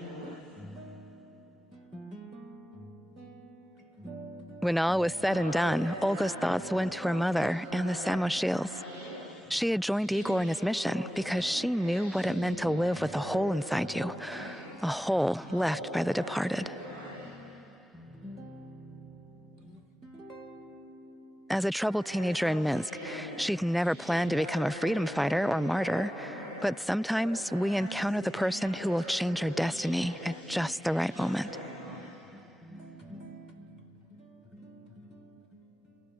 When all was said and done, Olga's thoughts went to her mother and the Samoshils. She had joined Igor in his mission because she knew what it meant to live with a hole inside you, a hole left by the departed. As a troubled teenager in Minsk, she'd never planned to become a freedom fighter or martyr, but sometimes we encounter the person who will change our destiny at just the right moment.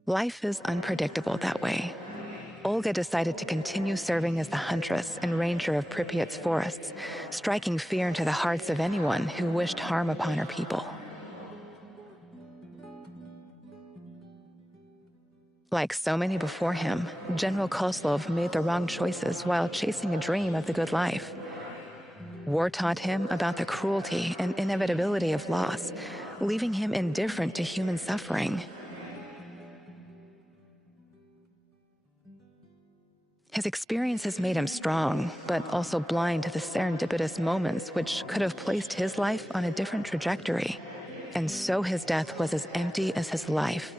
Life is unpredictable that way. Olga decided to continue serving as the huntress and ranger of Pripyat's forests, striking fear into the hearts of anyone who wished harm upon her people. Like so many before him, General Kozlov made the wrong choices while chasing a dream of the good life. War taught him about the cruelty and inevitability of loss, leaving him indifferent to human suffering. His experiences made him strong, but also blind to the serendipitous moments which could have placed his life on a different trajectory. And so his death was as empty as his life.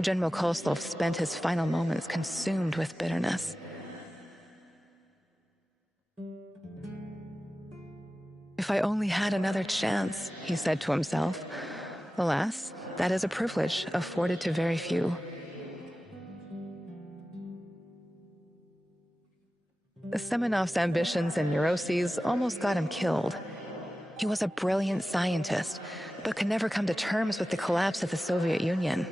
General Kozlov spent his final moments consumed with bitterness. If I only had another chance, he said to himself. Alas, that is a privilege afforded to very few. Semenov's ambitions and neuroses almost got him killed. He was a brilliant scientist, but could never come to terms with the collapse of the Soviet Union.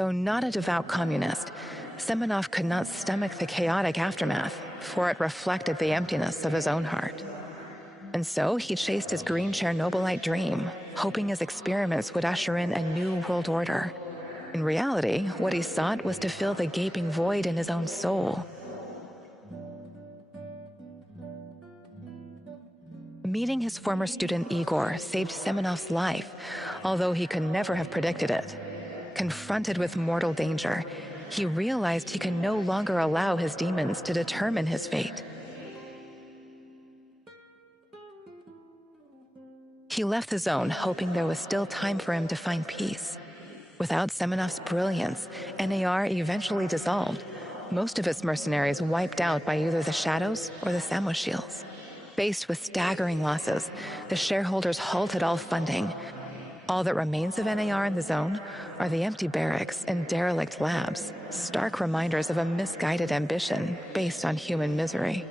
Though not a devout communist, Semenov could not stomach the chaotic aftermath, for it reflected the emptiness of his own heart. And so he chased his green Chernobylite dream, hoping his experiments would usher in a new world order. In reality, what he sought was to fill the gaping void in his own soul. Meeting his former student Igor saved Semenov's life, although he could never have predicted it. Confronted with mortal danger, he realized he could no longer allow his demons to determine his fate. He left the zone hoping there was still time for him to find peace. Without Semenov's brilliance, NAR eventually dissolved, most of its mercenaries wiped out by either the Shadows or the Samoshils. Faced with staggering losses, the shareholders halted all funding. All that remains of NAR in the zone are the empty barracks and derelict labs, stark reminders of a misguided ambition based on human misery.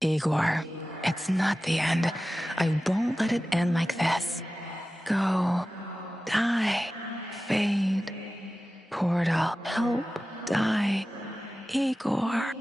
Igor, it's not the end. I won't let it end like this. Go. Die. Fade. Portal. Help. Die. Igor.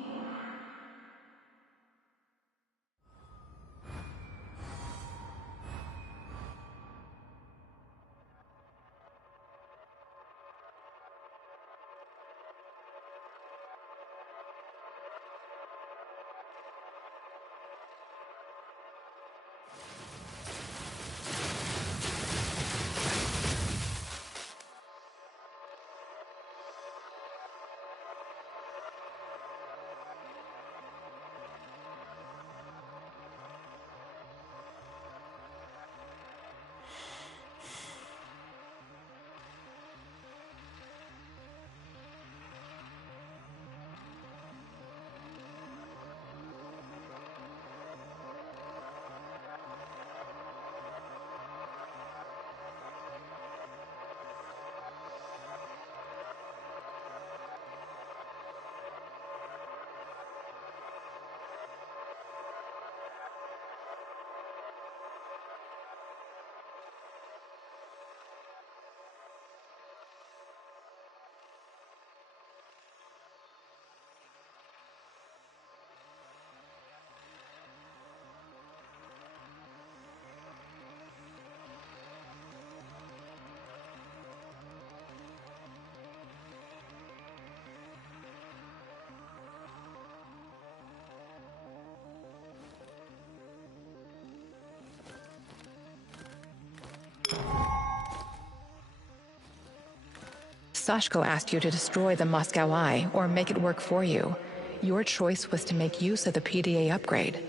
Sashko asked you to destroy the Moscow Eye or make it work for you. Your choice was to make use of the PDA upgrade.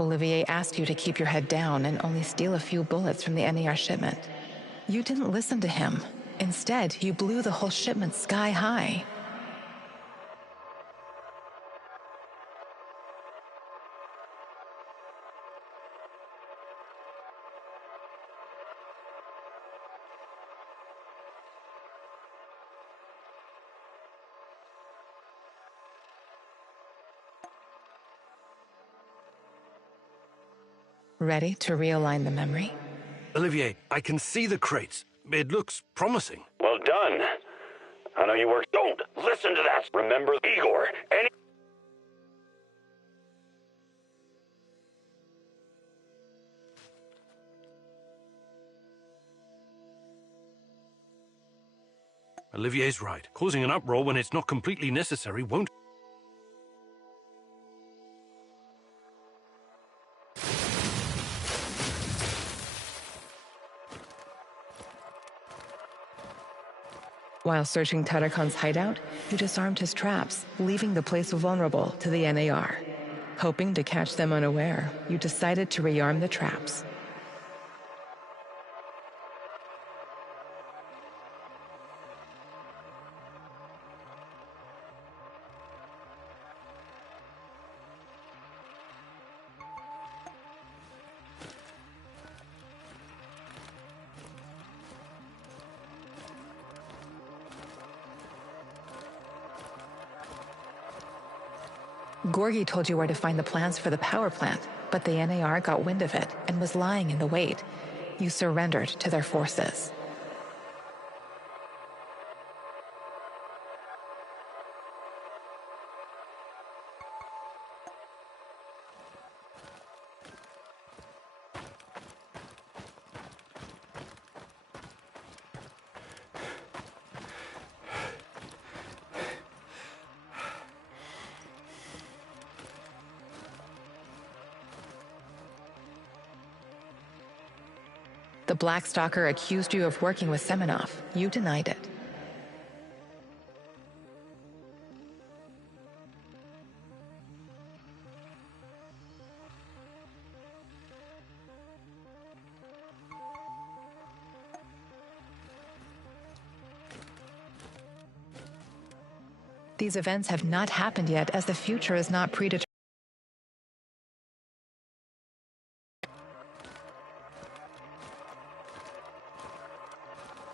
Olivier asked you to keep your head down and only steal a few bullets from the NAR shipment. You didn't listen to him. Instead, you blew the whole shipment sky high. Ready to realign the memory? Olivier, I can see the crates. It looks promising. Well done. I know you work. Don't listen to that. Remember, Igor. Olivier's right. Causing an uproar when it's not completely necessary won't... While searching Tarakan's hideout, you disarmed his traps, leaving the place vulnerable to the NAR. Hoping to catch them unaware, you decided to rearm the traps. Gorgi told you where to find the plans for the power plant, but the NAR got wind of it and was lying in the wait. You surrendered to their forces. The Black Stalker accused you of working with Semenov. You denied it. These events have not happened yet, as the future is not predetermined.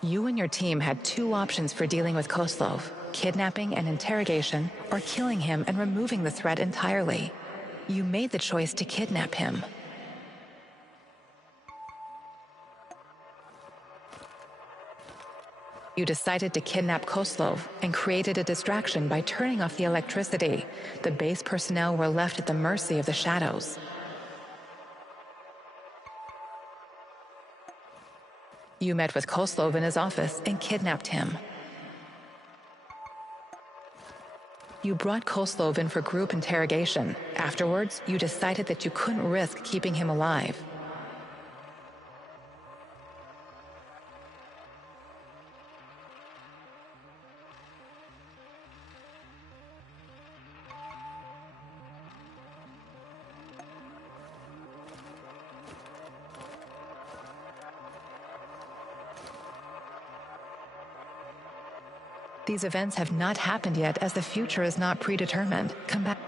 You and your team had two options for dealing with Koslov: kidnapping and interrogation, or killing him and removing the threat entirely. You made the choice to kidnap him. You decided to kidnap Koslov and created a distraction by turning off the electricity. The base personnel were left at the mercy of the shadows. You met with Koslov in his office and kidnapped him. You brought Koslov in for group interrogation. Afterwards, you decided that you couldn't risk keeping him alive. These events have not happened yet, as the future is not predetermined. Come back.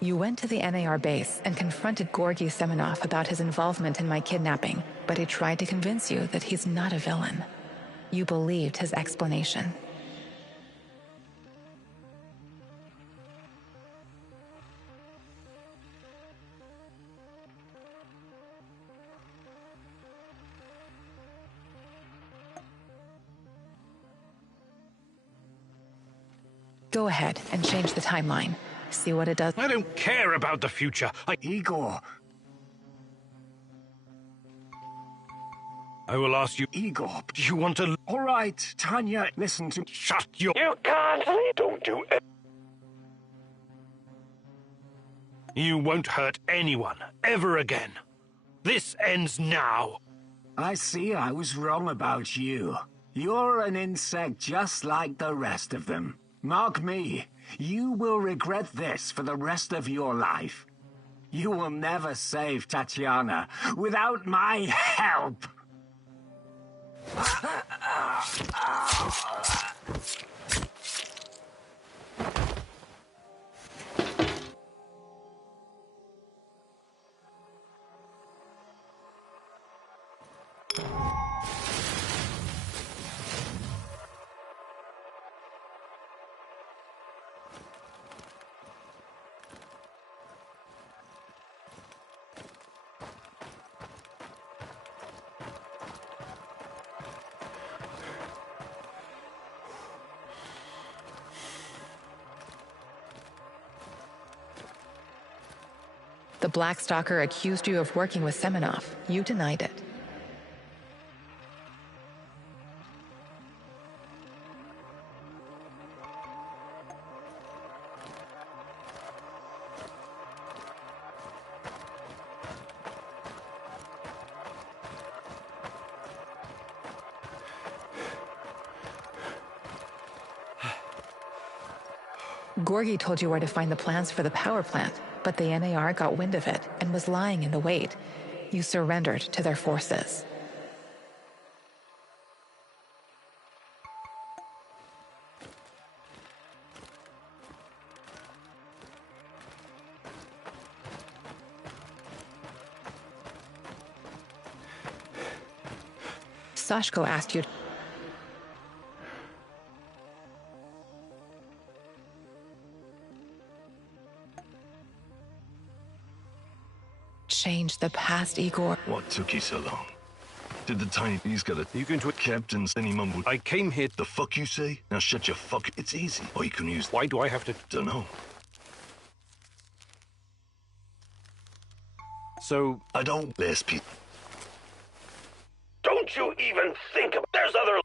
You went to the NAR base and confronted Georgy Semenov about his involvement in my kidnapping, but he tried to convince you that he's not a villain. You believed his explanation. Go ahead and change the timeline. See what it does. I don't care about the future. Igor. I will ask you, Igor. Do you want to... All right, Tanya, listen to... Shut your... You can't leave. Don't do it. You won't hurt anyone, ever again. This ends now. I see I was wrong about you. You're an insect just like the rest of them. Mark me. You will regret this for the rest of your life. You will never save Tatiana without my help. The Black Stalker accused you of working with Semenov. You denied it. Georgy told you where to find the plans for the power plant, but the NAR got wind of it and was lying in the wait. You surrendered to their forces. Sashko asked you to change the past, Igor. What took you so long? Did the tiny... He's got a... You going to a captain's any mumble... I came here... The fuck you say? Now shut your fuck... It's easy. Or you can use... Why do I have to... Dunno. So... I don't... There's people... Don't you even think of... There's other...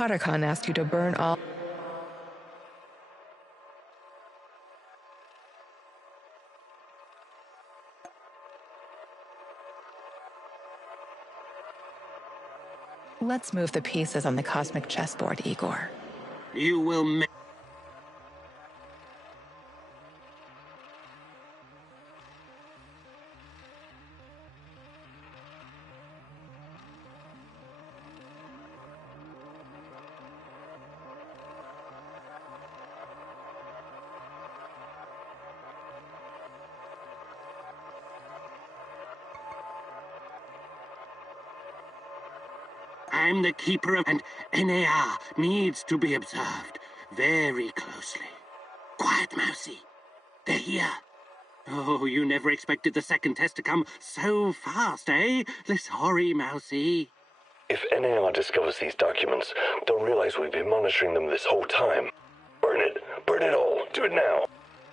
Tarakan asked you to burn all... Let's move the pieces on the cosmic chessboard, Igor. You will make... I'm the keeper of... and NAR needs to be observed very closely. Quiet, Mousy. They're here. Oh, you never expected the second test to come so fast, eh? Sorry, Mousy. If NAR discovers these documents, they'll realize we've been monitoring them this whole time. Burn it. Burn it all. Do it now.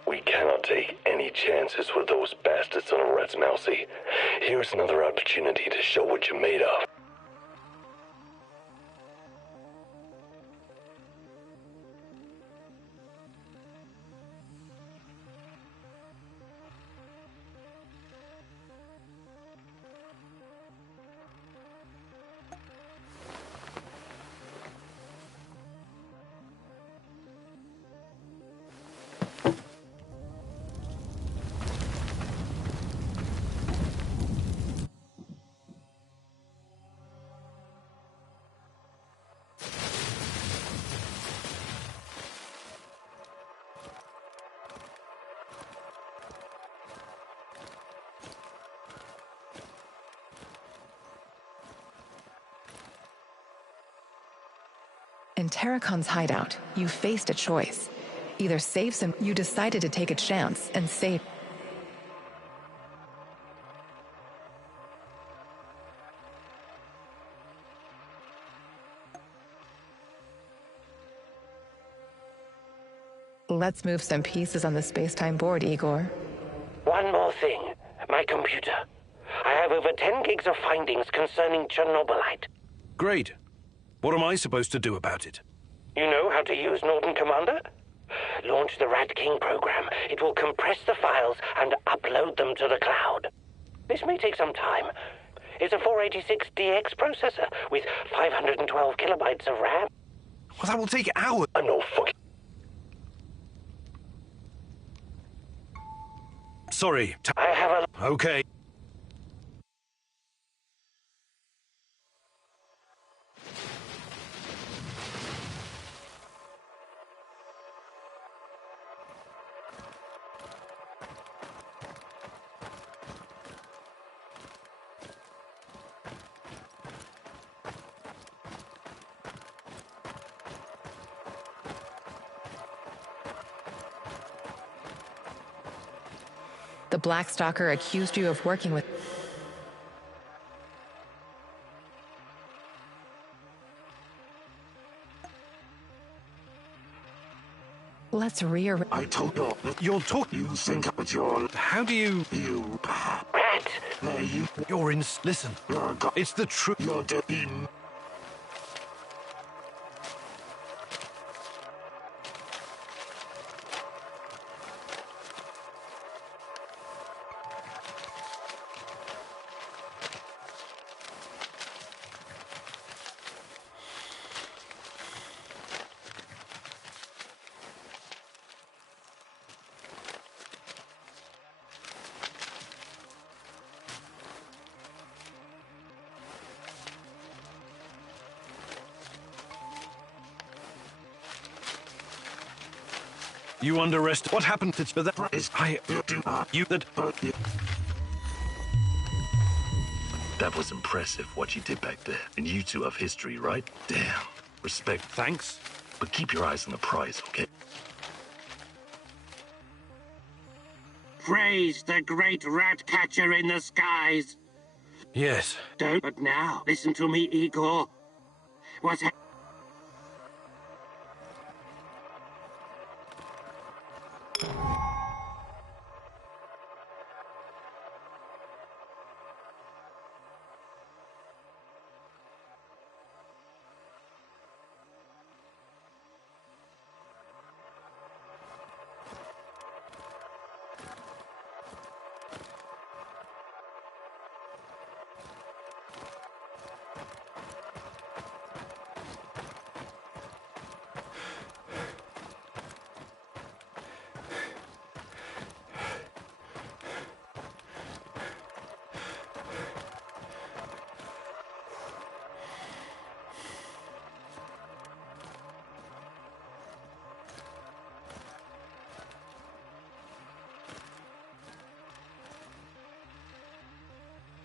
We cannot take any chances with those bastards on the rats, Mousy. Here's another opportunity to show what you're made of. In Tarakan's hideout, you faced a choice. Either save some... You decided to take a chance and save... Let's move some pieces on the space-time board, Igor. One more thing. My computer. I have over 10 gigs of findings concerning Chernobylite. Great. What am I supposed to do about it? You know how to use Norton Commander? Launch the Rat King program. It will compress the files and upload them to the cloud. This may take some time. It's a 486DX processor with 512 kilobytes of RAM. Well, that will take hours. I'm no fucking... Sorry. I have a... Okay. The Blackstalker accused you of working with... Let's rearrange... I told you. You're talking... You think about your... How do you... You... Rat! You... You're in... Listen. It's the truth. You're doing... You underestimate... What happened to that? You that... That was impressive, what you did back there. And you two have history, right? Damn. Respect. Thanks. But keep your eyes on the prize, okay? Praise the great rat catcher in the skies. Yes. Don't... But now, listen to me, Igor. What's happening?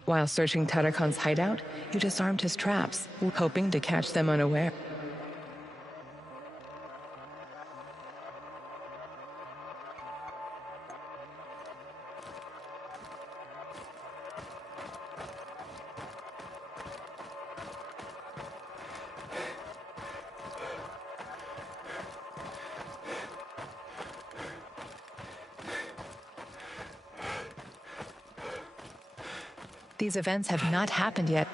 While searching Tarakan's hideout, you disarmed his traps, hoping to catch them unaware. These events have not happened yet.